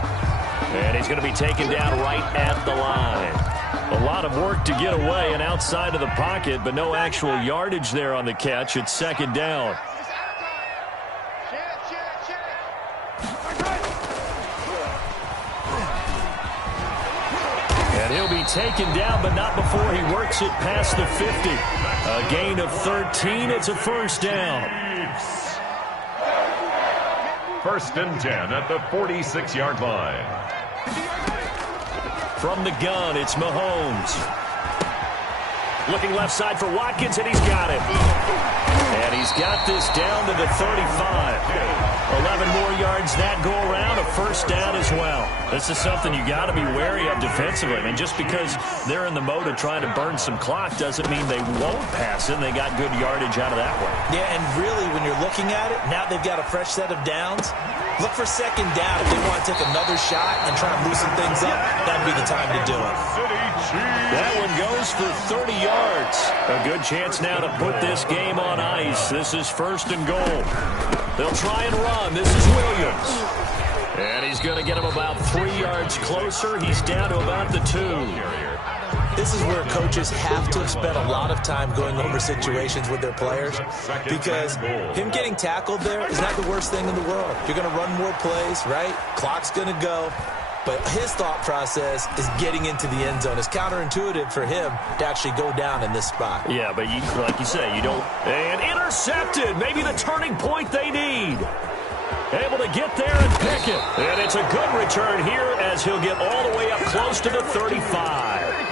And he's going to be taken down right at the line. A lot of work to get away and outside of the pocket, but no actual yardage there on the catch. It's second down. And he'll be taken down, but not before he works it past the 50. A gain of 13. It's a first down. First and 10 at the 46-yard line. From the gun, it's Mahomes. Looking left side for Watkins, and he's got it. And he's got this down to the 35. 11 more yards that go around, a first down as well. This is something you got to be wary of defensively. I mean, just because they're in the mode of trying to burn some clock doesn't mean they won't pass it. They got good yardage out of that one. Yeah, and really, when you're looking at it, now they've got a fresh set of downs. Look for second down. If they want to take another shot and try and loosen things up, that'd be the time to do it. That one goes for 30 yards. A good chance now to put this game on ice. This is first and goal. They'll try and run. This is Williams. And he's going to get him about 3 yards closer. He's down to about the 2. This is where coaches have to spend a lot of time going over situations with their players, because him getting tackled there is not the worst thing in the world. You're going to run more plays, right? Clock's going to go. But his thought process is getting into the end zone. It's counterintuitive for him to actually go down in this spot. Yeah, but like you say, you don't. And intercepted. Maybe the turning point they need. Able to get there and pick it. And it's a good return here as he'll get all the way up close to the 35.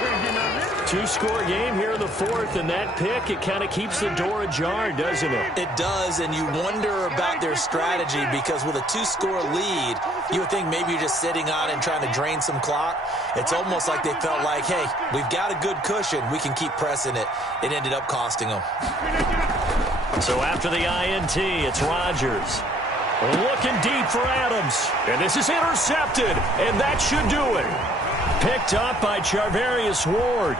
2-score game here in the fourth, and that pick, it kind of keeps the door ajar, doesn't it? It does, and you wonder about their strategy, because with a 2-score lead, you would think maybe you're just sitting on and trying to drain some clock. It's almost like they felt like, hey, we've got a good cushion. We can keep pressing it. It ended up costing them. So after the INT, it's Rodgers. Looking deep for Adams. And this is intercepted, and that should do it. Picked up by Charvarius Ward.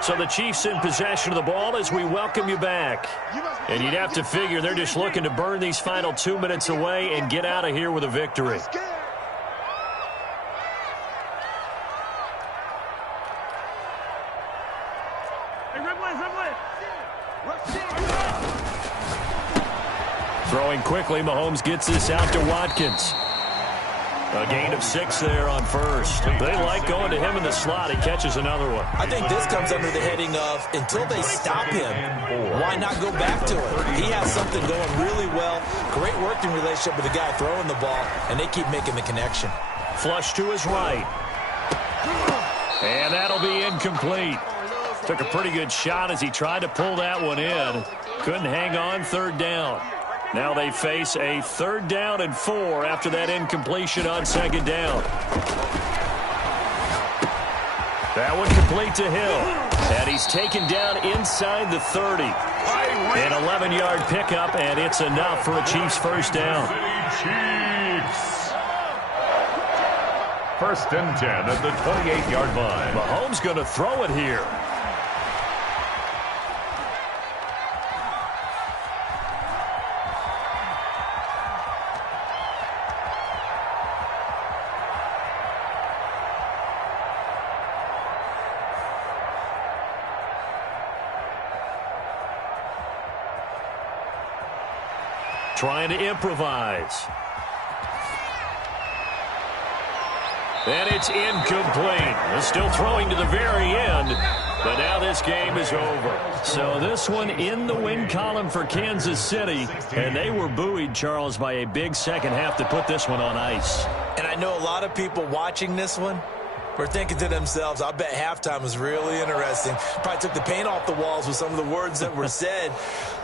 So the Chiefs in possession of the ball as we welcome you back. And you'd have to figure they're just looking to burn these final 2 minutes away and get out of here with a victory. Throwing quickly, Mahomes gets this out to Watkins. A gain of 6 there on first. They like going to him in the slot. He catches another one. I think this comes under the heading of, until they stop him, why not go back to it? He has something going really well. Great working relationship with the guy throwing the ball, and they keep making the connection. Flush to his right. And that'll be incomplete. Took a pretty good shot as he tried to pull that one in. Couldn't hang on, third down. Now they face a 3rd down and 4 after that incompletion on 2nd down. That one complete to Hill. And he's taken down inside the 30. An 11-yard pickup, and it's enough for a Chiefs first down. Chiefs. First and 10 at the 28-yard line. Mahomes going to throw it here. Trying to improvise. And it's incomplete. They're still throwing to the very end, but now this game is over. So this one in the win column for Kansas City, and they were buoyed, Charles, by a big second half to put this one on ice. And I know a lot of people watching this one were thinking to themselves, I bet halftime was really interesting. Probably took the paint off the walls with some of the words that were said.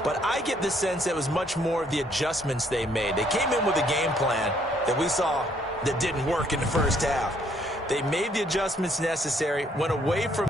But I get the sense that it was much more of the adjustments they made. They came in with a game plan that we saw that didn't work in the first half. They made the adjustments necessary, went away from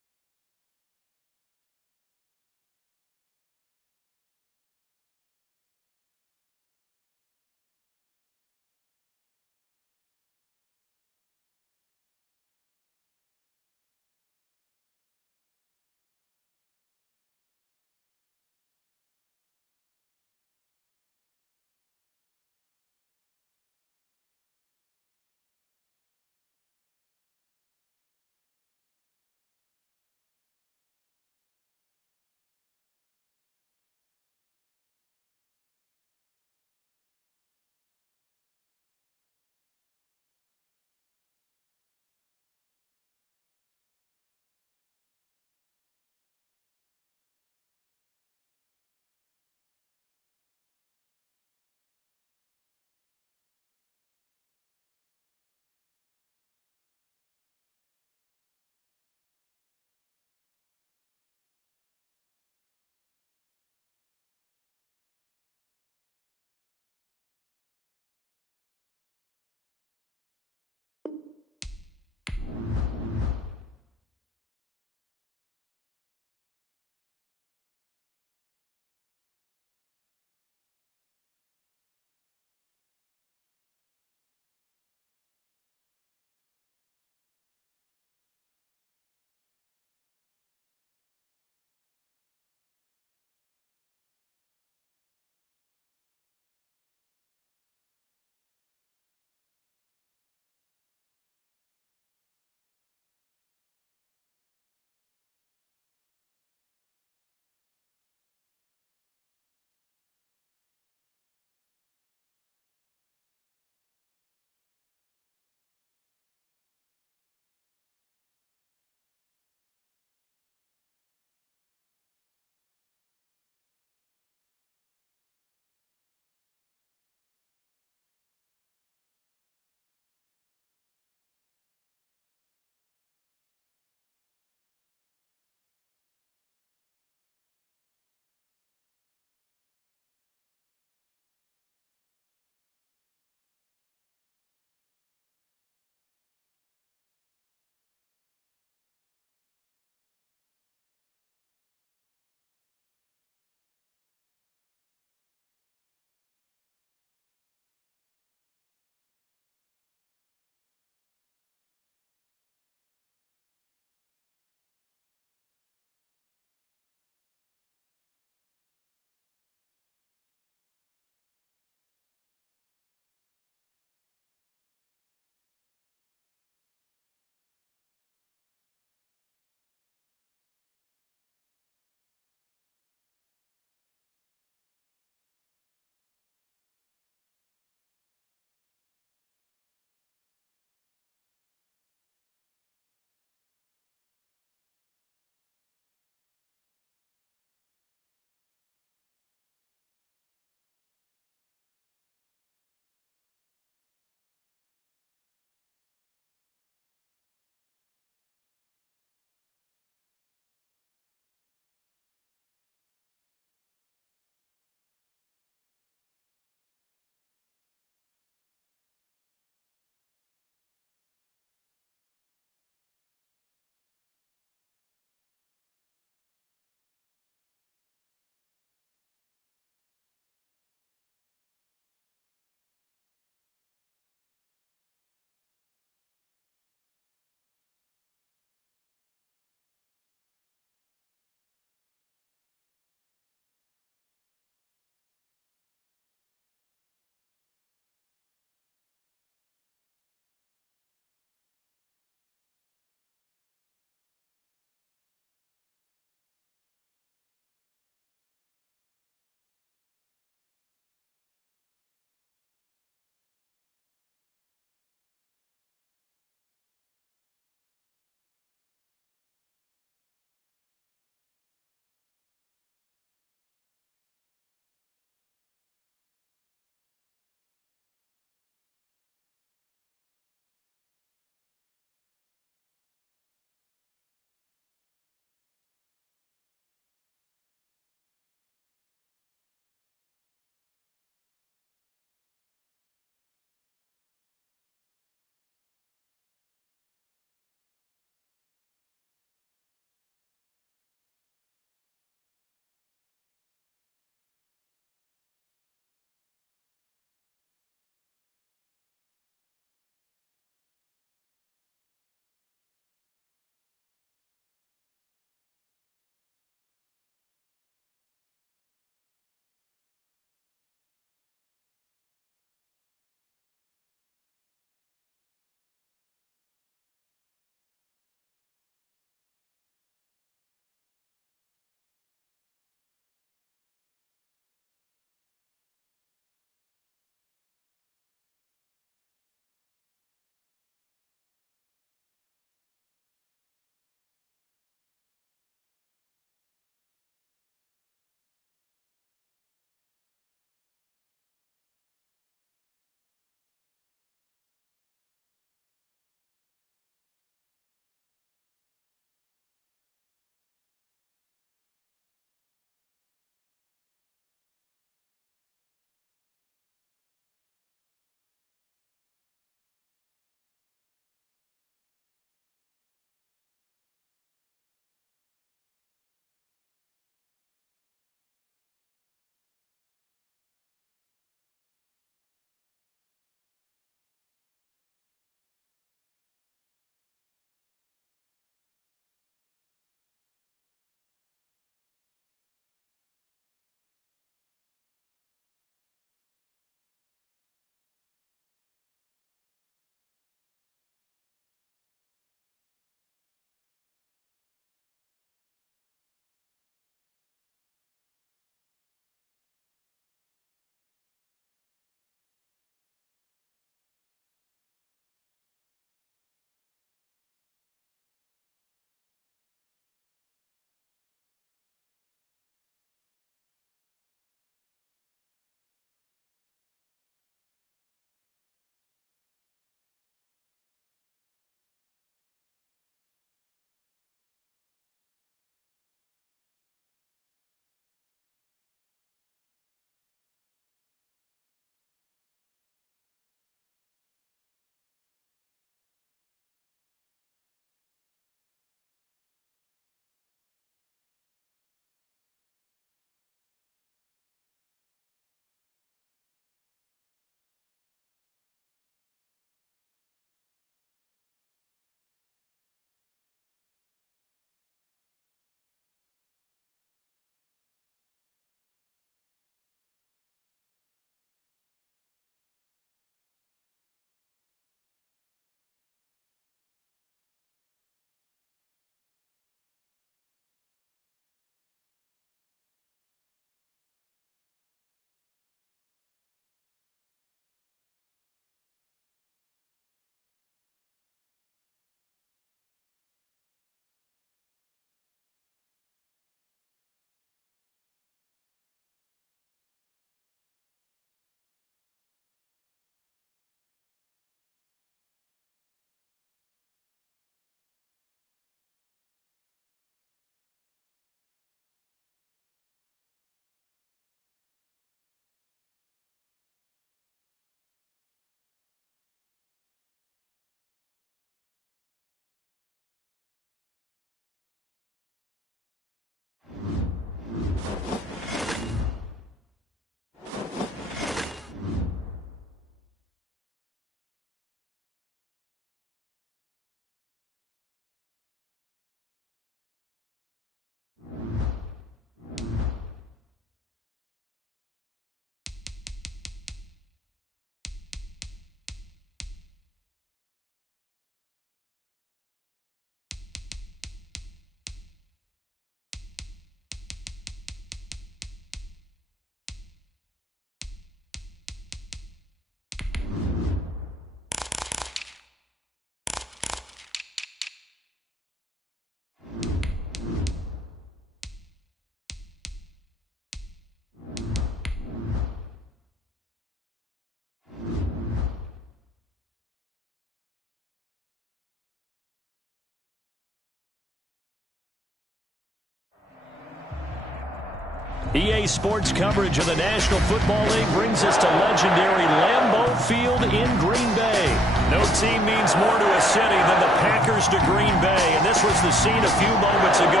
EA Sports coverage of the National Football League brings us to legendary Lambeau Field in Green Bay. No team means more to a city than the Packers to Green Bay, and this was the scene a few moments ago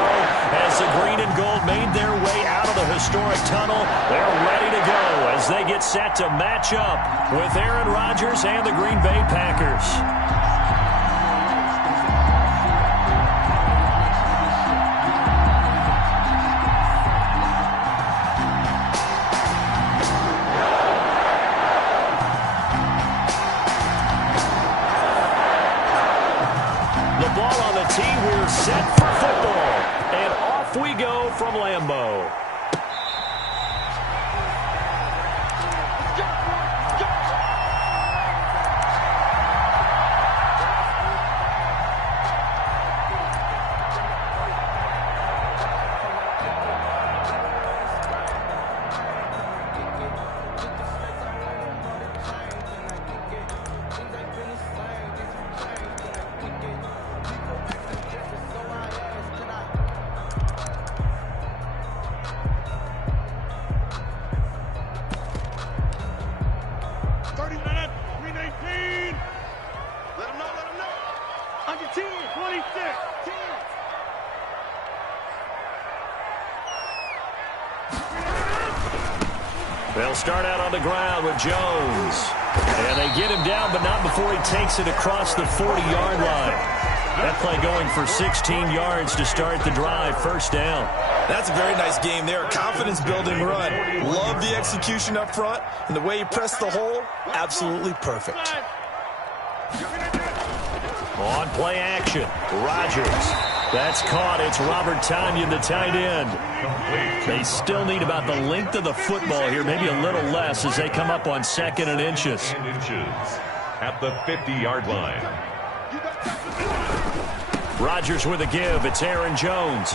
as the green and gold made their way out of the historic tunnel. They're ready to go as they get set to match up with Aaron Rodgers and the Green Bay Packers. We're set for football, and off we go from Lambeau. They'll start out on the ground with Jones. And they get him down, but not before he takes it across the 40-yard line. That play going for 16 yards to start the drive. First down. That's a very nice game there. Confidence-building run. Love the execution up front. And the way he pressed the hole, absolutely perfect. On play action, Rodgers. That's caught. It's Robert Tonyan, the tight end. They still need about the length of the football here, maybe a little less as they come up on 2nd and inches. At the 50-yard line. Rodgers with a give. It's Aaron Jones.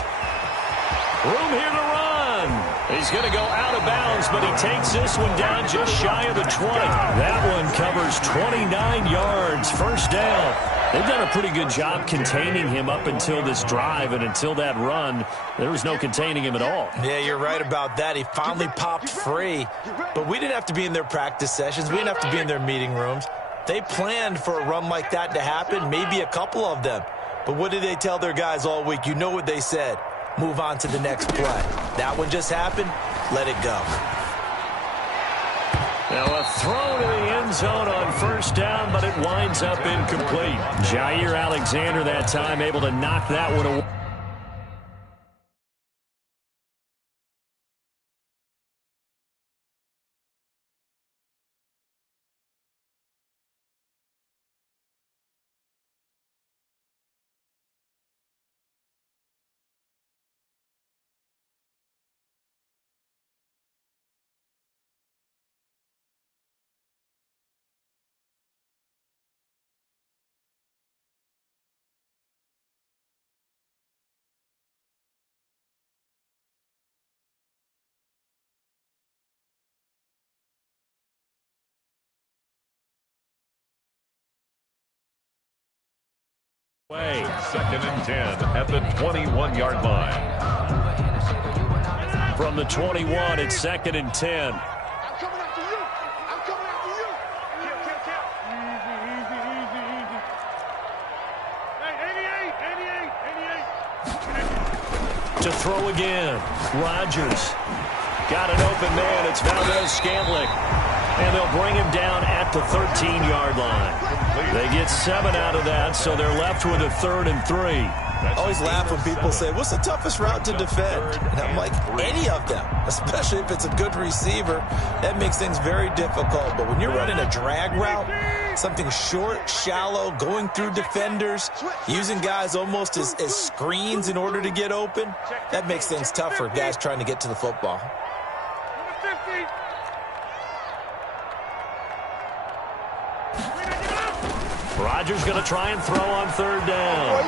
Room here to run. He's going to go out of bounds, but he takes this one down just shy of the 20. That one covers 29 yards. First down. They've done a pretty good job containing him up until this drive, and until that run, there was no containing him at all. Yeah, you're right about that. He finally popped free, but we didn't have to be in their practice sessions. We didn't have to be in their meeting rooms. They planned for a run like that to happen, maybe a couple of them. But what did they tell their guys all week? You know what they said. Move on to the next play. That one just happened. Let it go. Now a throw to the end zone on first down, but it winds up incomplete. Jair Alexander that time able to knock that one away. Second and 10 at the 21-yard line. From the 21, it's 2nd and 10. I'm coming after you. I'm coming after you. Kill. Easy. Hey, 88. To throw again. Rodgers. Got an open man. It's Valdes-Scantling. And they'll bring him down at the 13-yard line. They get 7 out of that, so they're left with a 3rd and 3. I always laugh when people say, what's the toughest route to defend? And I'm like, any of them, especially if it's a good receiver. That makes things very difficult. But when you're running a drag route, something short, shallow, going through defenders, using guys almost as screens in order to get open, that makes things tough for guys trying to get to the football. Rodgers going to try and throw on 3rd down.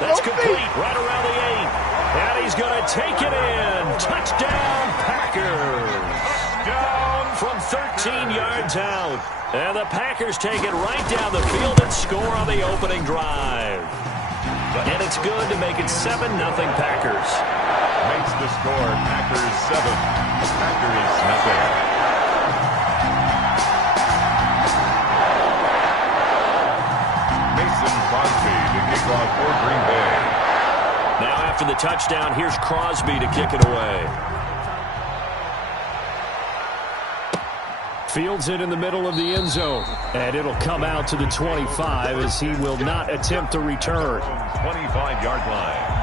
That's complete right around the 8. And he's going to take it in. Touchdown, Packers. Down from 13 yards out. And the Packers take it right down the field and score on the opening drive. And it's good to make it 7-0 Packers. makes the score Packers 7, Packers nothing. Mason Crosby to kick off for Green Bay. Now after the touchdown, here's Crosby to kick it away. Fields it in the middle of the end zone. And it'll come out to the 25 as he will not attempt a return. 25-yard line.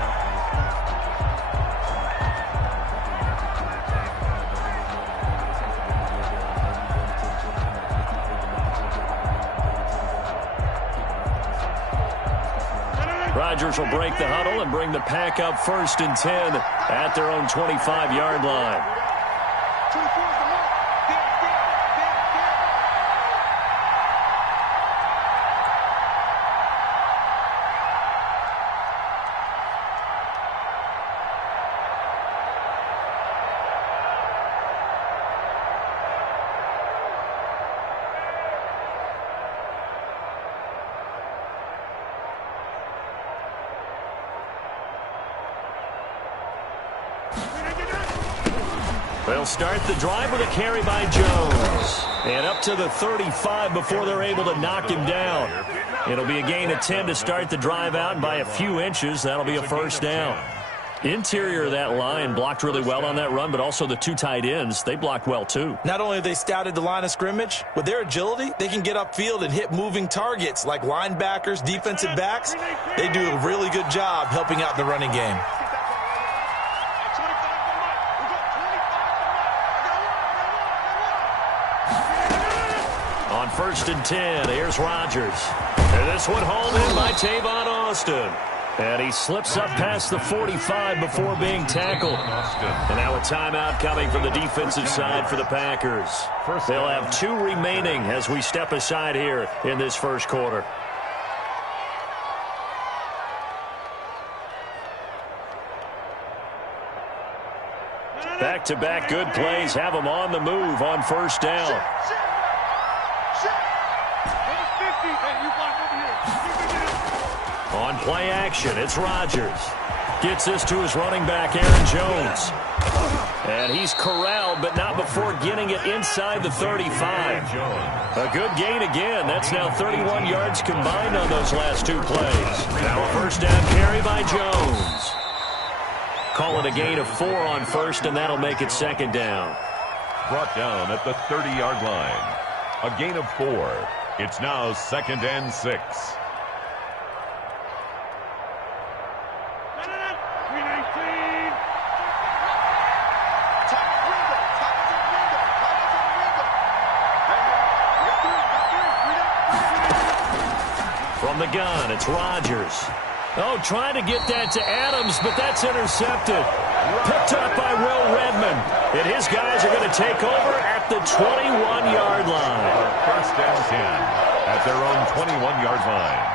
Rodgers will break the huddle and bring the pack up 1st and 10 at their own 25-yard line. They'll start the drive with a carry by Jones. And up to the 35 before they're able to knock him down. It'll be a gain of 10 to start the drive out, and by a few inches, that'll be a 1st down. Interior of that line blocked really well on that run, but also the 2 tight ends, they blocked well too. Not only have they scouted the line of scrimmage, with their agility, they can get upfield and hit moving targets like linebackers, defensive backs. They do a really good job helping out the running game. On 1st and 10, here's Rodgers. And this one hauled in by Tavon Austin. And he slips up past the 45 before being tackled. And now a timeout coming from the defensive side for the Packers. They'll have 2 remaining as we step aside here in this 1st quarter. Back-to-back good plays have them on the move on 1st down. On play action, it's Rodgers. Gets this to his running back, Aaron Jones. And he's corralled, but not before getting it inside the 35. A good gain again. That's now 31 yards combined on those last 2 plays. Now a 1st down carry by Jones. Call it a gain of 4 on 1st, and that'll make it 2nd down. Brought down at the 30-yard line. A gain of 4. It's now 2nd and 6. From the gun, it's Rodgers. Oh, trying to get that to Adams, but that's intercepted. Picked up by Will Redmond. And his guys are going to take over at the 21-yard line. 1st and 10 at their own 21-yard line.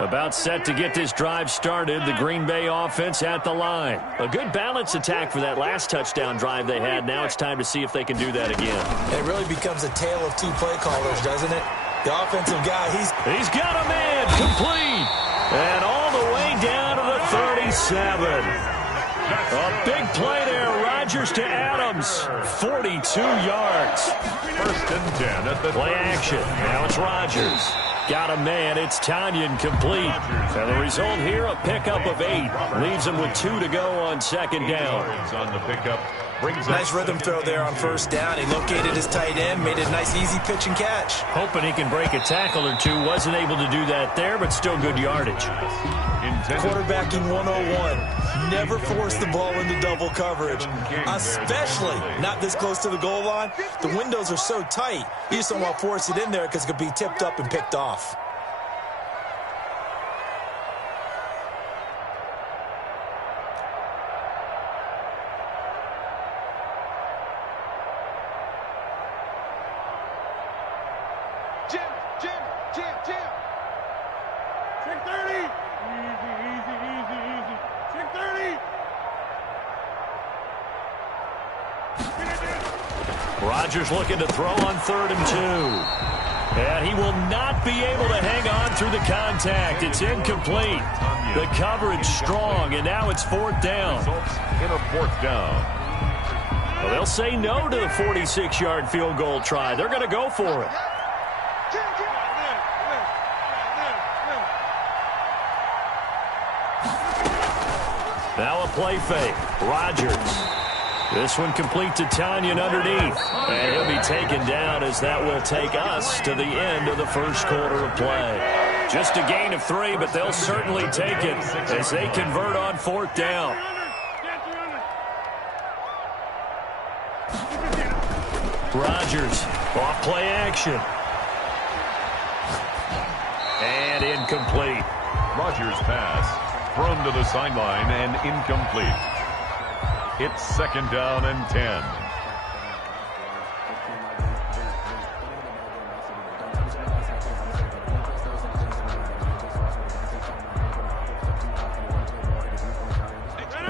About set to get this drive started, the Green Bay offense at the line. A good balance attack for that last touchdown drive they had. Now it's time to see if they can do that again. It really becomes a tale of 2 play callers, doesn't it? The offensive guy, he's got a man complete. And all the way down to the 37. A big play there. Rodgers to Adams. 42 yards. 1st and 10 at the play action. Now it's Rodgers. Got a man. It's Tanyan complete. And the result here, a pickup of 8. Leaves him with 2 to go on 2nd down. On the pickup. Nice rhythm throw there on 1st down. He located his tight end, made it a nice, easy pitch and catch. Hoping he can break a tackle or 2. Wasn't able to do that there, but still good yardage. Quarterbacking 101. Never force the ball into double coverage, especially not this close to the goal line. The windows are so tight, you just don't want to force it in there because it could be tipped up and picked off. Rodgers looking to throw on 3rd and 2. And he will not be able to hang on through the contact. It's incomplete. The coverage strong, and now it's 4th down. In a 4th down. Well, they'll say no to the 46-yard field goal try. They're going to go for it. Now a play fake. Rodgers. This one complete to Tanyan underneath. And he'll be taken down as that will take us to the end of the first quarter of play. Just a gain of 3, but they'll certainly take it as they convert on 4th down. Rodgers off play action. And incomplete. Rodgers' pass thrown to the sideline and incomplete. It's 2nd down and 10.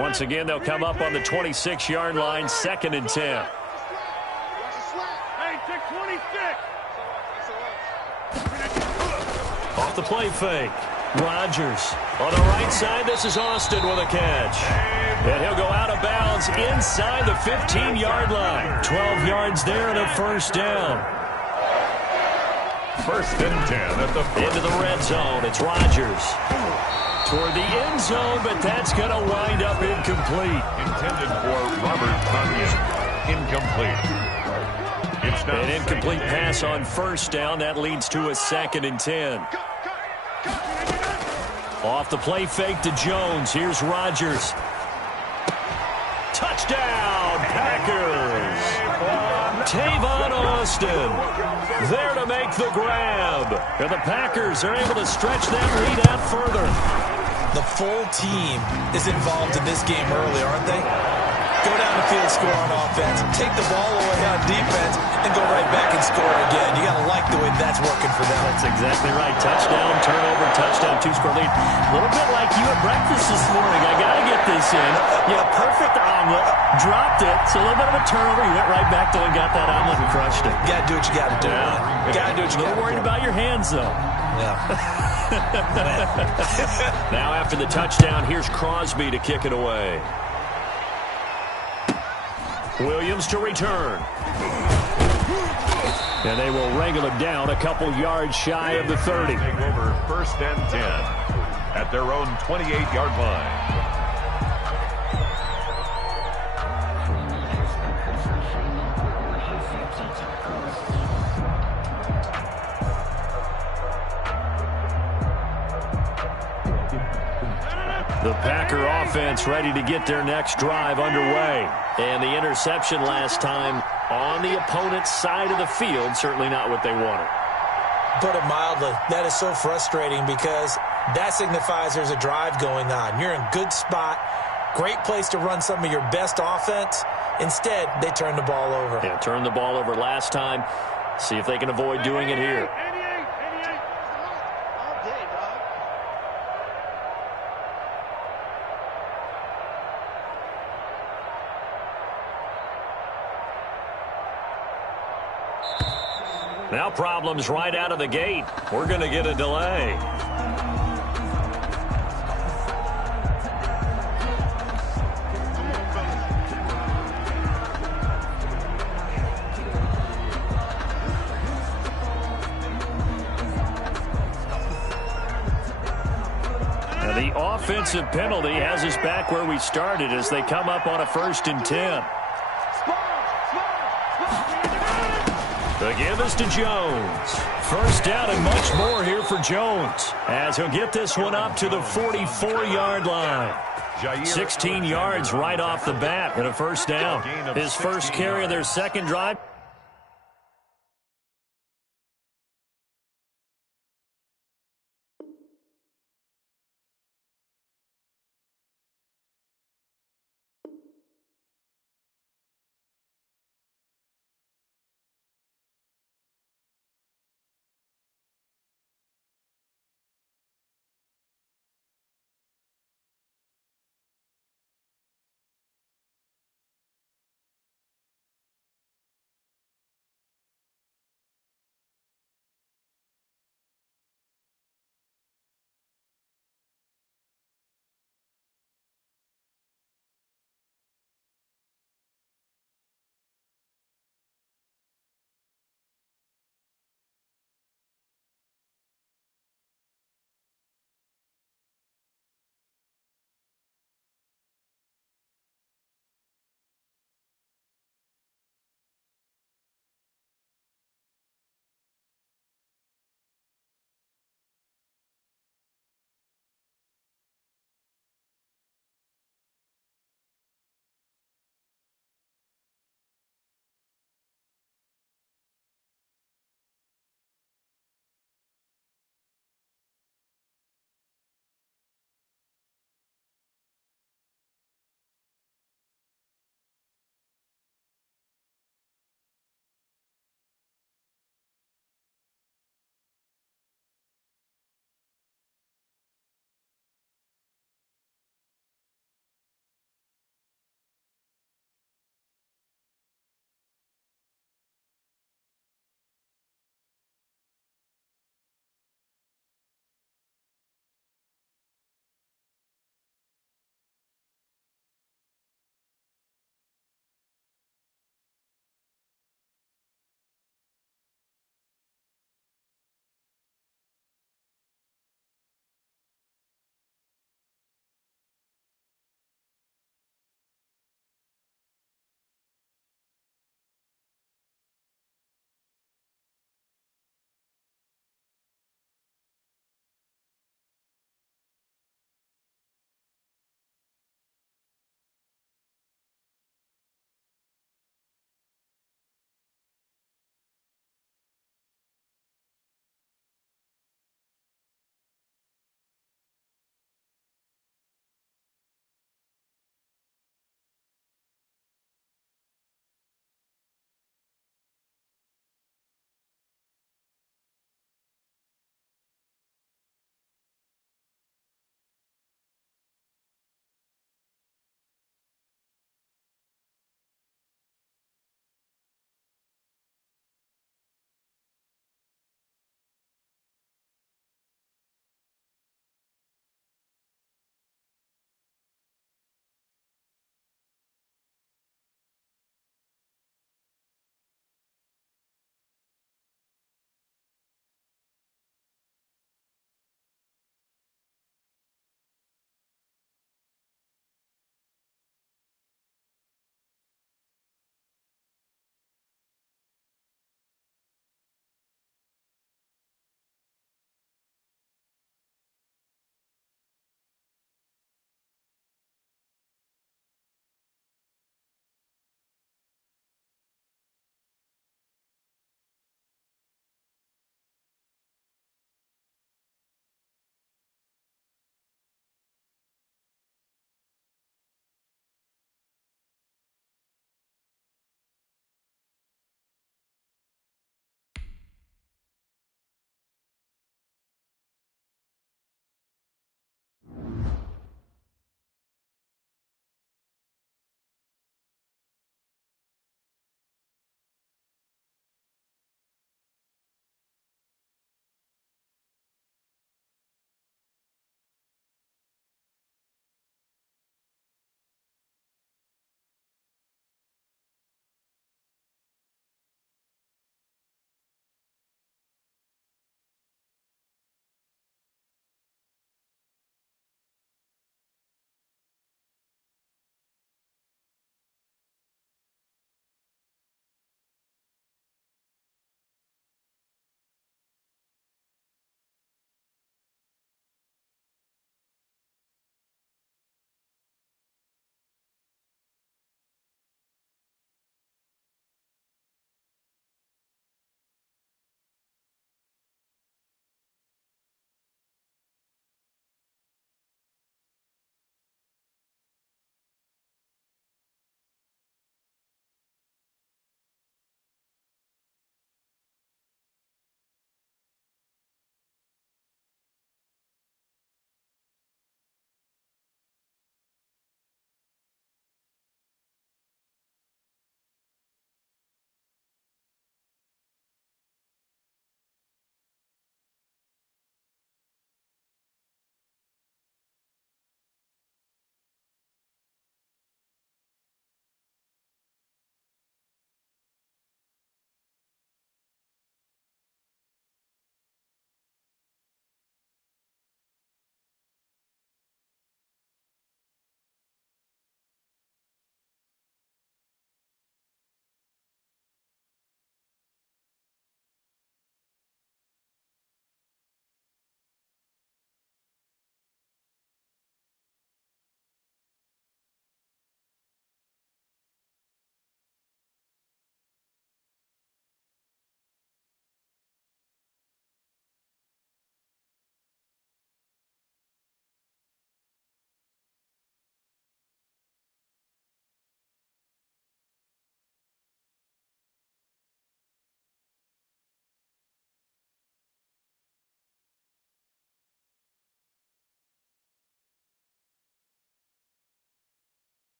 Once again, they'll come up on the 26-yard line, 2nd and 10. Hey, take 26. Off the play fake. Rodgers on the right side. This is Austin with a catch. And he'll go out of bounds inside the 15-yard line. 12 yards there and a 1st down. 1st and 10 at the 4. Into the red zone. It's Rodgers. Toward the end zone, but that's going to wind up incomplete. Intended for Robert Tanyan. Incomplete. It's now an incomplete pass on 1st down. That leads to a 2nd and 10. Off the play fake to Jones. Here's Rodgers. Touchdown, Packers. Tavon Austin there to make the grab. And the Packers are able to stretch that lead out further. The full team is involved in this game early, aren't they? Go down the field, score on offense, take the ball away on defense, and go right back and score again. You got to like the way that's working for them. That's exactly right. Touchdown, turnover, touchdown, 2-score lead. A little bit like you at breakfast this morning. I got to get this in. Yeah, perfect omelet. Dropped it. So a little bit of a turnover. You went right back to and got that omelet and crushed it. You got to do what you got to do. Yeah. Got to do what you got to do. A little worried about your hands, though. Yeah. Now after the touchdown, here's Crosby to kick it away. Williams to return. And they will wrangle him down a couple yards shy of the 30. Take over 1st and 10 at their own 28-yard line. The Packer offense ready to get their next drive underway. And the interception last time on the opponent's side of the field, certainly not what they wanted. Put it mildly, that is so frustrating because that signifies there's a drive going on. You're in a good spot, great place to run some of your best offense. Instead, they turn the ball over. Yeah, turned the ball over last time. See if they can avoid doing it here. Now problems right out of the gate. We're going to get a delay. Now the offensive penalty has us back where we started as they come up on a 1st and 10. The give is to Jones. 1st down and much more here for Jones as he'll get this one up to the 44-yard line. 16 yards right off the bat and a 1st down. His first carry of their second drive.